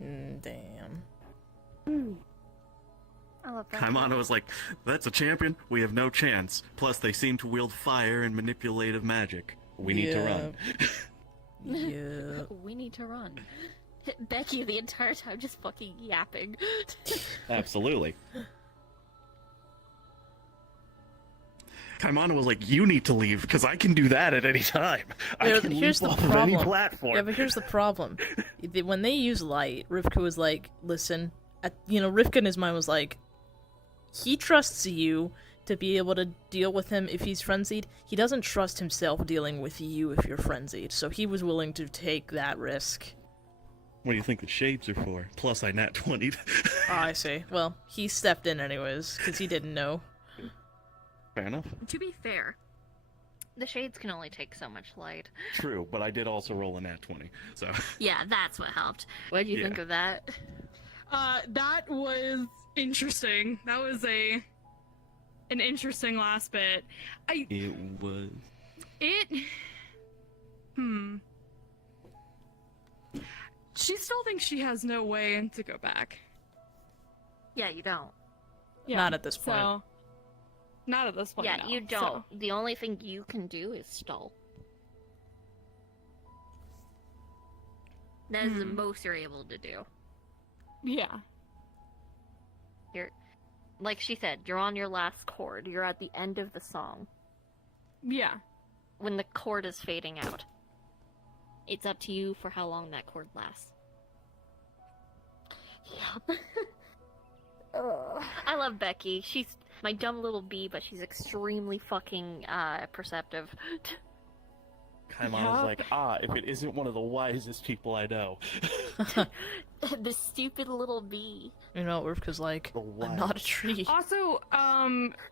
Damn. I love that. Kaimana was like, that's a champion? We have no chance. Plus, they seem to wield fire and manipulative magic. We need to run. Yeah. We need to run. Becky the entire time just fucking yapping. Absolutely. Kaimana was like, you need to leave, because I can do that at any time. I can leap off of any platform. Yeah, but here's the problem. When they use light, Rivka was like, listen, Rivka in his mind was like, he trusts you to be able to deal with him if he's frenzied. He doesn't trust himself dealing with you if you're frenzied, so he was willing to take that risk. What do you think the shades are for? Plus, I nat 20'd. Oh, I see. Well, he stepped in anyways, because he didn't know. Fair enough. To be fair, the shades can only take so much light. True, but I did also roll a nat 20, so... Yeah, that's what helped. What did you think of that? That was interesting. That was an interesting last bit. It was... She still thinks she has no way to go back. Yeah, you don't. Yeah, Not at this point. So, not at this point. Yeah, no, you don't. so. The only thing you can do is stall. That is the most you're able to do. Yeah. Like she said, you're on your last chord. You're at the end of the song. Yeah. When the chord is fading out. It's up to you for how long that chord lasts. Yeah. I love Becky. She's my dumb little bee, but she's extremely fucking perceptive. Kaimana's like, if it isn't one of the wisest people I know. The stupid little bee. You know, Rivka's like, I'm not a tree. Also,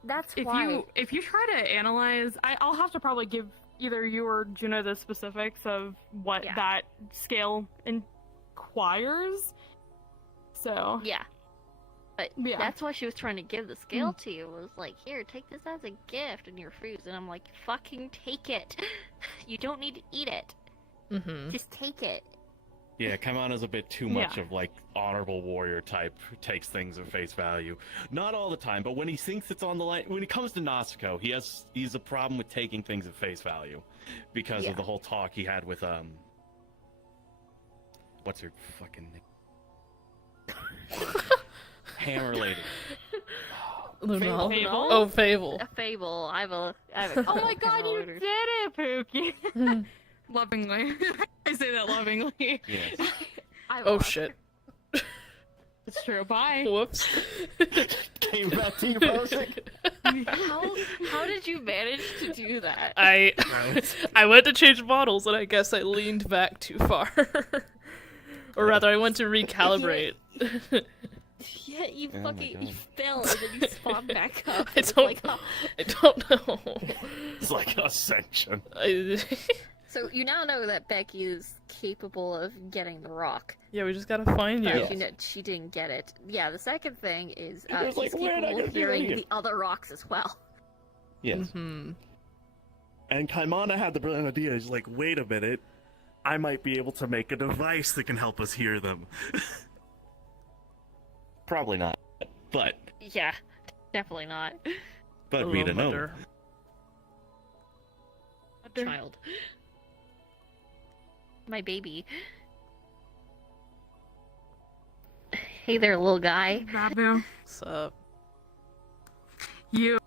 that's why if you try to analyze, I'll have to probably give either you or Juna the specifics of what that scale inquires. So yeah. But that's why she was trying to give the scale to you. It was like, here, take this as a gift and your foods. And I'm like, fucking take it. You don't need to eat it. Just take it. Yeah, Kaimana's a bit too much of, like, honorable warrior type, who takes things at face value. Not all the time, but when he thinks it's on the line, when it comes to Natsuko, he's a problem with taking things at face value. Because of the whole talk he had with, what's her fucking name? Hammer lady. Lunal. Fable? Oh, Fable. A Fable. I have a oh my god, you did it, Pookie! Lovingly. I say that lovingly. Yes. Oh shit. It's true. Bye. Whoops. Came back to you, Bosick. How did you manage to do that? I went to change models and I guess I leaned back too far. Or rather, I went to recalibrate. Yeah, you fucking you fell and then you spawned back up. I don't know. It's like Ascension. So you now know that Becky is capable of getting the rock. Yeah, we just gotta find you. You know, she didn't get it. Yeah, the second thing is was she's like, "Where'd I capable get of the hearing idea?" the other rocks as well. Yes. And Kaimana had the brilliant idea. He's like, wait a minute. I might be able to make a device that can help us hear them. Probably not. But Yeah, definitely not. But we don't know. Child. my baby. Hey there, little guy. Babu. What's up? You.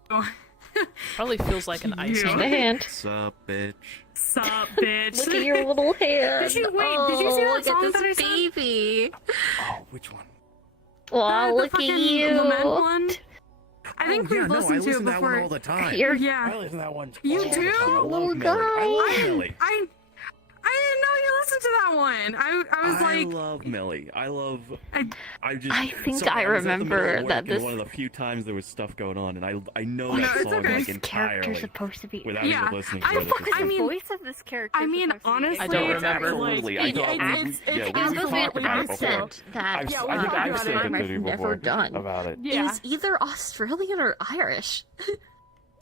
Probably feels like an ice The hand. hand. Sup, bitch. Sup, bitch. Look at your little hand. Did you see that look song at that I this sent? baby? Oh, which one? Wow, The look at fucking you. Lament one? I think we've listened I to listen it to that before. one all the time. You're- Yeah. I listen to that one. You all the do? time. I love Little Millie. guy. I love Millie. I didn't know you listened to that one. I was I like, love Millie. I just. I think sorry, I was at the remember middle of work that and this- one of the few times there was stuff going on, and I know Oh, no, that it's song okay. like This character's entirely supposed to be. without Yeah, even listening I to it. fuck- It's just I like- mean- The voice of this character. I mean, supposed to be honestly, I don't it's remember. Absolutely, I It's, don't. it's, Yeah, it's we absolutely talked about it before. accurate. that. Yeah, I we think talked I've about said it. it to I've you never before done. about it. Yeah. Is either Australian or Irish.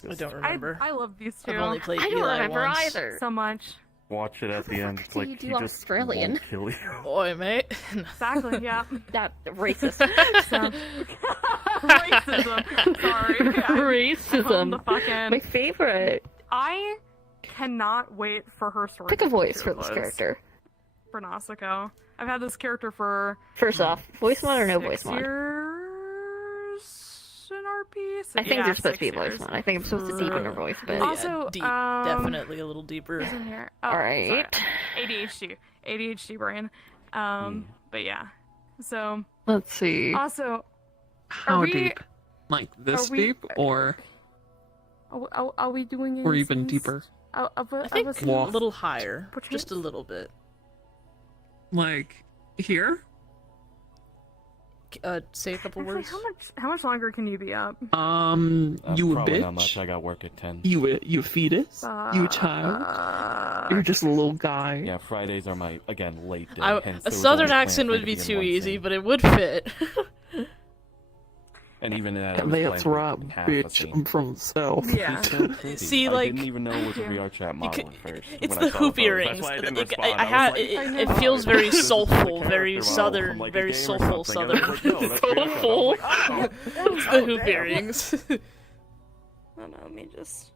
I don't remember. I love these two. I've only played I don't Eli remember once. either. so much. Watch it at the end. fuck It's do like you he do just Australian? won't kill you. Boy, mate. Exactly, yeah. That racist. So, racism. Sorry. Racism. The fucking... My favorite. I cannot wait for her story. Pick a voice to for this close. character. For Nausicaa. I've had this character for First off, voice mod or no 6 voice mod? years in RP. I think there's supposed to be a 6 voice years. mod. I think I'm supposed to deepen her voice, but Yeah, Also, deep, definitely a little deeper. in here. all right. Sorry. ADHD brain. But yeah. So Let's see. also, How we- deep? Like this we- deep, or are we doing or even anything deeper? I think a Well- little higher, Portraits? just a little bit. Like here? Say a couple Actually, words. how much longer can you be up? You a probably bitch. not much. I got work at 10. You a fetus? You a child? You're just a little guy. Yeah, Fridays are my again late day. A hence there was southern only planned accent for would it to be in too one easy, scene. but it would fit. And even that, I was That's playing right, in half a bitch. scene. I'm from the south. Yeah. She's so pretty. See, I like- didn't even know it was a VR chat model at first. It's when I the saw hoop photos. earrings. That's why I didn't Like, respond. I was had like, it oh, feels very this is the soulful, very character model southern, from, like, a very game or soulful something. And I southern. was like, no, that's VR chat. I was like, oh, It's the hoop earrings. Oh no, let me just.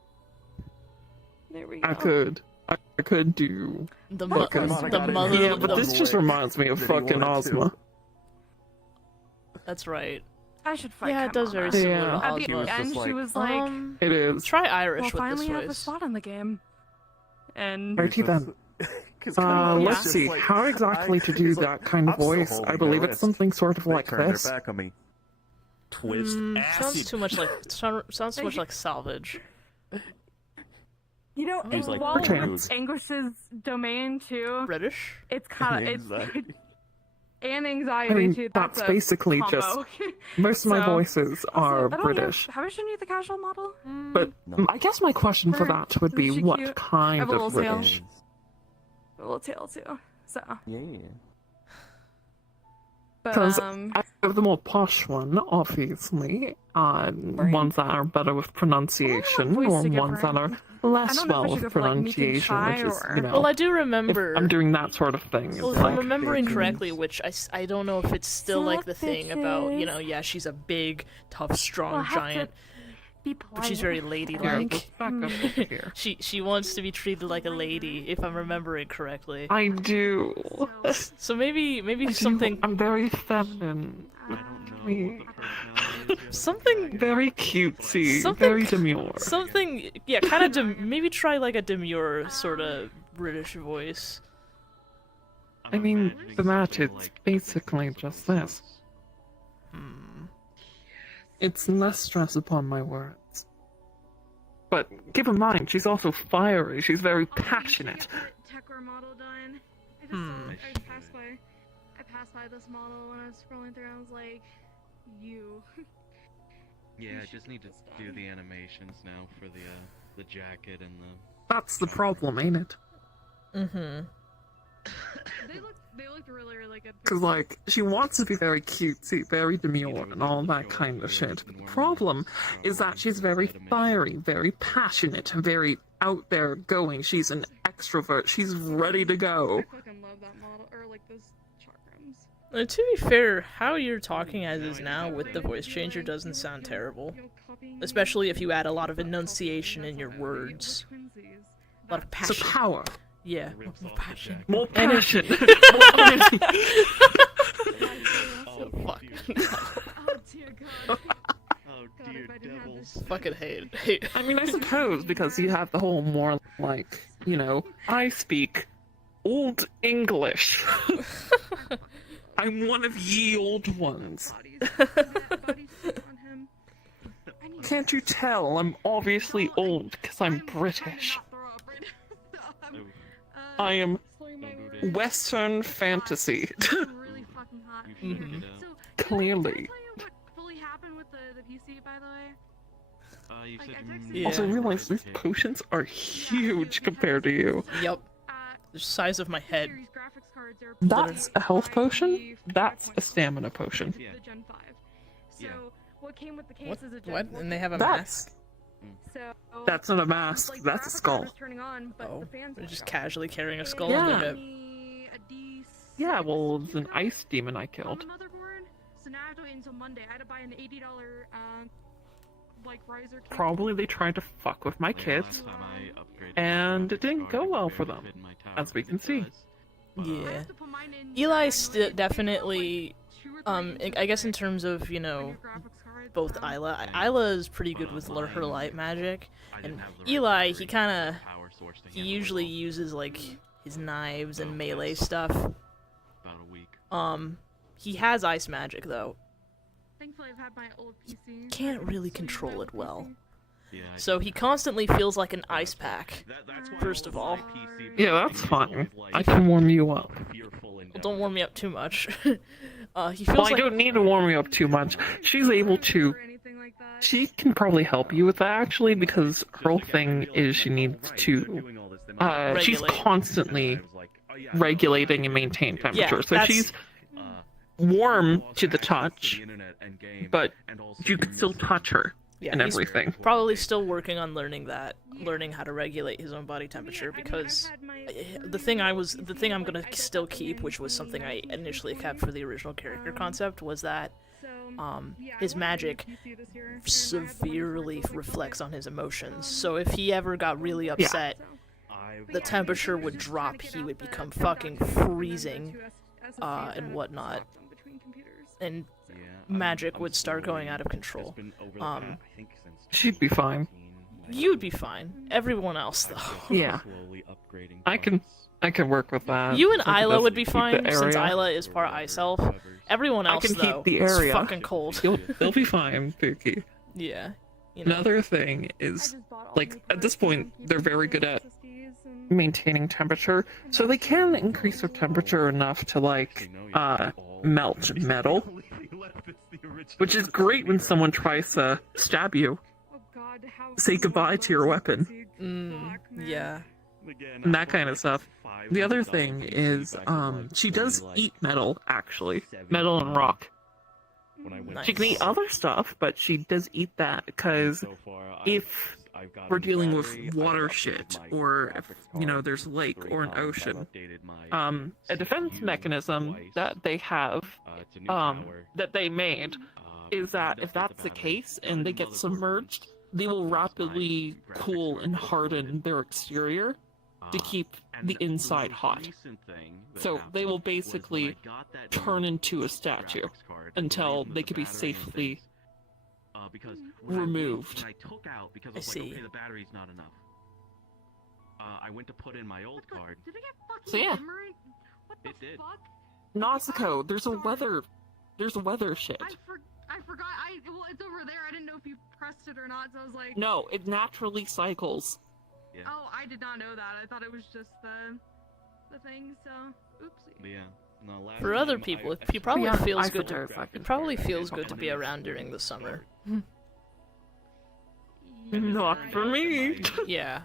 There we go. I could do The fucking mother. Yeah, but the- this just reminds me of That he fucking wanted to. Ozma. That's right. I should fight. Yeah, it does very Kaimana. similar Yeah. to At the Ozma. end, she was like, It is. Try Irish "Well, with finally this have a voice. spot in the game." And Righty then. 'Cause Kaimana's Let's just see. like, How exactly to do he's like, that kind of "I'm still voice? holding I believe their it's wrist." something sort of They like turned this. their back on me. Twist Sounds acid. too much like sounds too much like salvage. you know, He's it's like, while perchance. Anguish's domain too. British? It's kind of Anxiety. and I anxiety mean, too. that's a basically combo. just most of my So- voices are Also, British. Have I shown you the casual model? But I guess my question for Her- that would be isn't she what cute? I kind have a of little tail. British? A little tail too. So, Yeah. but Because I have the more posh one, obviously, ones that are better with pronunciation, voice or to give ones her. that are I less don't know if I well should with go for, like, Meek and pronunciation, Shy which is, or- you know, Well, I do if remember. I'm doing that sort of thing. Well, it's if I'm like, remembering correctly, which I don't know if it's still Sup, like the thing about, you bitches? know, yeah, she's a big, tough, strong Well, I have to giant, be but she's polite. very Here, ladylike. let's back up here. She wants to be treated like a lady, if I'm remembering correctly. I do. So maybe I do. something I'm very feminine. something Very cutesy. Something- Very demure. something yeah, kind of maybe try like a demure sort of British voice. I mean, the match is basically just this. It's less stress upon my words. But keep in mind, she's also fiery. She's very passionate. Techor model done. I passed by this model when I was scrolling through. I was like, you. Yeah, I just need to do the animations now for the jacket and the. That's the problem, ain't it? Mm-hmm. They looked really good. Because, like, she wants to be very cutesy, very demure, and all that kind of shit. But the problem is that she's very fiery, very passionate, very out there going. She's an extrovert. She's ready to go. I fucking love that model, or like those chakrams. To be fair, how you're talking as is now with the voice changer doesn't sound terrible. Especially if you add a lot of enunciation in your words. A lot of It's a passion. power. Yeah. More passion. More Energy. passion. Oh, Fuck. Oh dear God. Oh dear devils. Fucking hate. I mean, I suppose because you have the whole more like, you know, I speak Old English. I'm one of ye old ones. Can't you tell? I'm obviously old because I'm British. I am Western fantasy. Mhm. Clearly. What fully happened with the PC, by the way? You said Yeah. Also realize these potions are huge compared to you. Yep. The size of my head. That's a health potion. That's a stamina potion. The Gen 5. So what came with the case What? is a Gen What? 4. And they have a That's- mask? So That's not a mask. like, That's a graphics skull. card was turning on, but Oh, the fans they're were just off. casually carrying a skull Yeah. on their hip. Me a D6 Yeah, well, it's an ice demon I on killed. the motherboard. So now I have to wait until Monday. I had to buy an $80 like riser kit. Probably they tried to fuck with my kids, and it didn't go well for them, as we can see. Yeah. Eli's definitely, I guess in terms of, you know, both Isla. Isla is pretty good with her light magic, and Eli, he usually uses, like, his knives and melee stuff. He has ice magic, though. Thankfully, I've had my old PC. Can't really control it well. So he constantly feels like an ice pack, first of all. Yeah, that's fine. I can warm you up. Well, don't warm me up too much. He feels Well, I like... don't need to warm you up too much. She's able to... She can probably help you with that, actually, because her whole thing is she needs to... she's Regulate. constantly regulating and maintaining temperature. Yeah, So that's- she's warm to the touch, but you can still touch her and he's everything. probably still working on learning how to regulate his own body temperature, because the thing I'm gonna still keep, which was something I initially kept for the original character concept, was that his magic severely reflects on his emotions. So if he ever got really upset, the temperature would drop, he would become fucking freezing, and whatnot. And magic would start going out of control. She'd be fine. You'd be fine. Everyone else, though. Yeah. I can work with that. You and I can Isla would be definitely keep fine, the since area. Isla is part Ice Elf. Everyone else, I can though, keep the it's area. fucking cold. They'll be fine, Pookie. Yeah. You know. Another thing is, like, at this point, they're very good at maintaining temperature, so they can increase their temperature enough to, like, melt metal. Which is great when someone tries to stab you. Say goodbye to your weapon. Yeah. And that kind of stuff. The other thing is, she does eat metal, actually. Metal and rock. Nice. She can eat other stuff, but she does eat that because if we're dealing with water shit, or if, you know, there's a lake or an ocean, a defense mechanism that they have, that they made, is that if that's the case and they get submerged, they will rapidly cool and harden their exterior to keep the inside hot. So they will basically turn into a statue until they can be safely removed. I see. the battery's not enough. I went to put in my old card. Did I get fucking So yeah. memory? What the It did. fuck? Nautico, there's a weather shit. I forgot. Well, it's over there. I didn't know if you pressed it or not, so I was like. No, it naturally cycles. Oh, I did not know that. I thought it was just the thing. So, oopsie. Yeah. No, last For other time people, I it probably Yeah, feels I good. forgot if I It probably feels good to be around during the summer. Not for me. Yeah.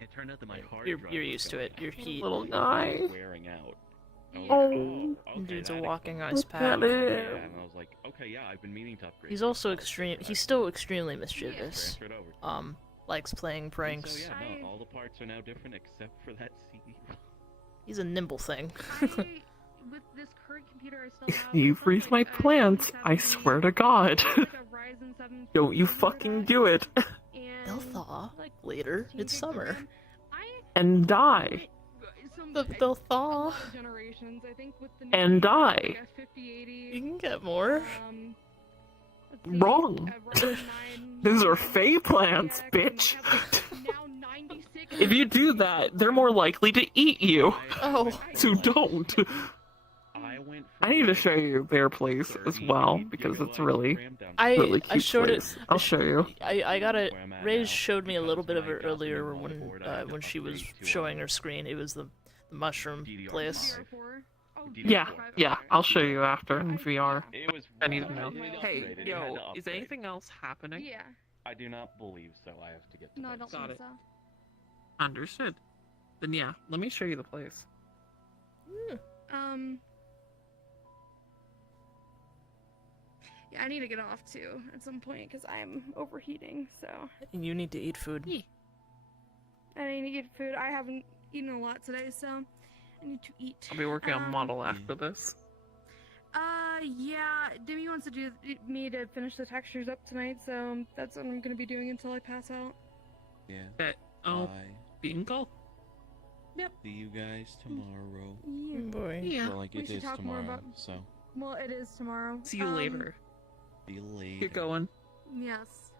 It turned out that my hard You're drive used to it. Your heat. Little guy. wearing out. Oh. Dude's a that walking explains ice it. pack. That Yeah, is. and I was like, okay, yeah, I've been meaning to upgrade. He's also he's still extremely mischievous. Transferred over. Likes playing And pranks. So yeah, no, all the parts are now different except for that CD. He's a nimble thing. With this current computer, I still have. You freeze my plants, I swear to God. Don't you fucking do it. They'll thaw later. It's summer. And die. They'll thaw. Generations, I think, with the And die. like a 50, 80, You can get more. let's see, Wrong. around Those are Fey plants, bitch. If you do that, they're more likely to eat you. Oh. So don't. I need to show you their place as well because it's really cute I showed place. it. I'll show you. I got it. Ray's showed me a little bit of it earlier when she was showing her screen. It was the mushroom place. Yeah, I'll show you after in VR. I need to know. Hey, yo, is anything else happening? Yeah. I do not believe so. I have to get to No, I bed. don't Got think it. so. Understood. Then yeah, let me show you the place. Yeah, I need to get off too at some point because I'm overheating. So You need to eat food. I need to get food. I haven't eaten a lot today, so I need to eat. I'll be working on model after this. Yeah, Demi wants to do me to finish the textures up tonight, so that's what I'm gonna be doing until I pass out. Yeah. Okay, I'll be in call. Yep. See you guys tomorrow. Yeah. Boy. Yeah. Well, like We it should is talk more tomorrow, about. so. Well, it is tomorrow. See you later. See you later. Get going. Yes.